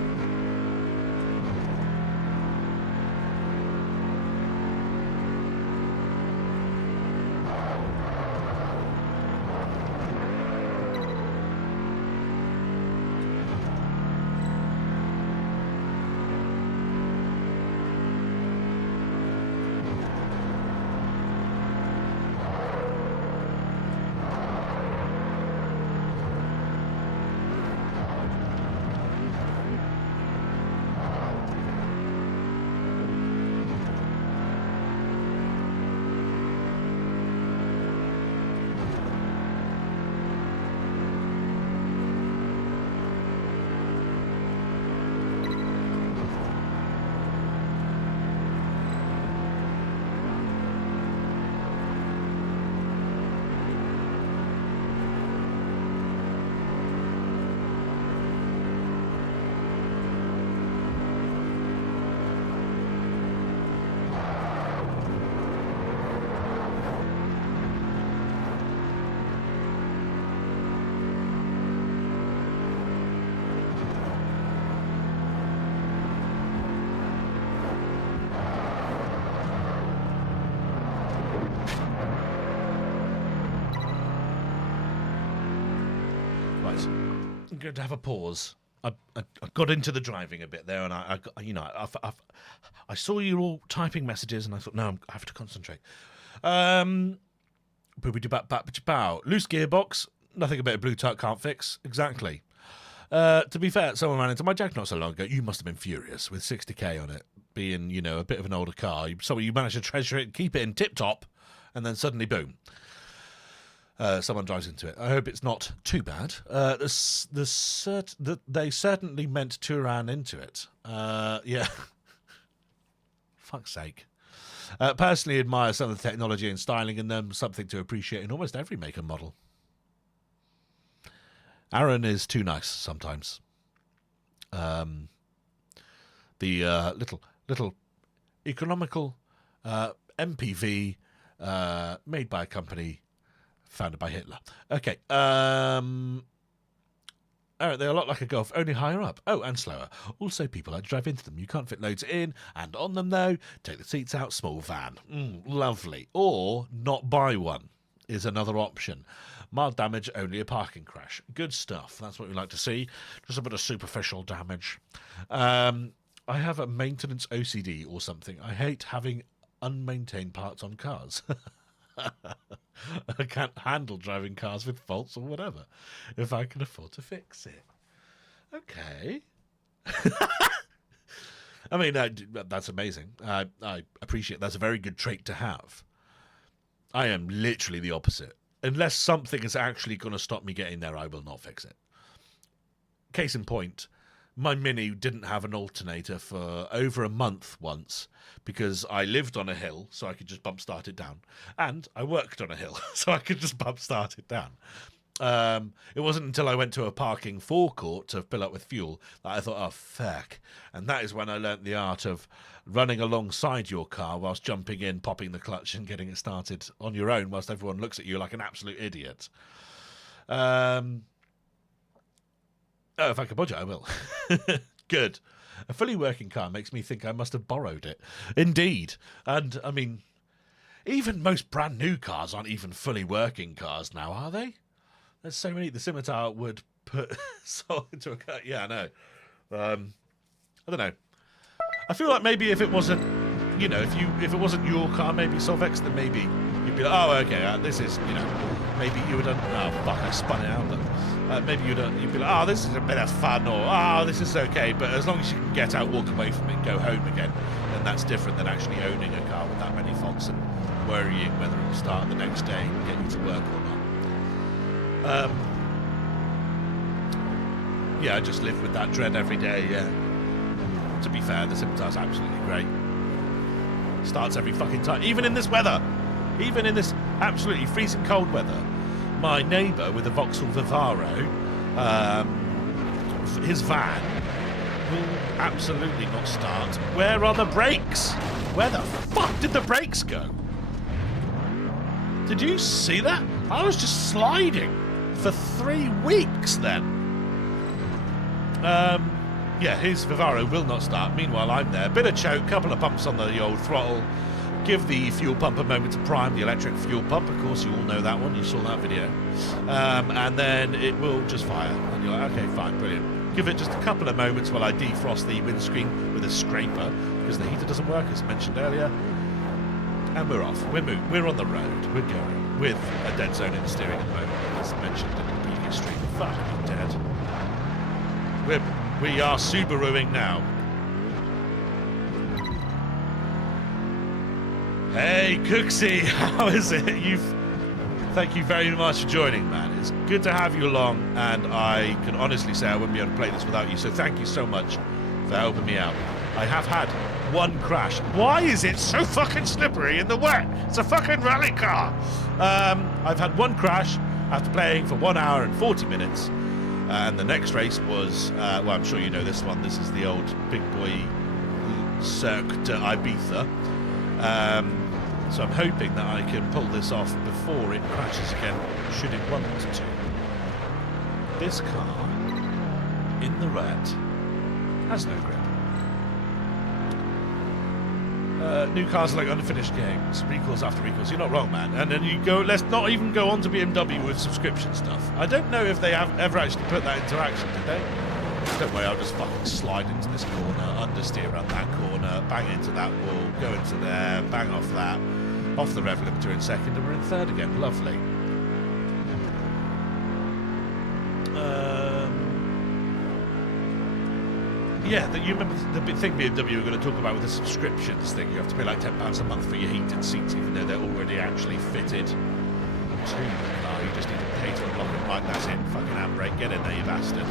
Right. I'm going to have a pause. I got into the driving a bit there, and I saw you all typing messages, and I thought, no, I have to concentrate. Loose gearbox, nothing a bit of Blue Tuck can't fix. Exactly. To be fair, someone ran into my Jag not so long ago. You must have been furious with 60k on it, being, you know, a bit of an older car. So you managed to treasure it, keep it in tip-top, and then suddenly, boom. Someone drives into it. I hope it's not too bad. They certainly meant to ran into it. Yeah. Fuck's sake. Personally admire some of the technology and styling in them, something to appreciate in almost every make and model. Aaron is too nice sometimes. The little economical MPV made by a company founded by Hitler. Okay. They're a lot like a Golf, only higher up. Oh, and slower. Also, people like to drive into them. You can't fit loads in and on them, though. Take the seats out, small van. Lovely. Or not buy one is another option. Mild damage, only a parking crash. Good stuff. That's what we like to see. Just a bit of superficial damage. I have a maintenance OCD or something. I hate having unmaintained parts on cars. I can't handle driving cars with faults or whatever if I can afford to fix it. Okay. I mean, that's amazing. I appreciate that's a very good trait to have. I am literally the opposite. Unless something is actually going to stop me getting there, I will not fix it. Case in point, my Mini didn't have an alternator for over a month once because I lived on a hill, so I could just bump start it down. And I worked on a hill, so I could just bump start it down. It wasn't until I went to a parking forecourt to fill up with fuel that I thought, oh, fuck. And that is when I learnt the art of running alongside your car whilst jumping in, popping the clutch and getting it started on your own whilst everyone looks at you like an absolute idiot. Oh, if I can budget, I will. Good. A fully working car makes me think I must have borrowed it. Indeed. And, I mean, even most brand new cars aren't even fully working cars now, are they? There's so many. The Scimitar would put soul into a car. Yeah, I know. I don't know. I feel like maybe if it wasn't, you know, if it wasn't your car, maybe Solvex, then maybe you'd be like, oh, okay, this is, you know, maybe you would have, oh, fuck, I spun it out. But, maybe you'd be like, oh, this is a bit of fun, or, oh, this is okay. But as long as you can get out, walk away from it, and go home again, then that's different than actually owning a car with that many faults and worrying whether it will start the next day and get you to work or not. Yeah, I just live with that dread every day, yeah. To be fair, the Scimitar's absolutely great. Starts every fucking time, even in this weather. Even in this absolutely freezing cold weather. My neighbour with a Vauxhall Vivaro, his van will absolutely not start. Where are the brakes? Where the fuck did the brakes go? Did you see that? I was just sliding for 3 weeks then. Yeah, his Vivaro will not start. Meanwhile, I'm there. Bit of choke, couple of pumps on the old throttle. Give the fuel pump a moment to prime, the electric fuel pump. Of course, you all know that one. You saw that video. And then it will just fire. And you're like, okay, fine, brilliant. Give it just a couple of moments while I defrost the windscreen with a scraper, because the heater doesn't work, as mentioned earlier. And we're off. We're moving. We're on the road. We're going with a dead zone in the steering at the moment, as mentioned in the previous stream. Fuck, I'm dead. We are Subaruing now. Hey, Cooksy, how is it? Thank you very much for joining, man. It's good to have you along, and I can honestly say I wouldn't be able to play this without you, so thank you so much for helping me out. I have had one crash. Why is it so fucking slippery in the wet? It's a fucking rally car. I've had one crash after playing for 1 hour and 40 minutes, and the next race was, well, I'm sure you know this one. This is the old big boy Cirque de Ibiza. So I'm hoping that I can pull this off before it crashes again, should it want to. This car, in the rut, has no grip. New cars are like unfinished games, recalls after recalls. You're not wrong, man. And then you go, let's not even go on to BMW with subscription stuff. I don't know if they have ever actually put that into action, did they? Don't worry, I'll just fucking slide into this corner, understeer around that corner, bang into that wall, go into there, bang off that, off the rev limiter in second, and we're in third again. Lovely. Yeah, you remember the big thing BMW were going to talk about with the subscriptions thing. You have to pay like £10 a month for your heated seats, even though they're already actually fitted to the car. You just need to pay to unlock them. Right, that's it. Fucking handbrake. Get in there, you bastard.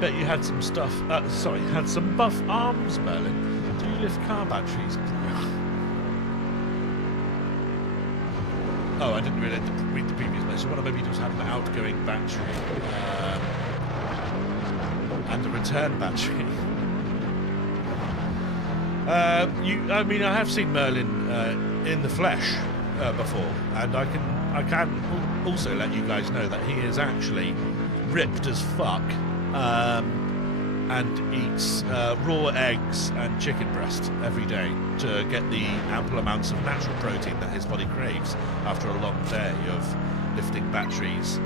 Bet you had some stuff. Sorry, had some buff arms, Merlin. Do you lift car batteries? Oh, I didn't really read the previous message. One of maybe just had an outgoing battery and a return battery. I mean, I have seen Merlin in the flesh before, and I can also let you guys know that he is actually ripped as fuck. And eats raw eggs and chicken breast every day to get the ample amounts of natural protein that his body craves after a long day of lifting batteries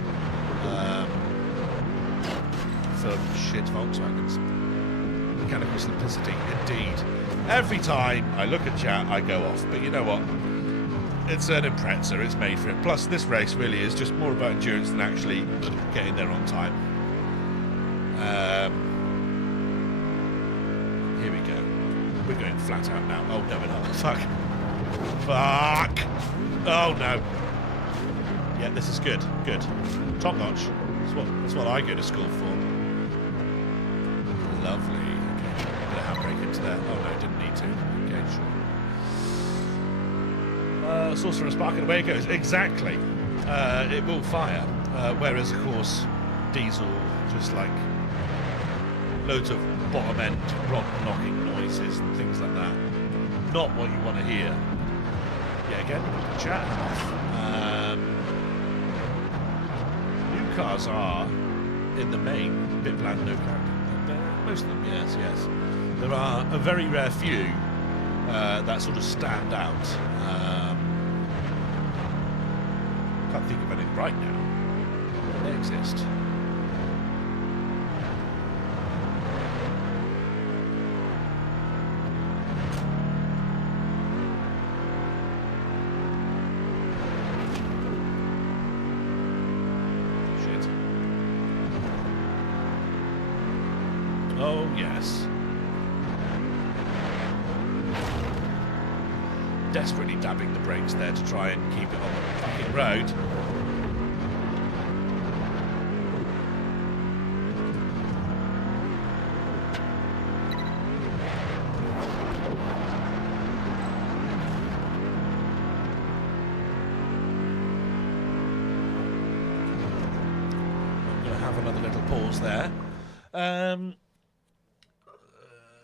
for shit Volkswagens. Mechanical simplicity, indeed. Every time I look at chat, I go off. But you know what? It's an Impreza, it's made for it. Plus, this race really is just more about endurance than actually getting there on time. Here we go. We're going flat out now. Oh, no, we're not. Fuck. Fuck. Oh, no. Yeah, this is good. Good. Top notch. That's what I go to school for. Lovely. Okay. Bit of handbrake into there. Oh, no, didn't need to. Okay, sure. Saucer and spark, and away it goes. Exactly. It will fire. Whereas, of course, diesel, just like loads of bottom end rod knocking noises and things like that. Not what you want to hear. Yeah, again, chat off. New cars are, in the main, bit bland, no character. Most of them, yes. There are a very rare few that sort of stand out. Can't think of anything right now. They exist. Oh, yes. Desperately dabbing the brakes there to try and keep it on the fucking road. I'm going to have another little pause there.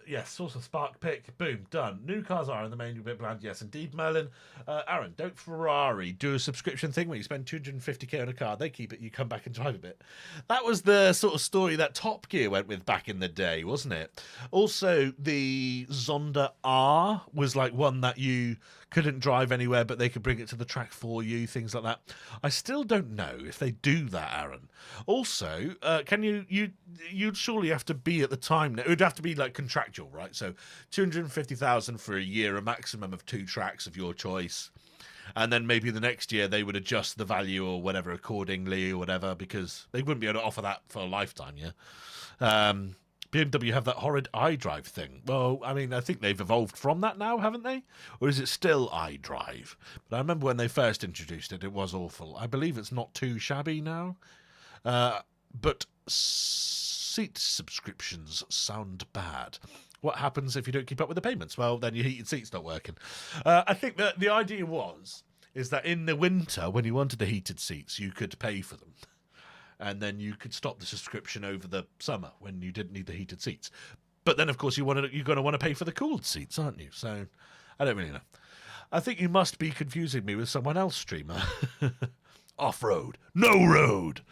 Yes, source of spark pick, boom, done. New cars are in the main, a bit bland, yes, indeed, Merlin. Aaron, don't Ferrari do a subscription thing where you spend 250k on a car, they keep it, you come back and drive a bit. That was the sort of story that Top Gear went with back in the day, wasn't it? Also, the Zonda R was like one that you couldn't drive anywhere, but they could bring it to the track for you, things like that. I still don't know if they do that, Aaron. Also, can you'd surely have to be at the time, it would have to be like contractual, right? So 250,000 for a year, a maximum of 2 tracks of your choice. And then maybe the next year they would adjust the value or whatever accordingly or whatever, because they wouldn't be able to offer that for a lifetime, yeah? BMW have that horrid iDrive thing. Well, I mean, I think they've evolved from that now, haven't they? Or is it still iDrive? But I remember when they first introduced it, it was awful. I believe it's not too shabby now. But seat subscriptions sound bad. What happens if you don't keep up with the payments? Well, then your heated seat's not working. I think that the idea is that in the winter, when you wanted the heated seats, you could pay for them. And then you could stop the subscription over the summer when you didn't need the heated seats. But then, of course, you're going to want to pay for the cooled seats, aren't you? So I don't really know. I think you must be confusing me with someone else, streamer. Off-road. No road.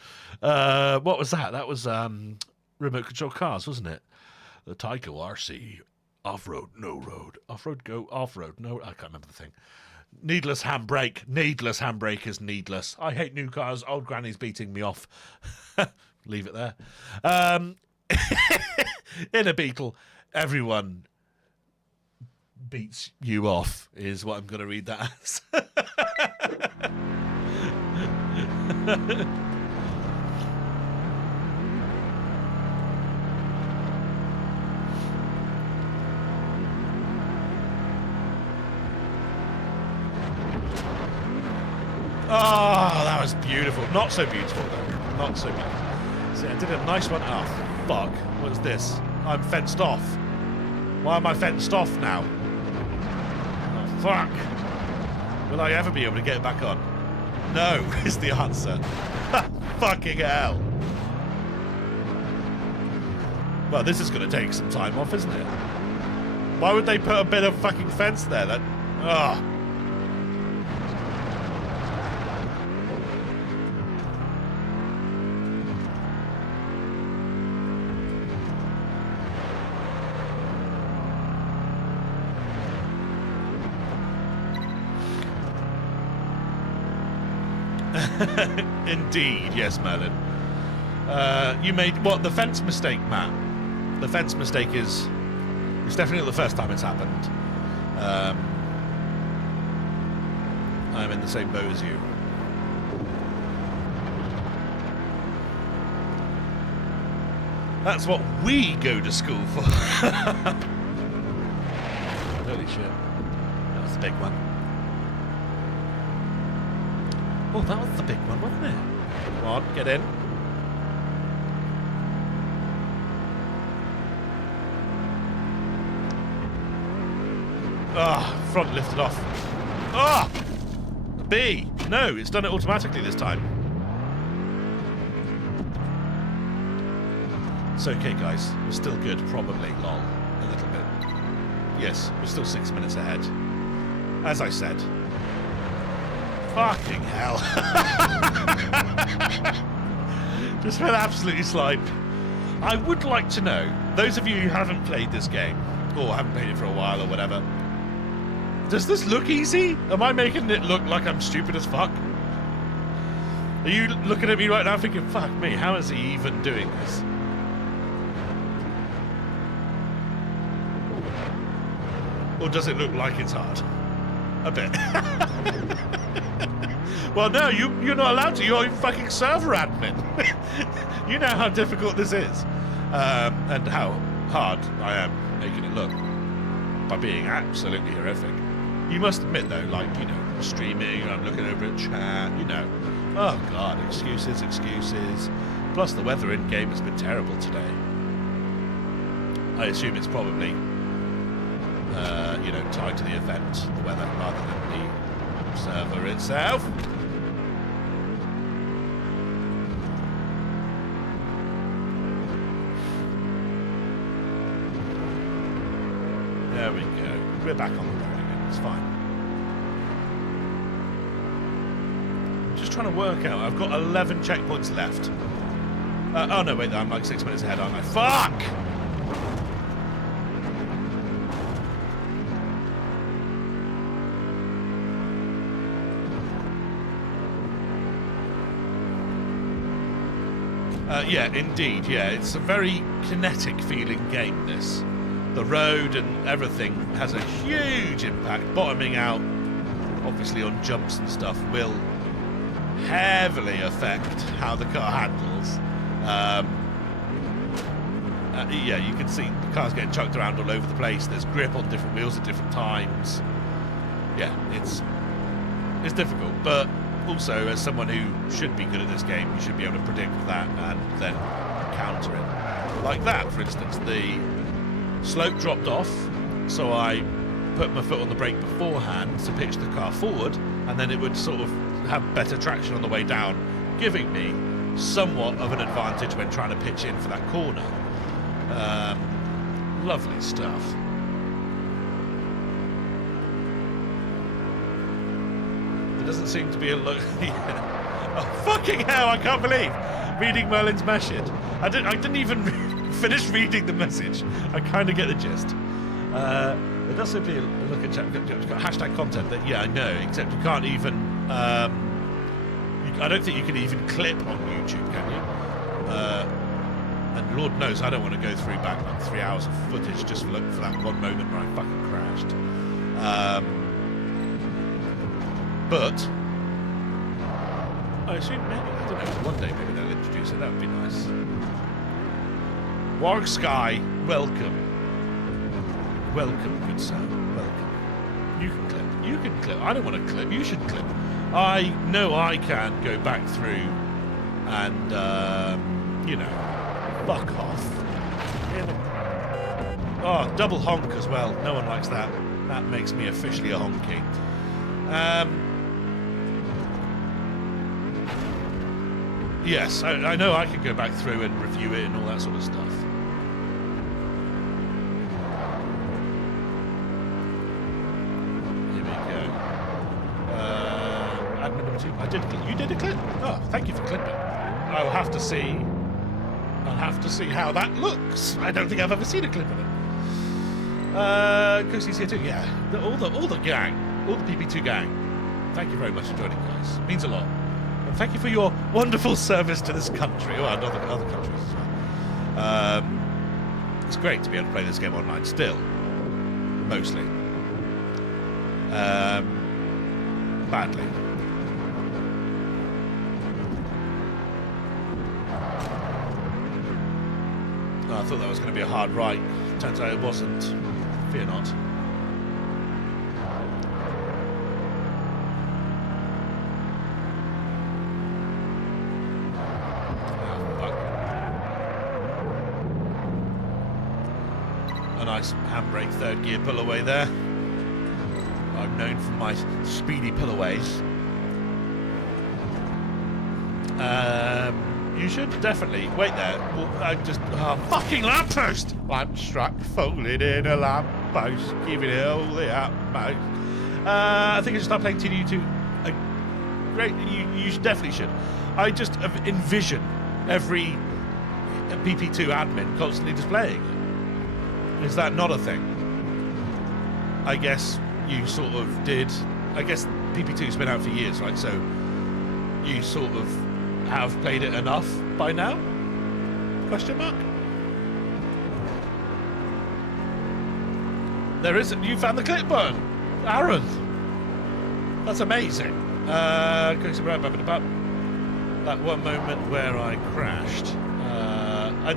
What was that? That was remote control cars, wasn't it? The Tyco RC. Off-road, no road. Off-road, go off-road. No, I can't remember the thing. Needless handbrake. Needless handbrake is needless. I hate new cars. Old granny's beating me off. Leave it there. In a Beetle, everyone beats you off is what I'm going to read that as. Oh, that was beautiful. Not so beautiful, though. Not so beautiful. See, I did a nice one. Oh, fuck. What is this? I'm fenced off. Why am I fenced off now? Oh, fuck. Will I ever be able to get back on? No, is the answer. Fucking hell. Well, this is going to take some time off, isn't it? Why would they put a bit of fucking fence there? That. Oh. Indeed, yes, Merlin. You made what? The fence mistake, Matt. The fence mistake is. It's definitely not the first time it's happened. I'm in the same boat as you. That's what we go to school for. Holy shit. That was the big one. Oh, that was the big one, wasn't it? Come on, get in. Ah, front lifted off. Ah! B! No, it's done it automatically this time. It's okay, guys. We're still good, probably, lol. A little bit. Yes, we're still 6 minutes ahead. As I said. Fucking hell. Just felt absolutely slimed. I would like to know, those of you who haven't played this game, or haven't played it for a while or whatever, does this look easy? Am I making it look like I'm stupid as fuck? Are you looking at me right now thinking, fuck me, how is he even doing this? Or does it look like it's hard? A bit. Well, no, you're not allowed to. You're a fucking server admin. You know how difficult this is. And how hard I am making it look. By being absolutely horrific. You must admit, though, like, you know, streaming, I'm looking over at chat, you know. Oh, God, excuses. Plus, the weather in-game has been terrible today. I assume it's probably, you know, tied to the event, the weather, rather than the server itself. There we go. We're back on the road again. It's fine. I'm just trying to work out. I've got 11 checkpoints left. Oh, no, wait. I'm like 6 minutes ahead, aren't I? Fuck! Yeah, indeed. Yeah, it's a very kinetic feeling game, this. The road and everything has a huge impact. Bottoming out, obviously on jumps and stuff, will heavily affect how the car handles. Yeah, you can see the car's getting chucked around all over the place. There's grip on different wheels at different times. Yeah, it's difficult, but also as someone who should be good at this game, you should be able to predict that and then counter it. Like that, for instance, the slope dropped off, so I put my foot on the brake beforehand to pitch the car forward, and then it would sort of have better traction on the way down, giving me somewhat of an advantage when trying to pitch in for that corner. Lovely stuff. doesn't seem to be a look. Oh, fucking hell! I can't believe reading Merlin's message. I didn't even finish reading the message. I kind of get the gist. There does seem to be a look at chat. Hashtag content that I know, except you can't even. I don't think you can even clip on YouTube, can you? And Lord knows I don't want to go through back like 3 hours of footage just for that one moment where I fucking crashed. But I assume maybe, I don't know, one day maybe they'll introduce it. That would be nice. Warg Sky, welcome. Welcome, good sir. Welcome. You can clip. You can clip. I don't want to clip. You should clip. I know I can go back through and, fuck off. Oh, double honk as well. No one likes that. That makes me officially a honky. Yes, I know I can go back through and review it and all that sort of stuff. Here we go. Admin number 2. You did a clip? Oh, thank you for clipping. I'll have to see how that looks. I don't think I've ever seen a clip of it. Cooksy's here too. Yeah, all the gang, all the PP2 gang. Thank you very much for joining, guys. It means a lot. And thank you for your wonderful service to this country, and other countries as well. It's great to be able to play this game online still, mostly. Badly. I thought that was going to be a hard right. Turns out it wasn't. Fear not. A nice handbrake third gear pull away there. I'm known for my speedy pull aways. You should definitely wait there. Well, I just fucking lamppost. Lamp struck, folded in a lamppost, giving it all the utmost. I think I should start playing TDU2. Great, you definitely should. I just envision every PP2 admin constantly displaying it. Is that not a thing? I guess you sort of did. I guess PP2's been out for years, right? So you sort of have played it enough by now? Question mark? There isn't. You found the click button, Aaron. That's amazing. That one moment where I crashed. I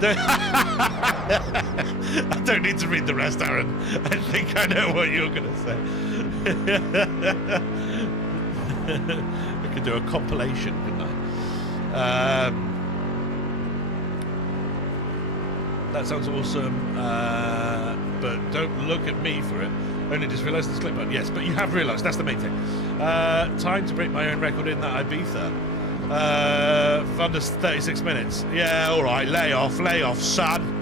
don't need to read the rest, Aaron. I think I know what you're going to say. We could do a compilation, couldn't I? That sounds awesome, but don't look at me for it. Only just realised this clip button. Yes, but you have realised. That's the main thing. Time to break my own record in that Ibiza. Under 36 minutes. Yeah, all right. Lay off, son.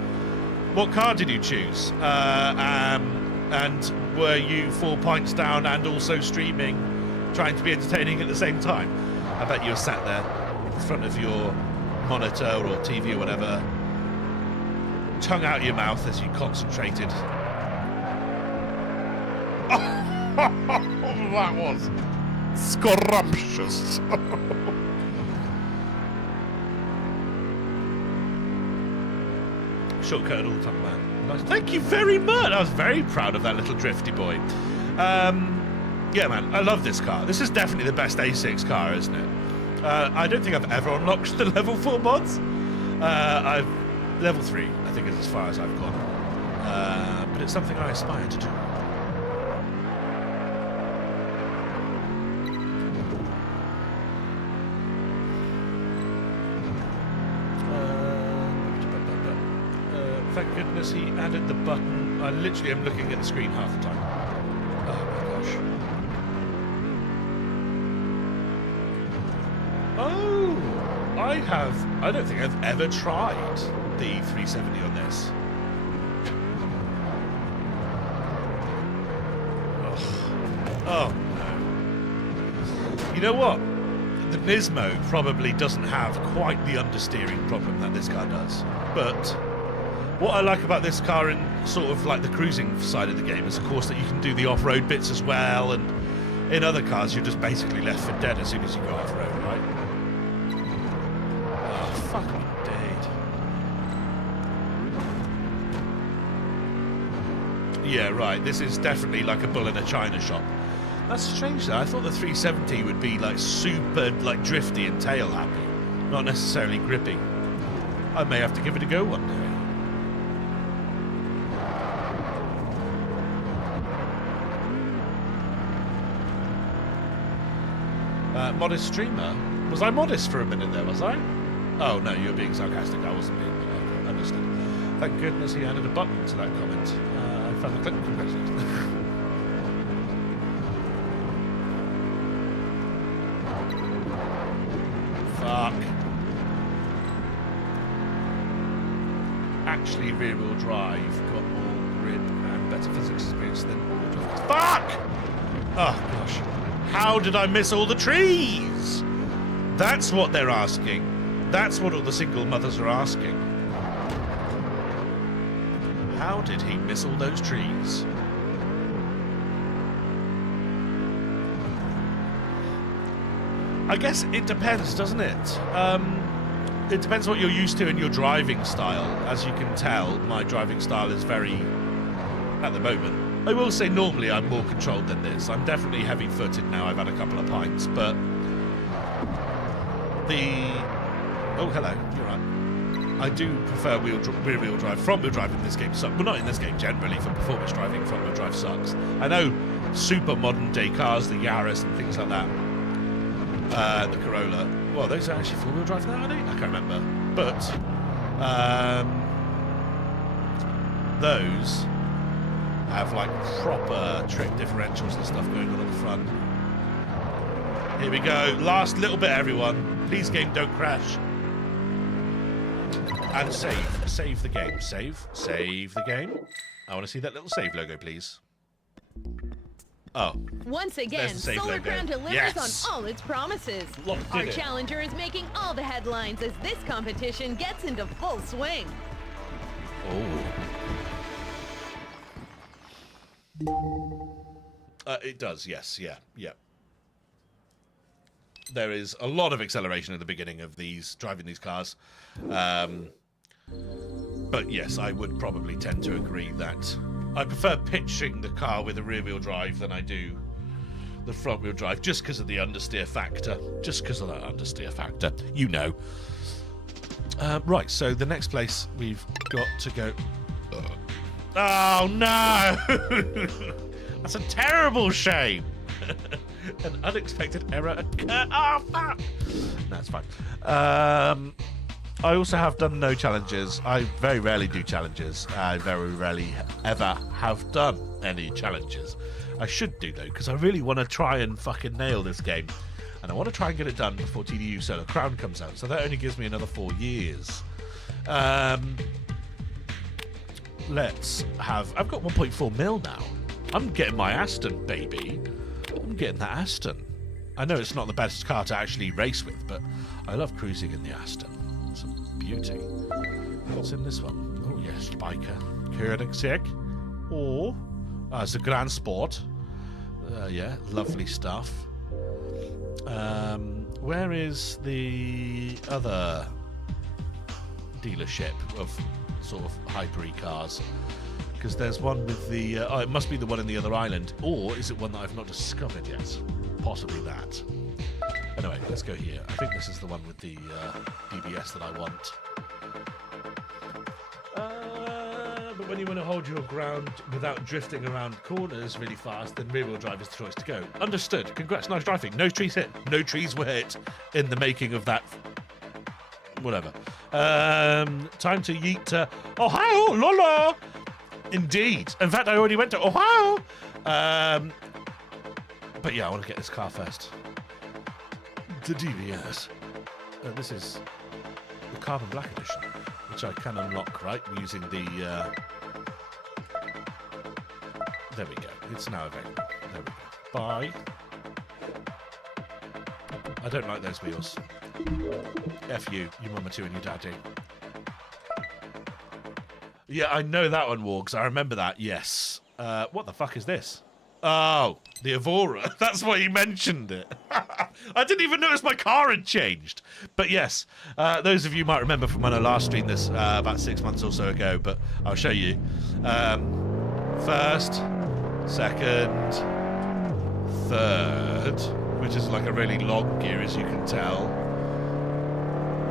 What car did you choose? And were you 4 pints down and also streaming, trying to be entertaining at the same time? I bet you were sat there in front of your monitor or TV or whatever, tongue out your mouth as you concentrated. That was scrumptious. Shortcut all the time, man. Nice. Thank you very much. I was very proud of that little drifty boy. Yeah, man, I love this car. This is definitely the best A6 car, isn't it? I don't think I've ever unlocked the level 4 mods. Level 3, I think, is as far as I've gone. But it's something I aspire to do. Thank goodness he added the button. I literally am looking at the screen half the time. Oh my gosh. Oh, I don't think I've ever tried the 370 on this. Oh no. You know what? The Nismo probably doesn't have quite the understeering problem that this car does. But what I like about this car in sort of like the cruising side of the game is, of course, that you can do the off-road bits as well. And in other cars, you're just basically left for dead as soon as you go off-road, right? Oh, fuck me dead. Yeah, right. This is definitely like a bull in a china shop. That's strange though. I thought the 370 would be like super like drifty and tail happy, not necessarily grippy. I may have to give it a go one day. Modest streamer? Was I modest for a minute there, was I? Oh no, you were being sarcastic. I wasn't being. Okay, understood. Thank goodness he added a button to that comment. I found the clip. Congratulations. Fuck. Actually, rear-wheel drive got more grip and better physics experience than all-wheel drive. Fuck! Oh, gosh. How did I miss all the trees? That's what they're asking. That's what all the single mothers are asking. How did he miss all those trees? I guess it depends, doesn't it? It depends what you're used to in your driving style. As you can tell, my driving style is very, at the moment. I will say normally I'm more controlled than this. I'm definitely heavy-footed now. I've had a couple of pints, but oh, hello. You're right. I do prefer rear-wheel drive. Front-wheel drive in this game sucks. Well, not in this game generally. For performance driving, front-wheel drive sucks. I know super modern-day cars, the Yaris and things like that. The Corolla. Well, those are actually four-wheel drive now, are they? I can't remember. But those have like proper trick differentials and stuff going on at the front. Here we go. Last little bit, everyone. Please, game, don't crash. And save. Save the game. Save. Save the game. I want to see that little save logo, please. Oh. Once again, Solar Crown delivers on all its promises. Our challenger is making all the headlines as this competition gets into full swing. Oh. It does, yes, yeah. There is a lot of acceleration at the beginning of driving these cars. But yes, I would probably tend to agree that I prefer pitching the car with a rear-wheel drive than I do the front-wheel drive, just because of the understeer factor. Just because of that understeer factor. You know. Right, so the next place we've got to go... Oh, no! That's a terrible shame. An unexpected error occurred. Oh, fuck! That's fine. I also have done no challenges. I very rarely do challenges. I very rarely ever have done any challenges. I should do, though, because I really want to try and fucking nail this game. And I want to try and get it done before TDU Solar Crown comes out. So that only gives me another 4 years. Let's have... I've got 1.4 mil now. I'm getting my Aston, baby. I'm getting that Aston. I know it's not the best car to actually race with, but I love cruising in the Aston. It's a beauty. What's in this one? Oh, yes, Spiker. Koenigsegg. Oh, it's a Grand Sport. Yeah, lovely stuff. Where is the other dealership of sort of hyper-y cars? Because there's one with the... it must be the one in the other island. Or is it one that I've not discovered yet? Possibly that. Anyway, let's go here. I think this is the one with the DBS that I want. But when you want to hold your ground without drifting around corners really fast, then rear-wheel drive is the choice to go. Understood. Congrats, nice driving. No trees hit. No trees were hit in the making of that... Whatever. Time to yeet to Ohio, Lola! Indeed. In fact, I already went to Ohio! But yeah, I want to get this car first. The DBS. This is the Carbon Black Edition, which I can unlock, right, using the... There we go. It's now available. There we go. Buy. I don't like those wheels. F you, your mama too and your daddy. Yeah, I know that one, Wargs. I remember that, yes. What the fuck is this? Oh, the Evora. That's why you mentioned it. I didn't even notice my car had changed. But yes, those of you might remember from when I last streamed this about 6 months or so ago, but I'll show you. First, second, third, which is like a really long gear, as you can tell.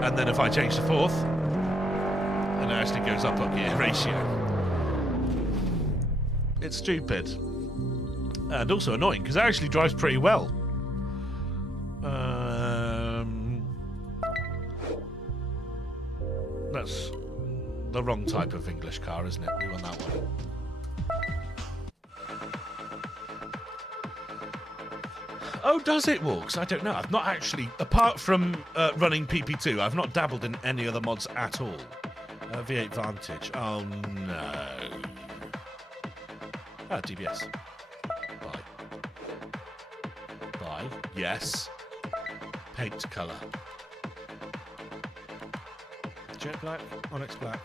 And then if I change to fourth, and it actually goes up a gear ratio. It's stupid. And also annoying, because it actually drives pretty well. That's the wrong type of English car, isn't it? We want that one. Oh, does it, Walks? I don't know. I've not actually, apart from running PP2, I've not dabbled in any other mods at all. V8 Vantage. Oh, no. Ah, DBS. Buy. Yes. Paint colour. Jet black, onyx black,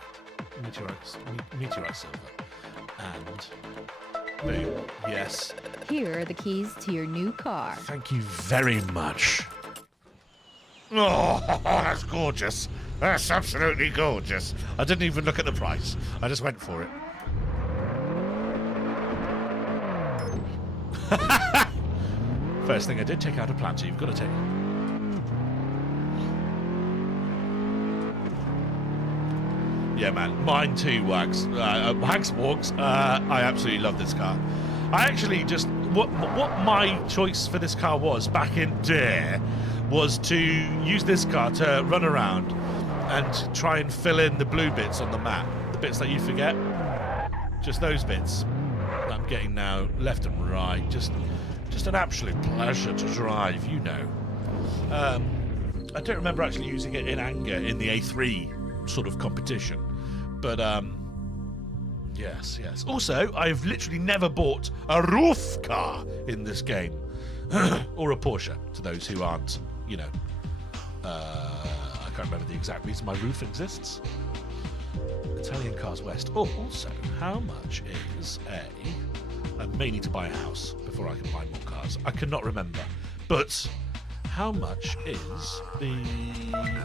meteorite silver. And boom. Yes. Here are the keys to your new car. Thank you very much. Oh, that's gorgeous. That's absolutely gorgeous. I didn't even look at the price. I just went for it. First thing I did, take out a planter. You've got to take. Yeah, man. Mine too, Wags. Wags Walks. I absolutely love this car. I actually just... What my choice for this car was back in Dare was to use this car to run around and try and fill in the blue bits on the map. The bits that you forget. Just those bits that I'm getting now left and right. Just an absolute pleasure to drive, you know. I don't remember actually using it in anger in the A3 sort of competition. But, yes. Also, I've literally never bought a roof car in this game. Or a Porsche, to those who aren't, you know. I can't remember the exact reason my roof exists. Italian Cars West. Oh, also, how much is I may need to buy a house before I can buy more cars. I cannot remember. But how much is the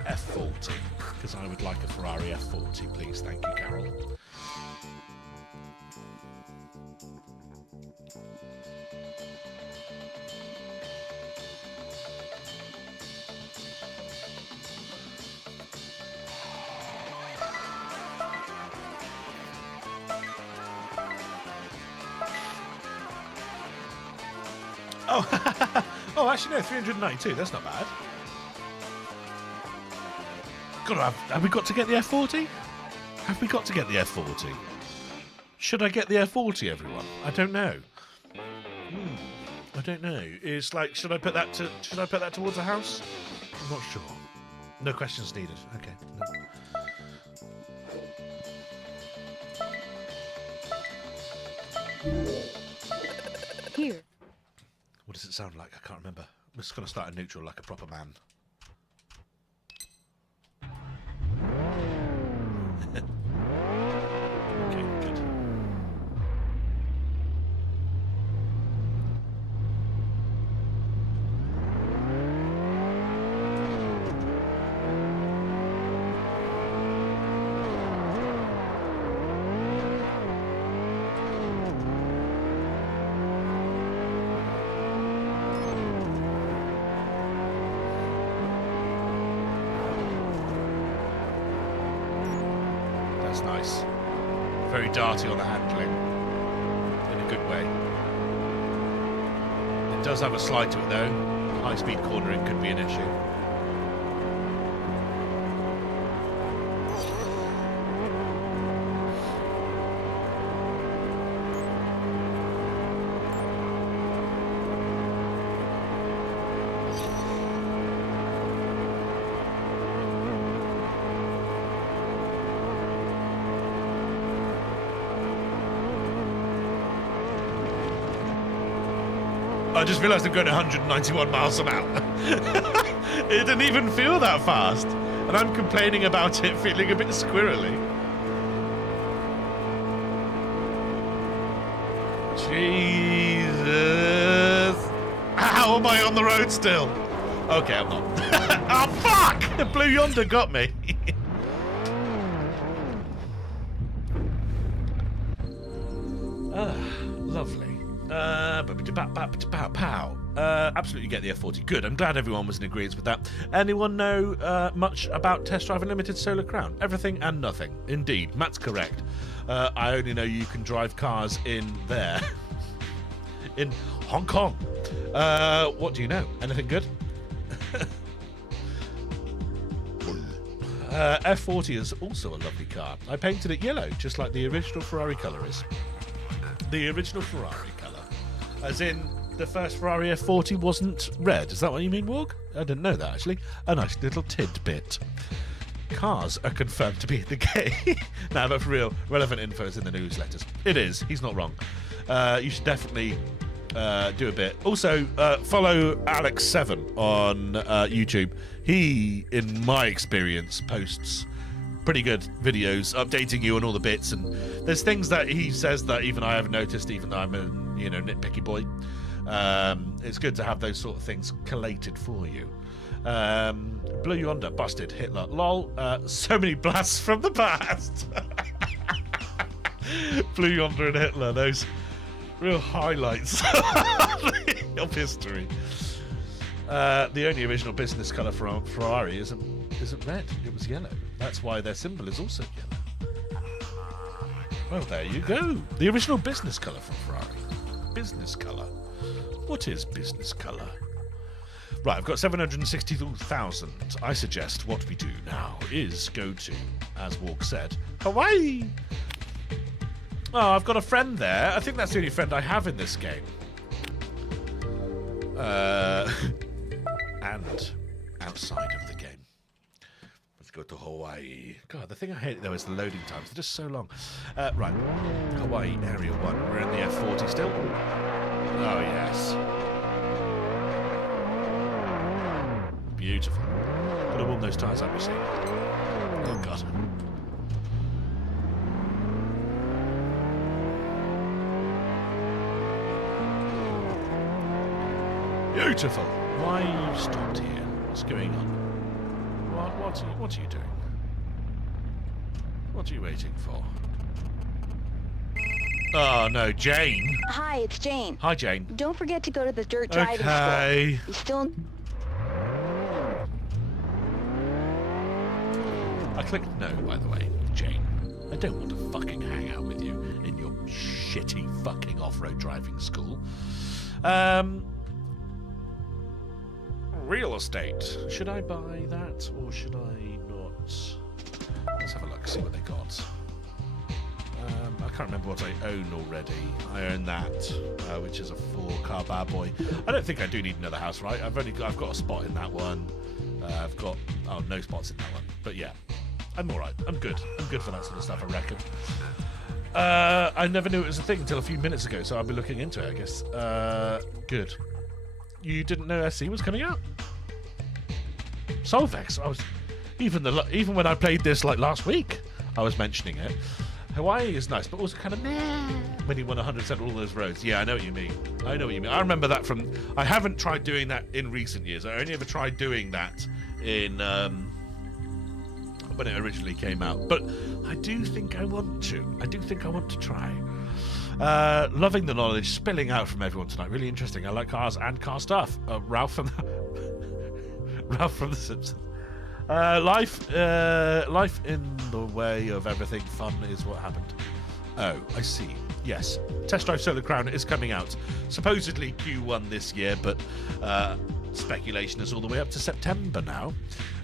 F40? Because I would like a Ferrari F40, please. Thank you, Carol. Oh, actually, no, 392. That's not bad. Have we got to get the F40? Have we got to get the F40? Should I get the F40, everyone? I don't know. I don't know. It's like, should I put that towards a house? I'm not sure. No questions needed. Okay. No. Here. What does it sound like? I can't remember. I'm just going to start in neutral like a proper man. Okay, good. Nice. Very darty on the handling. In a good way. It does have a slide to it though. High-speed cornering could be an issue. I just realised I'm going 191 miles an hour. It didn't even feel that fast. And I'm complaining about it feeling a bit squirrely. Jesus. How am I on the road still? Okay, I'm not. Oh, fuck! The Blue Yonder got me. Lovely. Absolutely get the F40. Good. I'm glad everyone was in agreement with that. Anyone know much about Test Drive Unlimited Solar Crown? Everything and nothing. Indeed, Matt's correct. I only know you can drive cars in there. In Hong Kong. What do you know? Anything good? F40 is also a lovely car. I painted it yellow, just like the original Ferrari colour is. The original Ferrari colour. As in, the first Ferrari F40 wasn't red. Is that what you mean, Morg? I didn't know that, actually. A nice little tidbit. Cars are confirmed to be in the game. No, but for real, relevant info is in the newsletters. It is. He's not wrong. You should definitely do a bit. Also, follow Alex7 on YouTube. He, in my experience, posts pretty good videos updating you on all the bits, and there's things that he says that even I haven't noticed, even though I'm a nitpicky boy. It's good to have those sort of things collated for you. Blue Yonder, busted, Hitler, lol. So many blasts from the past. Blue Yonder and Hitler, those real highlights of history. The only original business colour for Ferrari isn't red, it was yellow. That's why their symbol is also yellow. Well, there you go. The original business colour for Ferrari. Business colour. What is business colour? Right, I've got 762,000. I suggest what we do now is go to, as Walk said, Hawaii! Oh, I've got a friend there. I think that's the only friend I have in this game. And outside of the game. Let's go to Hawaii. God, the thing I hate, though, is the loading times. They're just so long. Right. Hawaii, Area 1. We're in the F40 still. Oh, yes. Beautiful. Gotta warm those tyres up, you see. Oh, God. Beautiful. Why are you stopped here? What's going on? What are you doing? What are you waiting for? Oh no, Jane. Hi, it's Jane. Hi, Jane. Don't forget to go to the dirt driving Okay. school. You still... I clicked no, by the way, Jane. I don't want to fucking hang out with you in your shitty fucking off-road driving school. Real estate. Should I buy that or should I not? Let's have a look, see what they got. I can't remember what I own already. I own that, which is a 4-car bad boy. I don't think I do need another house, right? I've got a spot in that one. I've got no spots in that one. But yeah, I'm all right. I'm good. I'm good for that sort of stuff, I reckon. I never knew it was a thing until a few minutes ago, so I'll be looking into it, I guess. Good. You didn't know SC was coming out? Solvex. I was even when I played this like last week, I was mentioning it. Hawaii is nice, but also kind of meh when you won 100% all those roads. Yeah, I know what you mean. I remember that from. I haven't tried doing that in recent years. I only ever tried doing that in when it originally came out. But I do think I want to. I do think I want to try. Loving the knowledge spilling out from everyone tonight. Really interesting. I like cars and car stuff. Ralph from The Simpsons. Life in the way of everything fun is what happened. Oh, I see. Yes. Test Drive Solar Crown is coming out. Supposedly Q1 this year, but speculation is all the way up to September now.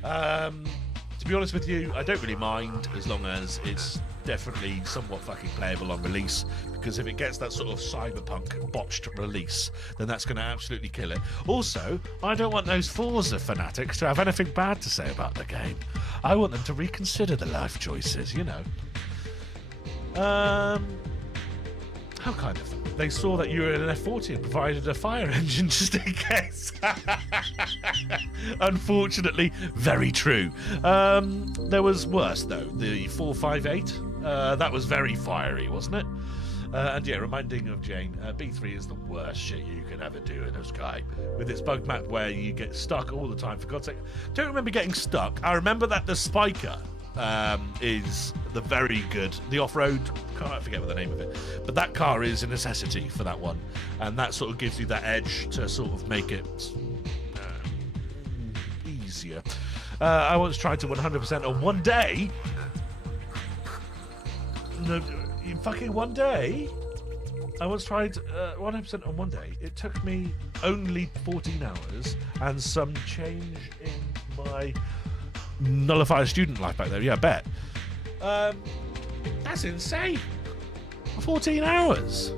To be honest with you, I don't really mind as long as it's definitely somewhat fucking playable on release, because if it gets that sort of cyberpunk botched release, then that's going to absolutely kill it. Also, I don't want those Forza fanatics to have anything bad to say about the game. I want them to reconsider the life choices, you know. How kind of them. They saw that you were in an F40 and provided a fire engine just in case. Unfortunately, very true. There was worse, though. The 458. That was very fiery, wasn't it? And yeah, reminding of Jane, B3 is the worst shit you can ever do in a Sky. With its bug map where you get stuck all the time, for God's sake. Don't remember getting stuck. I remember that the Spiker is the very good, the off-road car, I forget what the name of it, but that car is a necessity for that one. And that sort of gives you that edge to sort of make it easier. I once tried to 100% on one day. No, in fucking one day. I once tried 100% on one day. It took me only 14 hours and some change in my nullifier student life back there. Yeah, I bet. That's insane. 14 hours.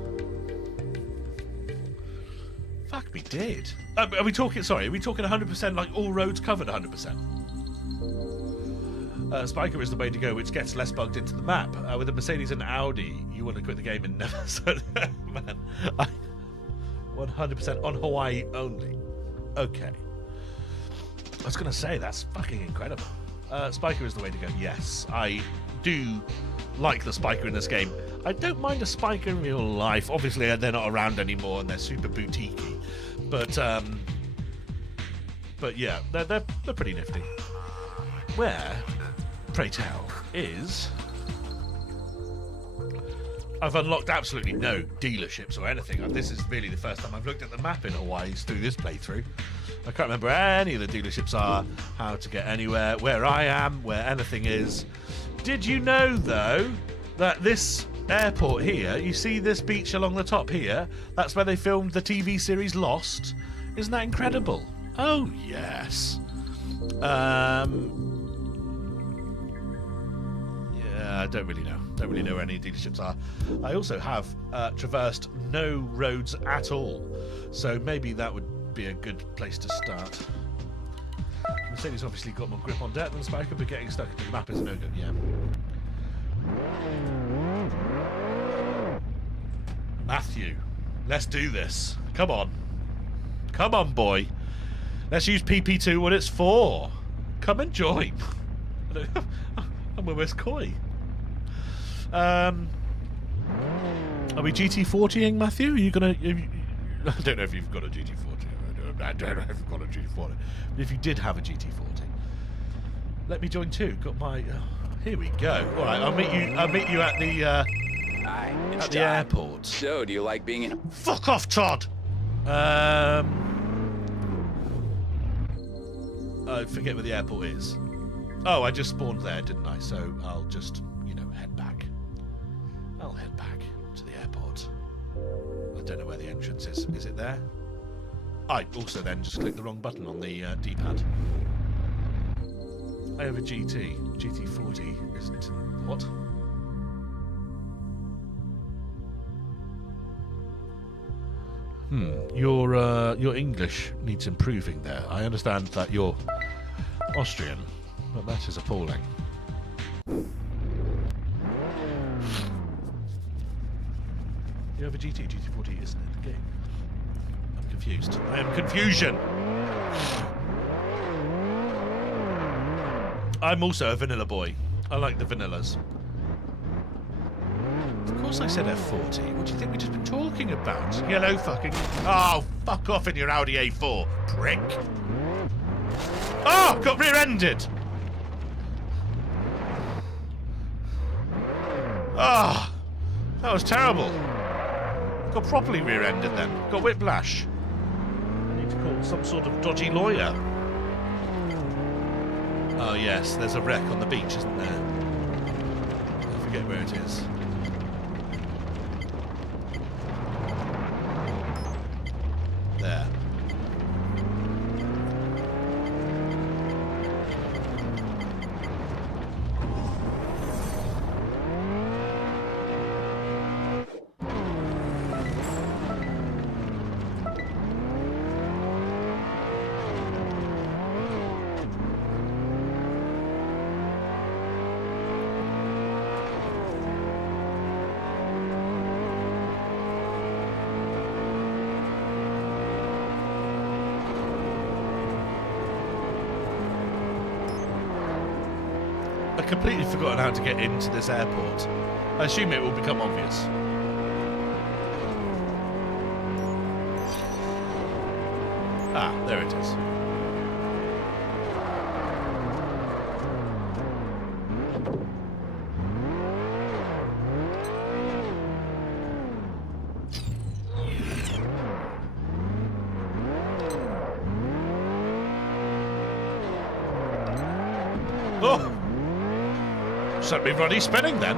Fuck me dead. Are we talking 100% like all roads covered 100%? Spiker is the way to go, which gets less bugged into the map. With a Mercedes and Audi, you want to quit the game and never... Man, 100% on Hawaii only. Okay. I was going to say, that's fucking incredible. Spiker is the way to go. Yes, I do like the Spiker in this game. I don't mind a Spiker in real life. Obviously, they're not around anymore and they're super boutique-y. But yeah, they're pretty nifty. Where... pray tell, is I've unlocked absolutely no dealerships or anything. This is really the first time I've looked at the map in Hawaii through this playthrough. I can't remember where any of the dealerships are, how to get anywhere, where I am, where anything is. Did you know, though, that this airport here, you see this beach along the top here? That's where they filmed the TV series Lost. Isn't that incredible? Oh, yes. I don't really know. Don't really know where any dealerships are. I also have traversed no roads at all, so maybe that would be a good place to start. Mercedes obviously got more grip on dirt than Spiker, but getting stuck into the map is no good. Yeah. Matthew, let's do this. Come on. Come on, boy. Let's use PP2 what it's for. Come and join. I'm almost coy. Are we GT40ing, Matthew? Are you gonna? I don't know if you've got a GT40. I don't know if you've got a GT40. But if you did have a GT40, let me join too. Got my. Here we go. All right, I'll meet you at the. Hi, it's at the Todd. airport. So, do you like being in? Fuck off, Todd. I forget where the airport is. Oh, I just spawned there, didn't I? So I'll just, head back. I'll head back to the airport. I don't know where the entrance is. Is it there? I also then just clicked the wrong button on the D-pad. I have a GT. GT40 isn't... What? Your English needs improving there. I understand that you're Austrian, but that is appalling. You have a GT. GT40 isn't in the game. I'm confused. I am confusion! I'm also a vanilla boy. I like the vanillas. Of course I said F40. What do you think we've just been talking about? Yellow fucking... Oh, fuck off in your Audi A4, prick. Oh, got rear-ended. Oh, that was terrible. Got properly rear-ended then. Got whiplash. I need to call some sort of dodgy lawyer. Oh, yes, there's a wreck on the beach, isn't there? I forget where it is. There. completely forgotten how to get into this airport. I assume it will become obvious. Ah, there it is. Oh! Set me bloody spinning then.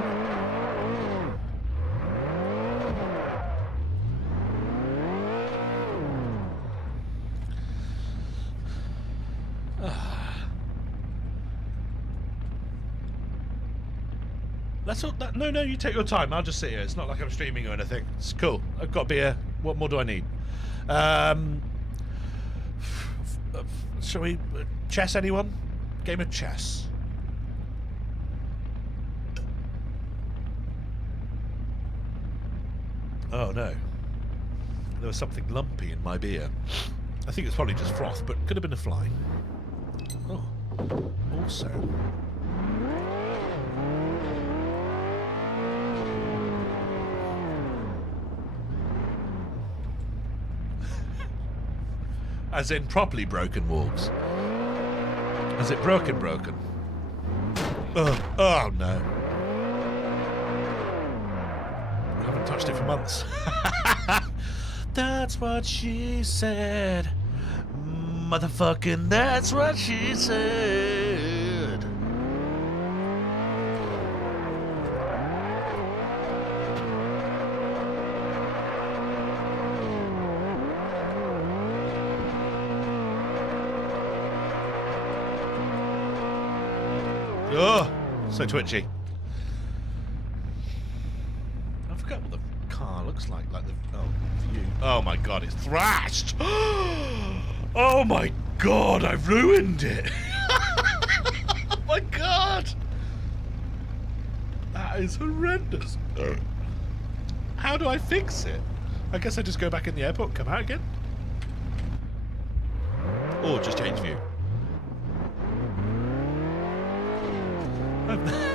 That's all. No, you take your time. I'll just sit here. It's not like I'm streaming or anything. It's cool. I've got beer. What more do I need? Shall we chess? Anyone? Game of chess. Oh no. There was something lumpy in my beer. I think it's probably just froth, but could have been a fly. Oh. Also. As in properly broken walks. Is it broken? Oh no. I haven't touched it for months. That's what she said. Motherfucking that's what she said. Oh, so twitchy. I forgot what the car looks like the view. Oh my god, it's thrashed. Oh my god, I've ruined it. Oh my god. That is horrendous. How do I fix it? I guess I just go back in the airport and come out again. Or just change view.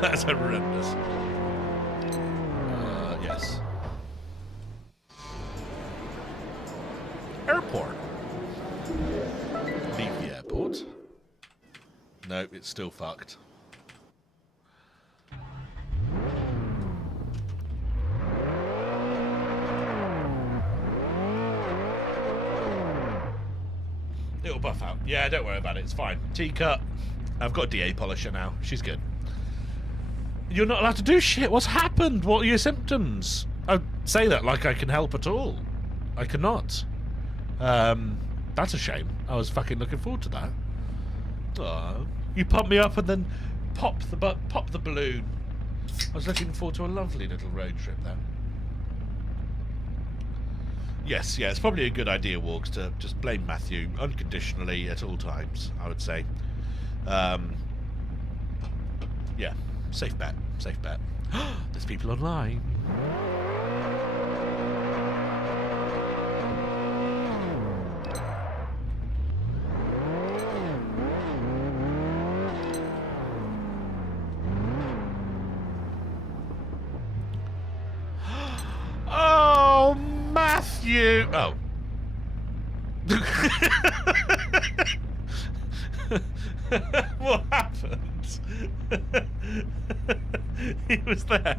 That's horrendous. Yes. Airport. Leave the airport. No, it's still fucked. It'll buff out. Yeah, don't worry about it. It's fine. Teacup. I've got a DA polisher now. She's good. You're not allowed to do shit. What's happened? What are your symptoms? I say that like I can help at all. I cannot. That's a shame. I was fucking looking forward to that. Oh, you pump me up and then pop the balloon. I was looking forward to a lovely little road trip there. Yes, yeah, it's probably a good idea, Walks, to just blame Matthew unconditionally at all times, I would say. Yeah, safe bet, safe bet. There's people online. Oh, Matthew! Oh. What happened? He was there.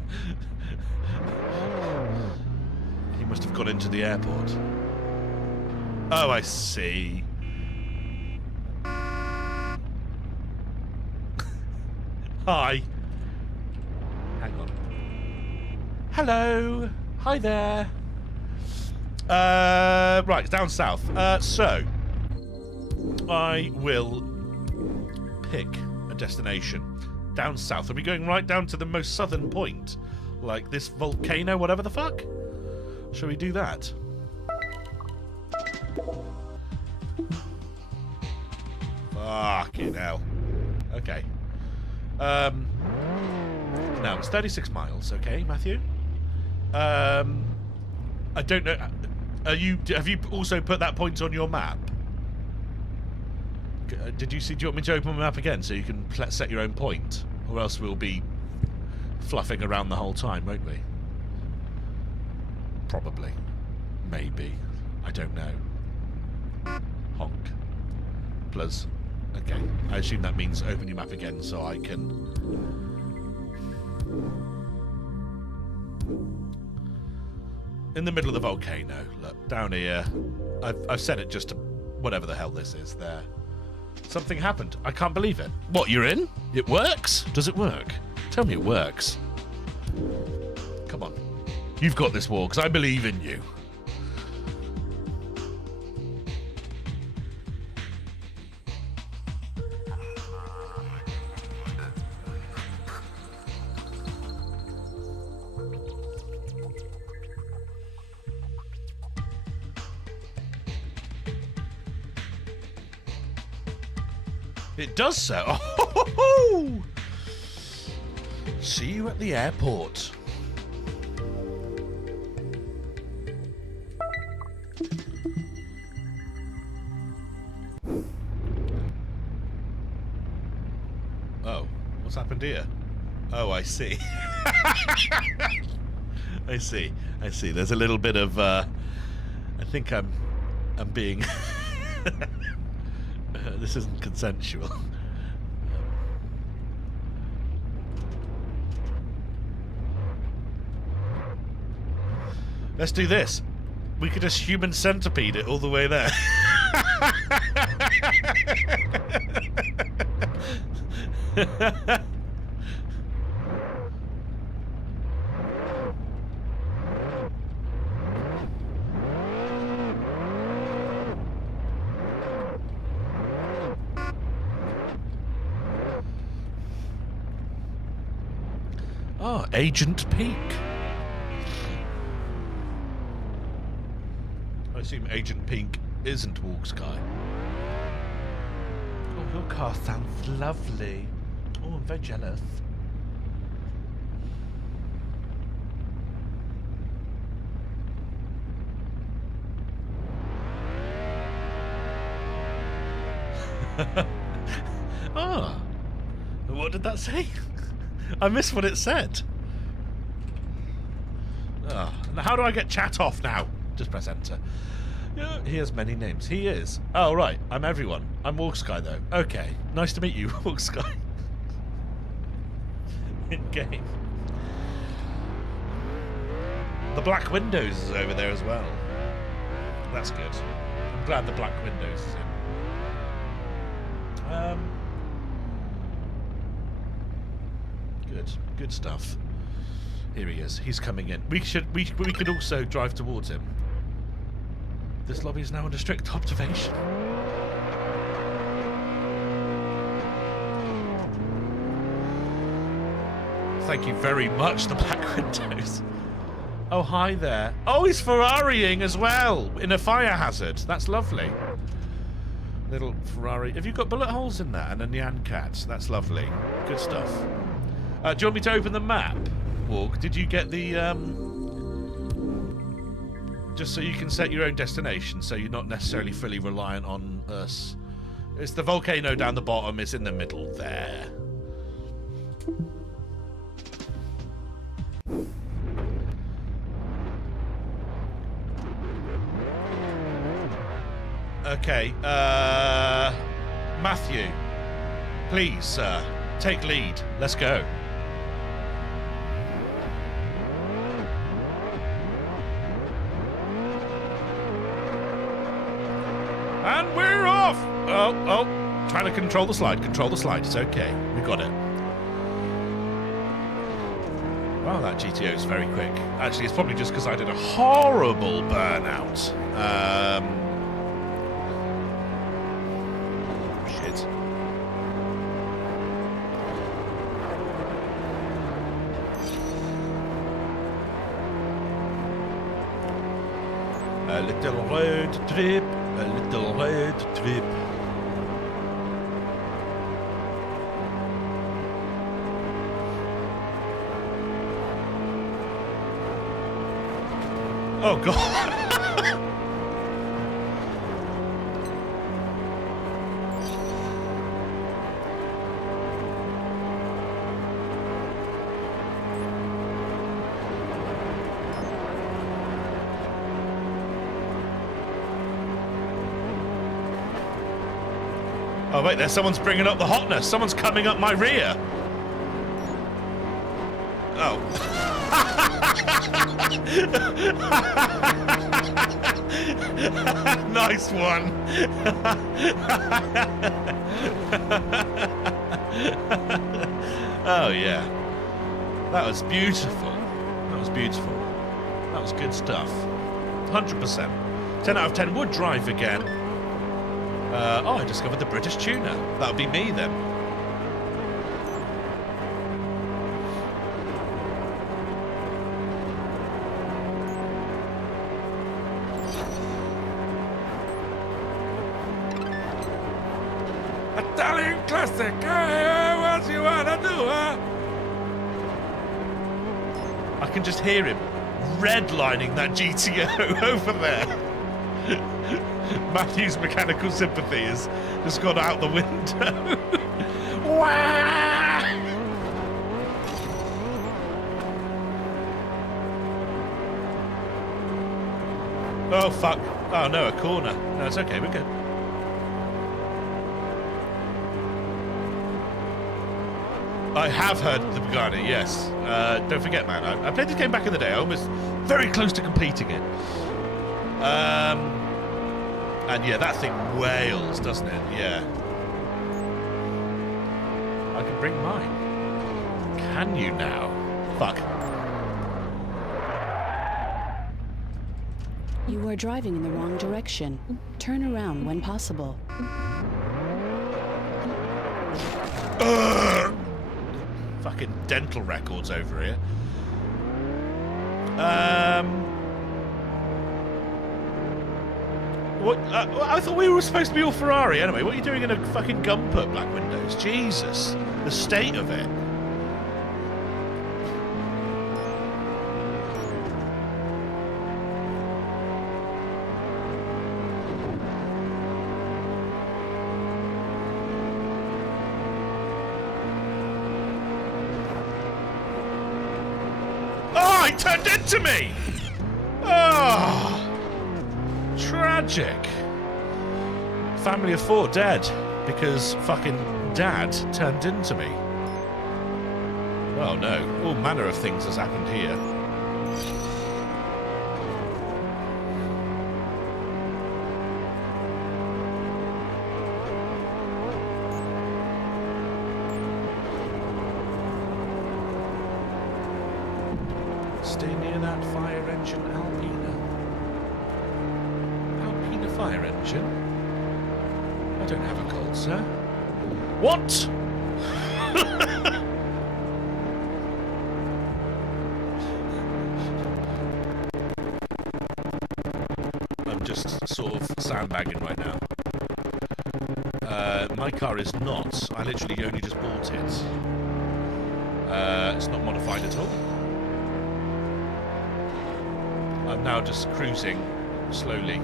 He must have gone into the airport. Oh, I see. Hi. Hang on. Hello. Hi there. Right, it's down south. So I will pick a destination down south. Are we going right down to the most southern point? Like this volcano, whatever the fuck? Shall we do that? Fucking hell. Okay. Now it's 36 miles, okay, Matthew? I don't know. Have you also put that point on your map? Did you see? Do you want me to open my map again so you can set your own point? Or else we'll be fluffing around the whole time, won't we? Probably. Maybe. I don't know. Honk. Plus. Okay. I assume that means open your map again so I can... In the middle of the volcano. Look, down here. I've set it just to whatever the hell this is there. Something happened. I can't believe it. What, you're in? It works? Does it work? Tell me it works. Come on. You've got this, Wargs. I believe in you. It does so. Oh, see you at the airport. Oh, what's happened here? Oh, I see. I see. I see. There's a little bit of. I think I'm being. This isn't consensual. Let's do this. We could just human centipede it all the way there. Oh, Agent Peak. I assume Agent Pink isn't Walk Sky. Oh, your car sounds lovely. Oh, I'm very jealous. Ah, what did that say? I missed what it said. Oh, how do I get chat off now? Just press enter. Yeah, he has many names. He is. Oh, right. I'm everyone. I'm Walk Sky, though. Okay. Nice to meet you, Walk Sky. In game. The Black Windows is over there as well. That's good. I'm glad the Black Windows is in. Good stuff. Here he is. He's coming in. We could also drive towards him. This lobby is now under strict observation. Thank you very much, the Black Windows. Oh, hi there. Oh, he's Ferrariing as well in a fire hazard. That's lovely. Little Ferrari. Have you got bullet holes in that and a Nyan Cat? That's lovely. Good stuff. Do you want me to open the map, Walk? Did you get the, just so you can set your own destination, so you're not necessarily fully reliant on us. It's the volcano down the bottom. It's in the middle there. Okay, Matthew, please, sir, take lead. Let's go. And we're off! Oh, trying to control the slide. Control the slide. It's okay. We got it. Wow, that GTO is very quick. Actually, it's probably just because I did a horrible burnout. Shit. A little road trip. A little road trip. Oh God! Oh, wait, there's someone's bringing up the hotness. Someone's coming up my rear. Oh. Nice one. Oh, yeah. That was beautiful. That was beautiful. That was good stuff. 100%. 10 out of 10 would drive again. Oh, I discovered the British tuna. That would be me then. Italian classic. Hey, what you wanna do, huh? I can just hear him redlining that GTO over there. Matthew's mechanical sympathy has just gone out the window. Wah! Oh, fuck. Oh, no, a corner. No, it's okay, we're good. I have heard the Pagani, yes. Don't forget, man, I played this game back in the day. I was very close to completing it. And yeah, that thing wails, doesn't it? Yeah. I can bring mine. Can you now? Fuck. You are driving in the wrong direction. Turn around when possible. Fucking dental records over here. What? I thought we were supposed to be all Ferrari anyway. What are you doing in a fucking Gumper, Black Windows? Jesus. The state of it. Oh, he turned into me! Oh. Tragic. Family of 4 dead because fucking dad turned into me. Oh no, all manner of things has happened here. Stay near that fire engine, Alpina. Fire engine? I don't have a cold, sir. What? I'm just sort of sandbagging right now. My car is not. I literally only just bought it. It's not modified at all. I'm now just cruising slowly.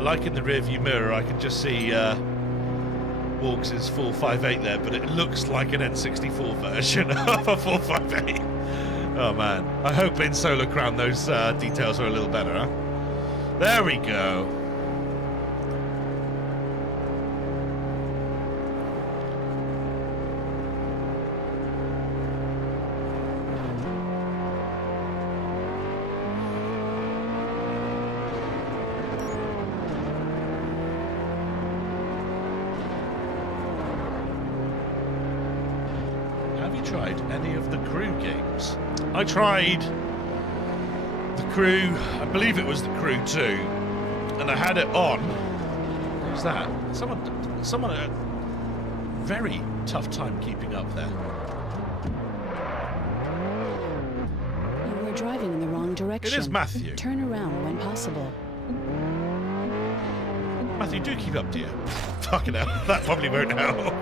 Like in the rearview mirror, I can just see Walks' 458 there, but it looks like an N64 version of a 458. Oh man, I hope in Solar Crown those details are a little better, huh? There we go. Tried any of the Crew games? I tried the Crew, I believe it was the Crew 2, and I had it on. What was that? Someone had a very tough time keeping up there. You are driving in the wrong direction. It is Matthew. Turn around when possible. Matthew, do keep up, dear. Fucking hell, that probably won't help.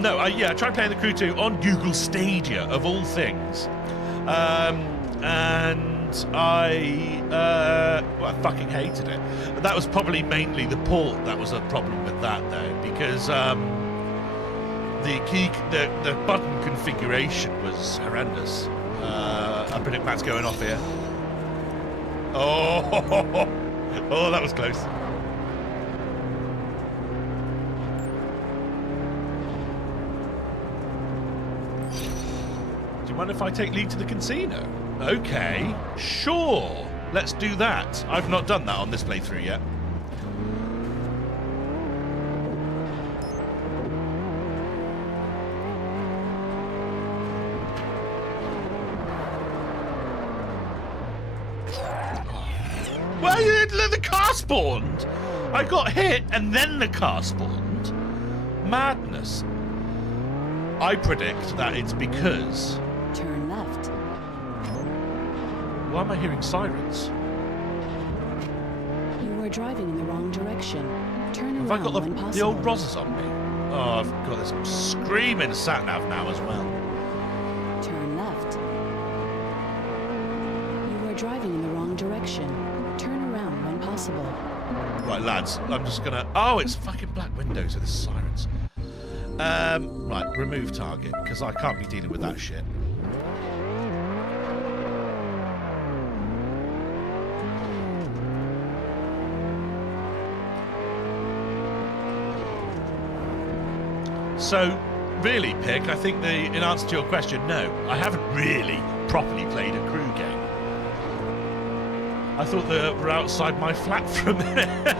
No, yeah, I tried playing the Crew 2 on Google Stadia, of all things. And and I fucking hated it. That was probably mainly the port that was a problem with that, though, because the button configuration was horrendous. I predict Matt's going off here. Oh, oh, that was close. Do you mind if I take lead to the casino? Okay, sure. Let's do that. I've not done that on this playthrough yet. Well, the car spawned. I got hit and then the car spawned. Madness. I predict that it's because... Turn left. Why am I hearing sirens? You are driving in the wrong direction. Turn Have I around got when the possible. old Rosas on me? Oh, I've got this screaming sat-nav now as well. Turn left. You are driving in the wrong direction. Turn around when possible. Right, lads, I'm just gonna... Oh, it's fucking black windows with the sirens. Right, remove target, because I can't be dealing with that shit. So, really, Pick, I think in answer to your question, no, I haven't really properly played a crew game. I thought they were outside my flat for a minute.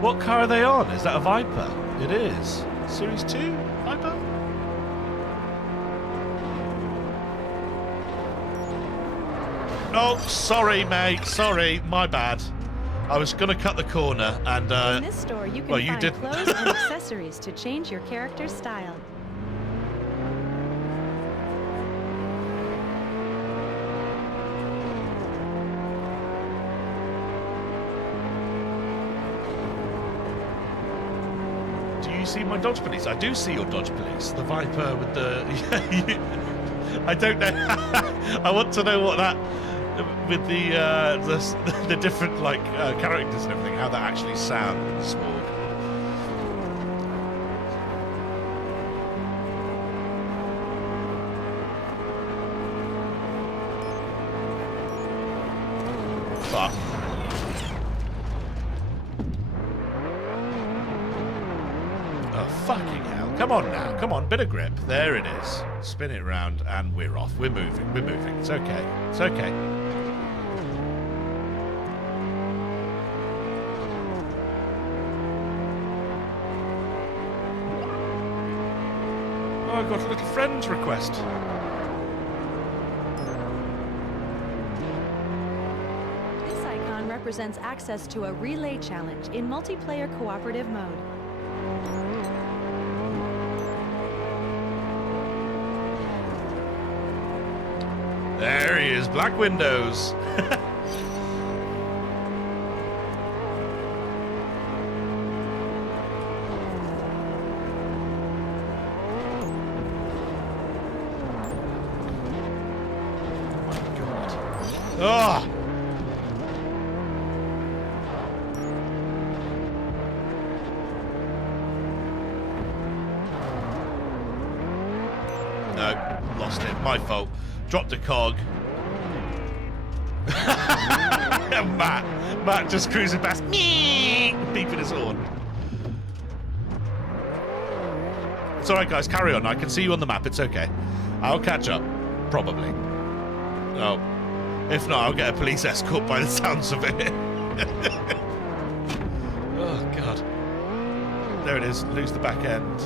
What car are they on? Is that a Viper? It is. Series 2 Viper? Oh, sorry, mate. Sorry, my bad. I was going to cut the corner and... In this store, you can well, you find didn't. clothes and accessories to change your character's style. Do you see my Dodge Police? I do see your Dodge Police. The Viper with the... I don't know. I want to know what that... With the different, like, characters and everything, how that actually sounds, Smorg. Fuck. Oh, fucking hell. Come on now. Come on, bit of grip. There it is. Spin it round and we're off. We're moving. We're moving. It's okay. It's okay. Oh, I got a little friend's request. This icon represents access to a relay challenge in multiplayer cooperative mode. There he is, black windows. Oh! No, lost it. My fault. Dropped a cog. Matt just cruising past me, beeping his horn. It's alright, guys. Carry on. I can see you on the map. It's okay. I'll catch up. Probably. Oh. If not, I'll get a police escort by the sounds of it. Oh, God. There it is. Lose the back end.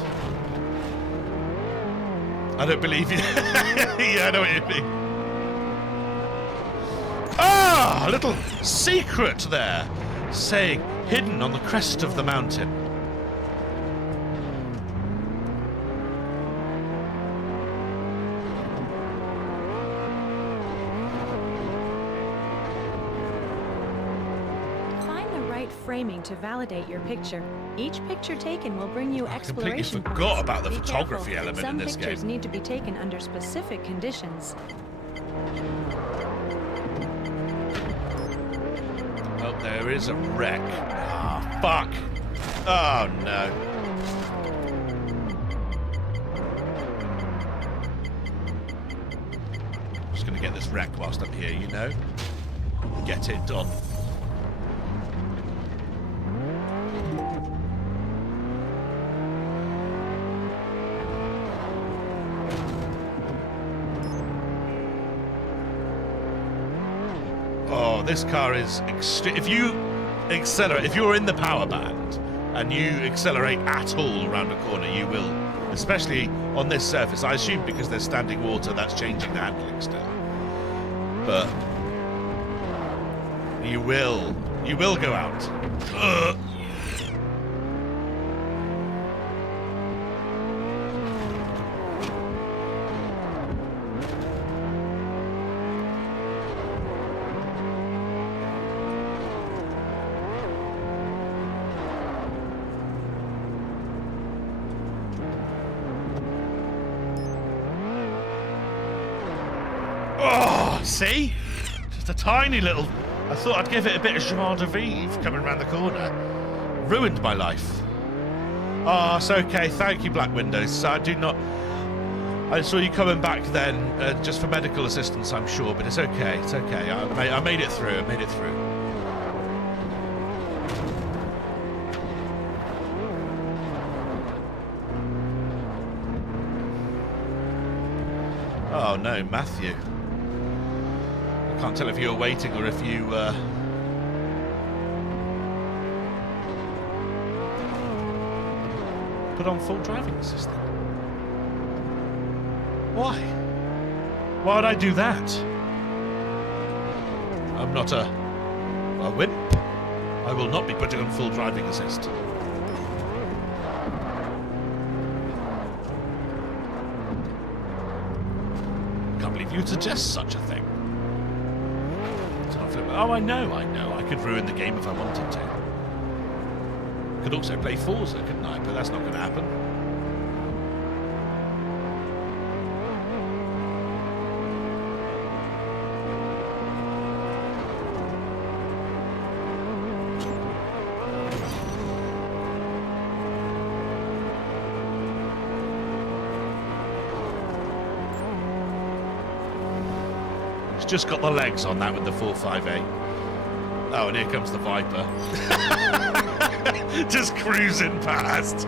I don't believe you. Yeah, I know what you mean. Ah, a little secret there. Saying, hidden on the crest of the mountain. Framing to validate your picture. Each picture taken will bring you exploration. I completely forgot points. about the Be photography careful. element in this Some pictures game. need to be taken under specific conditions. There is a wreck. Ah, fuck. Oh, no. I'm just going to get this wreck whilst I'm here, you know? Get it done. Oh, this car is if you accelerate, if you're in the power band and you accelerate at all around a corner, you will, especially on this surface. I assume because there's standing water, that's changing the handling still. But you will go out. Ugh. Oh, see? Just a tiny little... I thought I'd give it a bit of joie de vivre coming around the corner. Ruined my life. Oh, it's okay. Thank you, Black Windows. I do not... I saw you coming back then, just for medical assistance, I'm sure, but it's okay. It's okay. I made it through. I made it through. Oh, no, Matthew. I can't tell if you were waiting or if you... put on full driving assistant. Why? Why would I do that? I'm not a wimp. I will not be putting on full driving assist. Can't believe you'd suggest such a thing. Oh, I know. I could ruin the game if I wanted to. Could also play Forza, couldn't I? But that's not going to happen. It's just got the legs on that with the 458. Oh, and here comes the Viper. Just cruising past.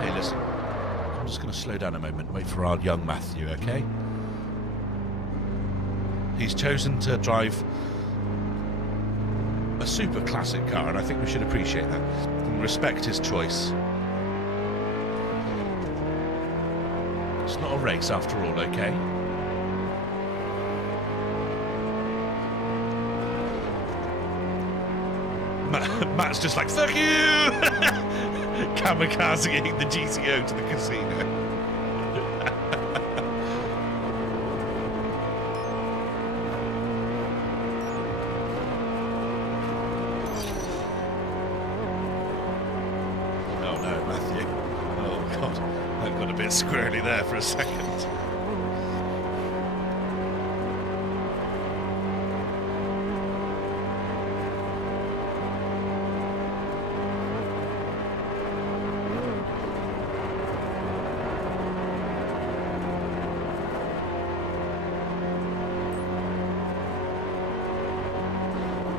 Hey, listen. I'm just going to slow down a moment, wait for our young Matthew, okay? He's chosen to drive a super classic car, and I think we should appreciate that and respect his choice. It's not a race after all, okay? Matt's just like, fuck you! Kamikazing the GTO to the casino. Squarely there for a second.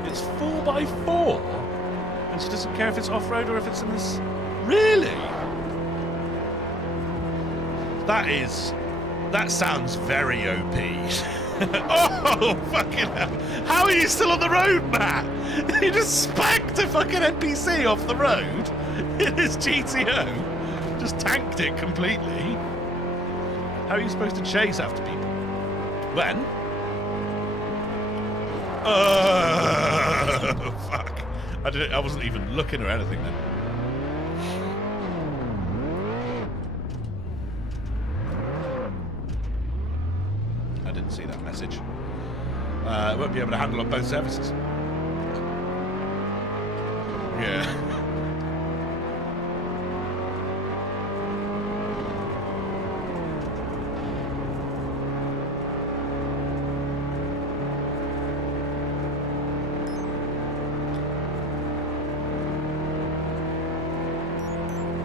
It's 4x4, and she doesn't care if it's off-road or if it's in this. Really? That sounds very OP. Oh, fucking hell. How are you still on the road, Matt? You just spanked a fucking NPC off the road in his GTO. Just tanked it completely. How are you supposed to chase after people? When? Oh, fuck. I wasn't even looking or anything then. won't be able to handle on both services. Yeah.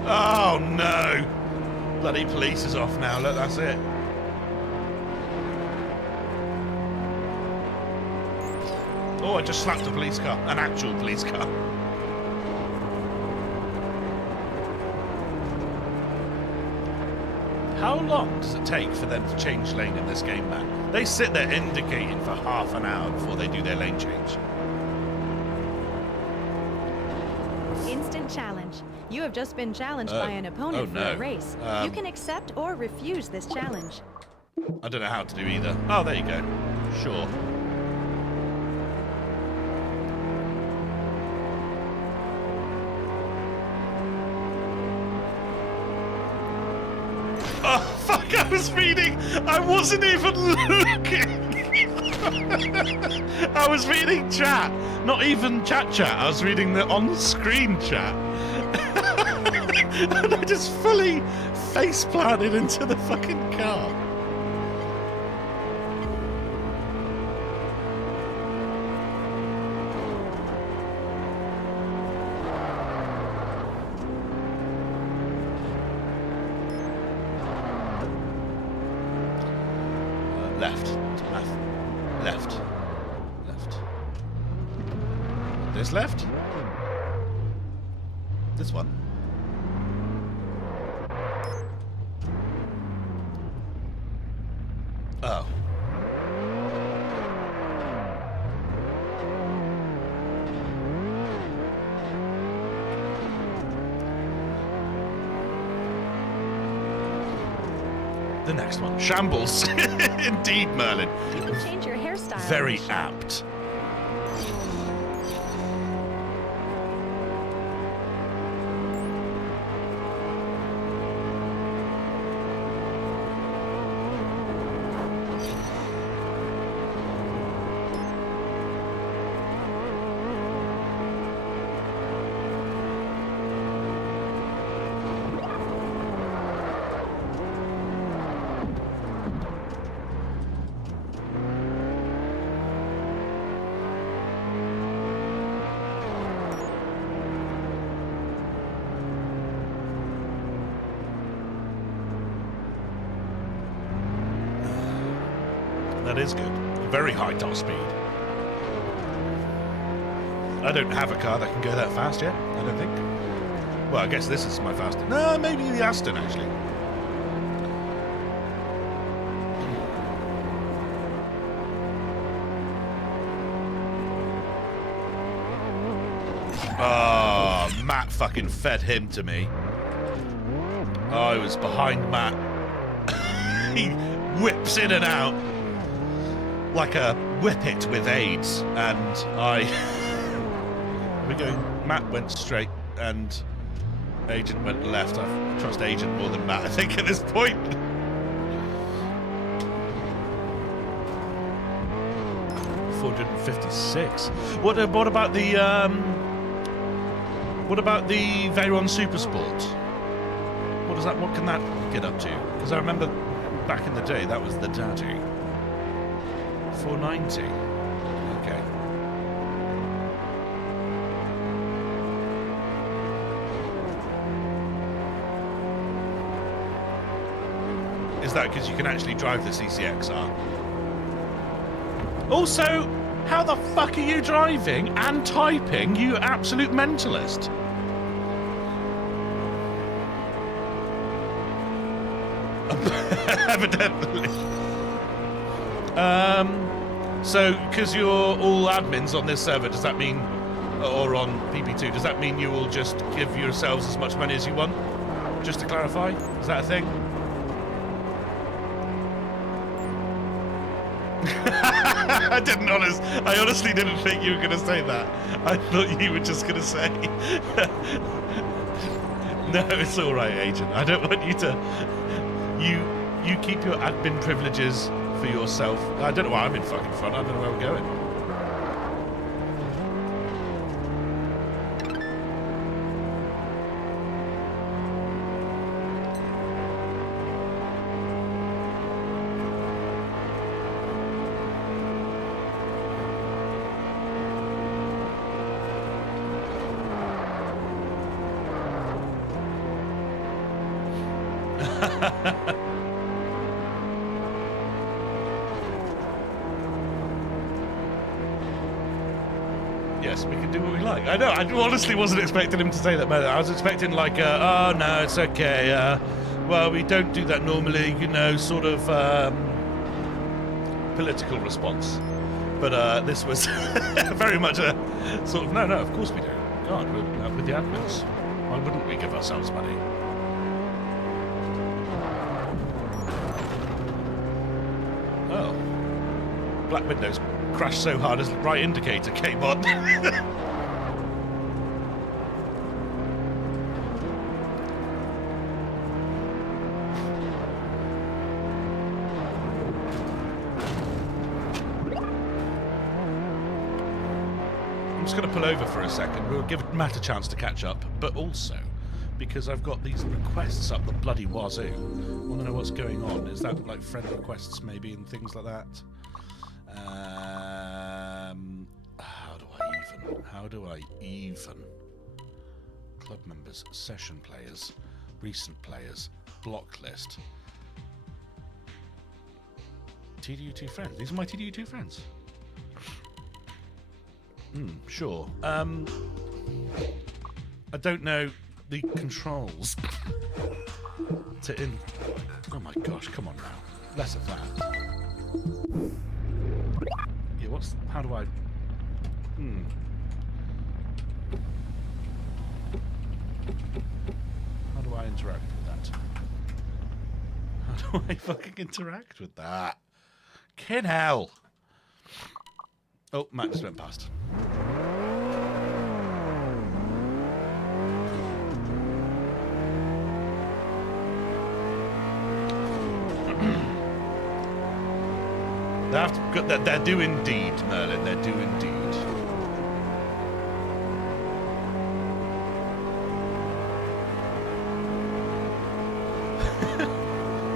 Oh no! Bloody police is off now, look, that's it. Oh, I just slapped a police car, an actual police car. How long does it take for them to change lane in this game, man? They sit there indicating for half an hour before they do their lane change. Instant challenge. You have just been challenged by an opponent for a race. You can accept or refuse this challenge. I don't know how to do either. Oh, there you go. Sure. Oh, fuck, I was reading. I wasn't even looking. I was reading chat. Not even chat. I was reading the on-screen chat. And I just fully face-planted into the fucking car. Left. This one. Oh. The next one. Shambles. Indeed, Merlin. You can change your hairstyle. Very apt. That is good. Very high top speed. I don't have a car that can go that fast yet, I don't think. Well, I guess this is my fastest. No, maybe the Aston, actually. Oh, Matt fucking fed him to me. Oh, I was behind Matt. He whips in and out like a whippet with AIDS, and we're going. Matt went straight, and Agent went left. I trust Agent more than Matt, I think, at this point. $456. What about the Veyron Supersport? What can that get up to? Because I remember back in the day that was the daddy. 490. Okay. Is that because you can actually drive the CCXR? Also, how the fuck are you driving and typing, you absolute mentalist? Evidently. So, because you're all admins on this server, does that mean, or on PP2, does that mean you will just give yourselves as much money as you want? Just to clarify, is that a thing? I honestly didn't think you were going to say that. I thought you were just going to say. No, it's all right, Agent. I don't want you to. You keep your admin privileges for yourself. I don't know why I'm in fucking front. I don't know where we're going. Yes, we can do what we like. I know, I honestly wasn't expecting him to say that. I was expecting like, oh no, it's okay. Well, we don't do that normally, you know, sort of political response. But this was very much a sort of, no, of course we do. God, we're with the admins. Why wouldn't we give ourselves money? Oh. Black Windows crashed so hard as right indicator came on. I'm just going to pull over for a second. We'll give Matt a chance to catch up, but also because I've got these requests up the bloody wazoo. I want to know what's going on. Is that like friend requests maybe and things like that? How do I even? Club members, session players, recent players, block list. TDU2 friends. These are my TDU2 friends. Sure. I don't know the controls to in. Oh my gosh! Come on now. Less of that. Yeah. How do I? How do I interact with that? How do I fucking interact with that? Kin hell! Oh, Matt just went past. They're due indeed, Merlin. They're due indeed.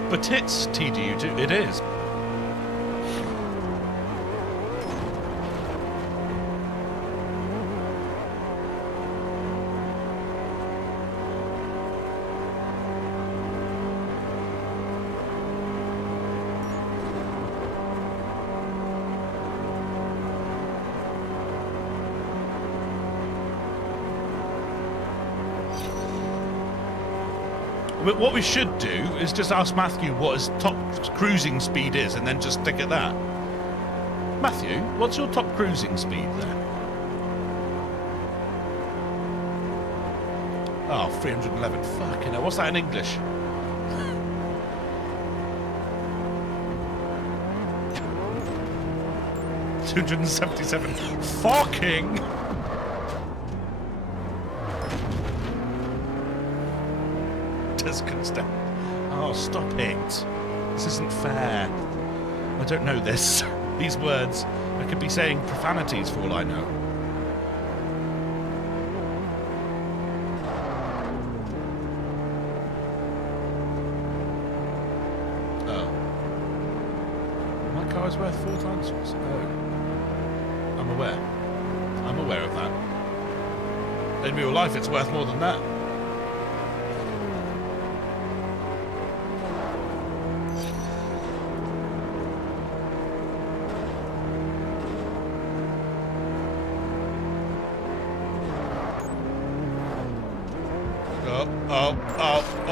But it's TDU2. It is. What we should do is just ask Matthew what his top cruising speed is and then just stick at that. Matthew, what's your top cruising speed there? Oh, 311. Fucking hell. What's that in English? $277. Fucking... Oh, stop it. This isn't fair. I don't know this. These words, I could be saying profanities for all I know. Oh. My car is worth 4 times. Oh. I'm aware. I'm aware of that. In real life, it's worth more than that.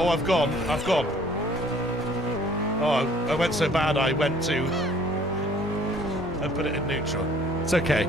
I've gone. Oh, I went so bad I went to... I put it in neutral. It's okay.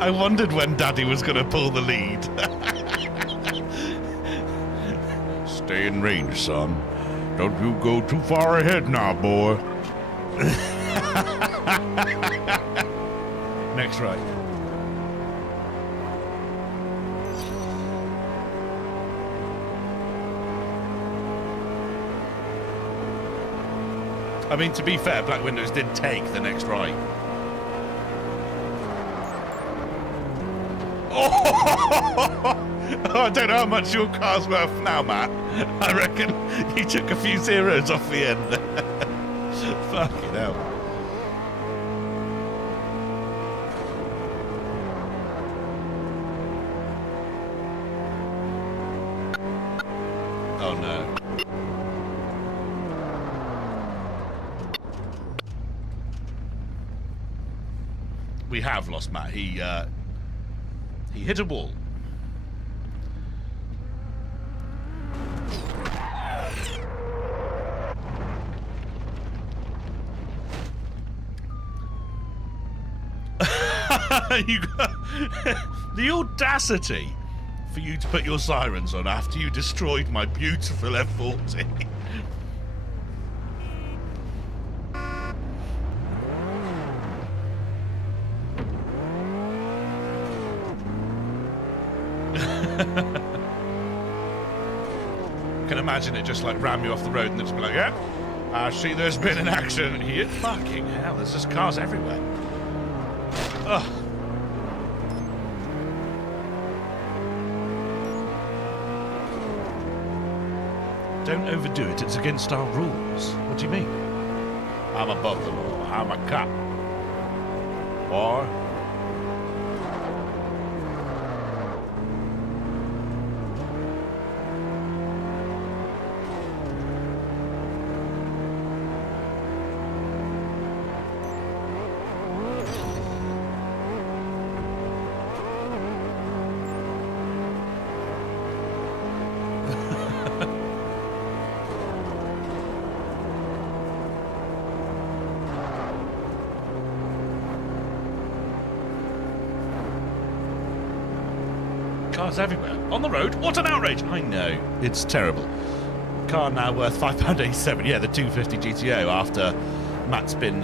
I wondered when Daddy was going to pull the lead. Stay in range, son. Don't you go too far ahead now, boy. Next right. I mean, to be fair, Black Windows did take the next right. Oh! I don't know how much your car's worth now, Matt. I reckon you took a few zeros off the end. Fucking hell. Oh no. We have lost Matt. He hit a wall. You got the audacity for you to put your sirens on after you destroyed my beautiful F40. Can imagine it just like ram you off the road and just be like, yeah, I see there's been an accident here. Fucking hell, there's just cars everywhere. Ugh. Don't overdo it, it's against our rules. What do you mean? I'm above the law, I'm a cop. Or... Cars everywhere. On the road? What an outrage! I know. It's terrible. Car now worth £5.87. Yeah, the 250 GTO after Matt's been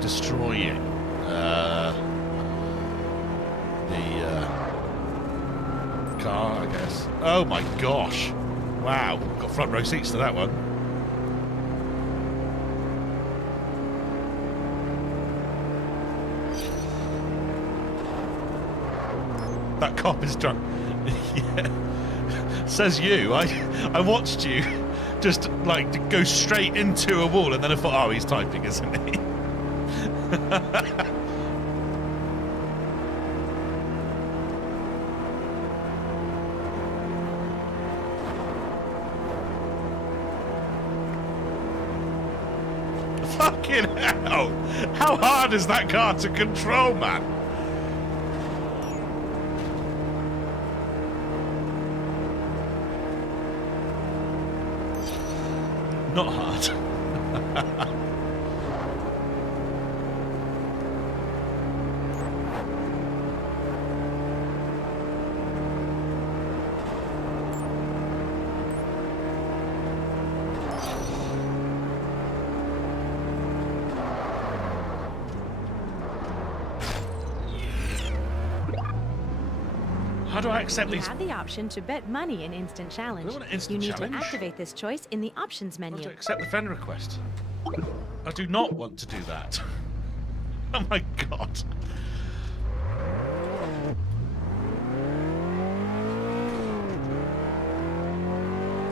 destroying the car, I guess. Oh my gosh. Wow. Got front row seats to that one. That cop is drunk. Yeah. Says you. I watched you just like go straight into a wall and then I thought, oh, he's typing, isn't he? Fucking hell! How hard is that car to control, man? Not hard. How do I accept these? You have the option to bet money in Instant Challenge. I want an instant you need challenge. to activate this choice in the options I want menu. to accept the friend request. I do not want to do that. Oh my god.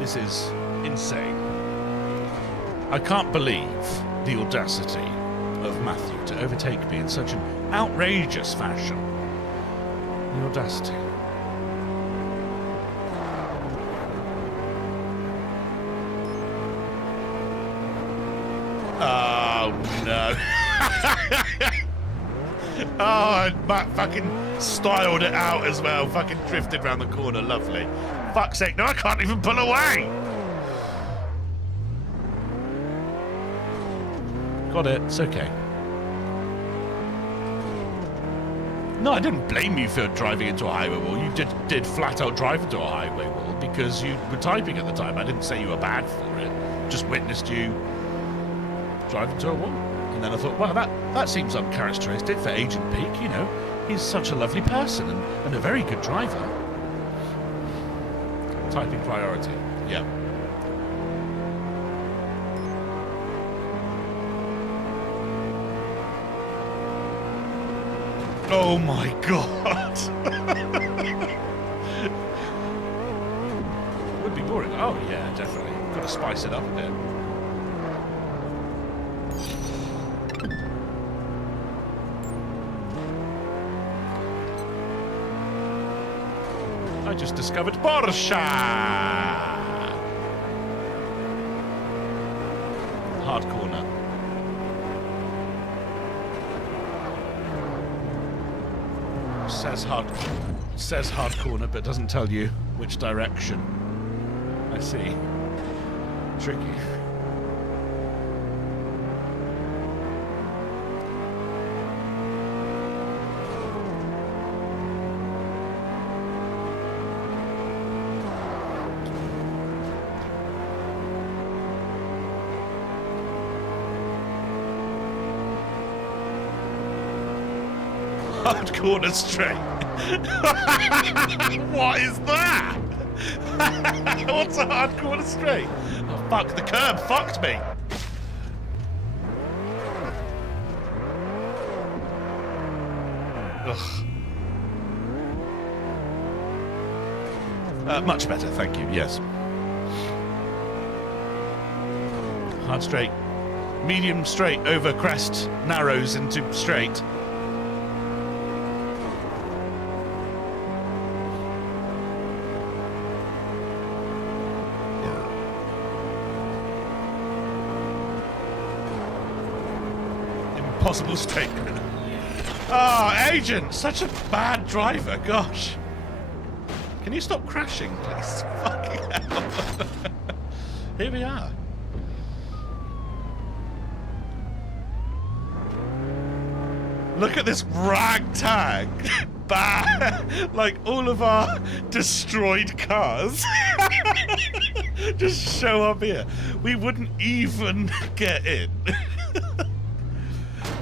This is insane. I can't believe the audacity of Matthew to overtake me in such an outrageous fashion. The audacity. Oh no. Oh, Matt fucking styled it out as well. Fucking drifted around the corner. Lovely. Fuck's sake. No, I can't even pull away. Go Got it. It's okay. No, I didn't blame you for driving into a highway wall. You did flat out drive into a highway wall because you were typing at the time. I didn't say you were bad for it. Just witnessed you drive into a wall. And then I thought, well, that seems uncharacteristic for Agent Peak, you know. He's such a lovely person and a very good driver. Typing priority. Yeah. Oh my god! Would be boring. Oh yeah, definitely. Got to spice it up a bit. I just discovered Porsche! Hard corner. Says hard corner, but doesn't tell you which direction. I see. Tricky. Hard corner straight. What is that? What's a hard corner straight? Oh, fuck, the curb fucked me. Ugh. Much better, thank you, yes. Hard straight. Medium straight over crest, narrows into straight. Possible statement. Oh, Agent! Such a bad driver, gosh. Can you stop crashing, please? Fucking hell. Here we are. Look at this ragtag. Like all of our destroyed cars just show up here. We wouldn't even get in.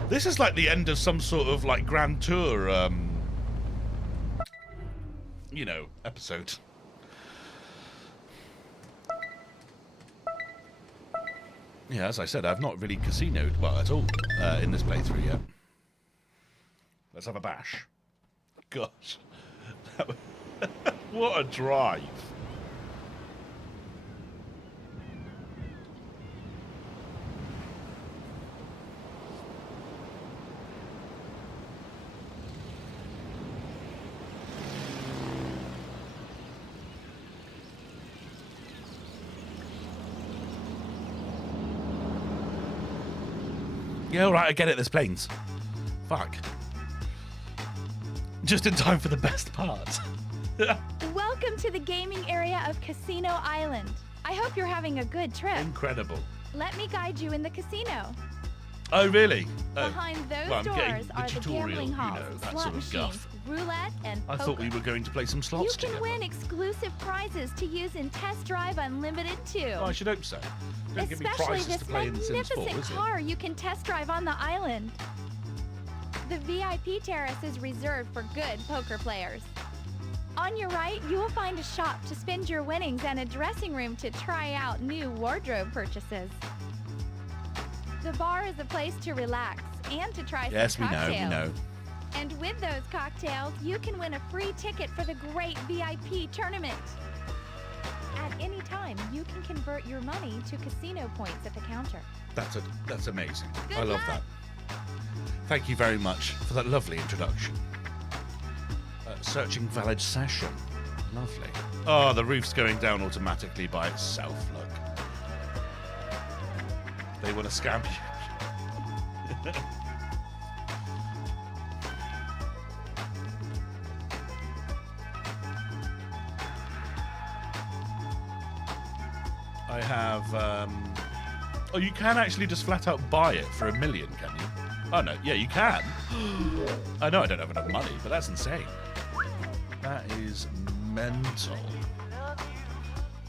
This is like the end of some sort of like Grand Tour, you know, episode. Yeah, as I said, I've not really casinoed, well, at all, in this playthrough yet. Let's have a bash. Gosh. What a drive. Yeah, alright, I get it, there's planes. Fuck. Just in time for the best part. Welcome to the gaming area of Casino Island. I hope you're having a good trip. Incredible. Let me guide you in the casino. Oh, really? Behind those doors are the gambling halls, slot machines, roulette, and poker. I thought we were going to play some slots together. You can win exclusive prizes to use in Test Drive Unlimited too. Oh, I should hope so. Don't give me Especially prizes this to play in The Sims 4, magnificent is it? car you can test drive on the island. The VIP terrace is reserved for good poker players. On your right, you will find a shop to spend your winnings and a dressing room to try out new wardrobe purchases. The bar is a place to relax and to try some cocktails. Yes, we know. And with those cocktails, you can win a free ticket for the great VIP tournament. At any time, you can convert your money to casino points at the counter. That's amazing. Good I love luck. that. Thank you very much for that lovely introduction. Searching valid session. Lovely. Oh, the roof's going down automatically by itself, look. They want to scam you. I have Oh, you can actually just flat out buy it for $1 million, can you? Oh, no. Yeah, you can. I know I don't have enough money, but that's insane. That is mental.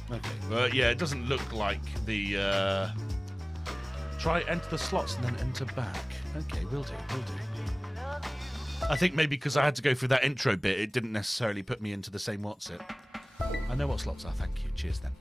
Okay. Well, yeah, it doesn't look like the... Try enter the slots and then enter back. Okay, will do. I think maybe because I had to go through that intro bit, it didn't necessarily put me into the same what's it. I know what slots are, thank you. Cheers then.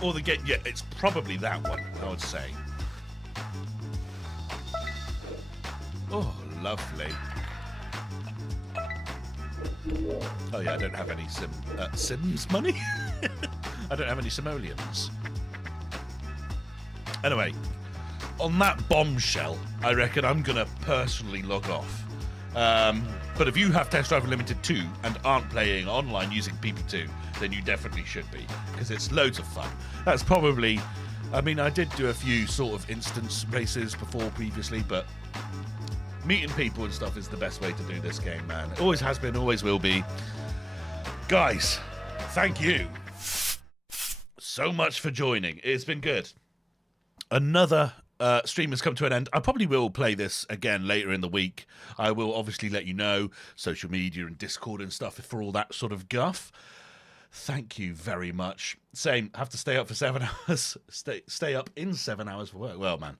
Or the game, yeah, it's probably that one, I would say. Oh, lovely. Oh yeah, I don't have any Sims money? I don't have any simoleons. Anyway, on that bombshell, I reckon I'm going to personally log off. But if you have Test Drive Unlimited 2 and aren't playing online using PP2, then you definitely should be, because it's loads of fun. That's probably... I mean, I did do a few sort of instance races before previously, but meeting people and stuff is the best way to do this game, man. It always has been, always will be. Guys, thank you so much for joining. It's been good. Another... stream has come to an end. I probably will play this again later in the week. I will obviously let you know, social media and Discord and stuff for all that sort of guff. Thank you very much. Same, have to stay up for 7 hours. Stay up in 7 hours for work. Well, man.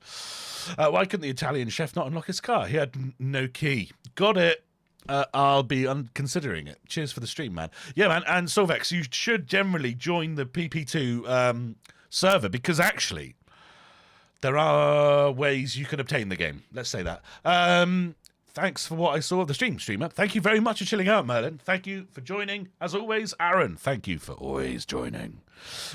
Why couldn't the Italian chef not unlock his car? He had no key. Got it. I'll be considering it. Cheers for the stream, man. Yeah, man. And Solvex, you should generally join the PP2 server, because actually... there are ways you can obtain the game. Let's say that. Thanks for what I saw of the streamer. Thank you very much for chilling out, Merlin. Thank you for joining. As always, Aaron, thank you for always joining.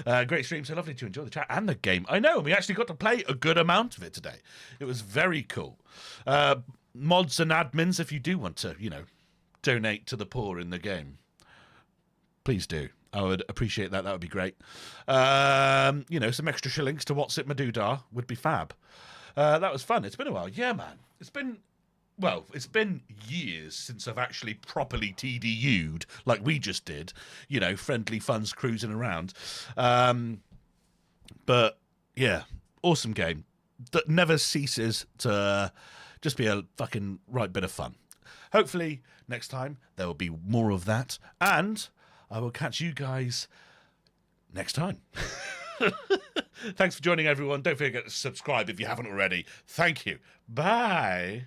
Great stream. So lovely to enjoy the chat and the game. I know. We actually got to play a good amount of it today. It was very cool. Mods and admins, if you do want to, donate to the poor in the game, please do. I would appreciate that. That would be great. Some extra shillings to What's It Madoodah would be fab. That was fun. It's been a while. Yeah, man. It's been years since I've actually properly TDU'd like we just did. Friendly funds cruising around. But, yeah, awesome game. That never ceases to just be a fucking right bit of fun. Hopefully, next time, there will be more of that. And... I will catch you guys next time. Thanks for joining, everyone. Don't forget to subscribe if you haven't already. Thank you. Bye.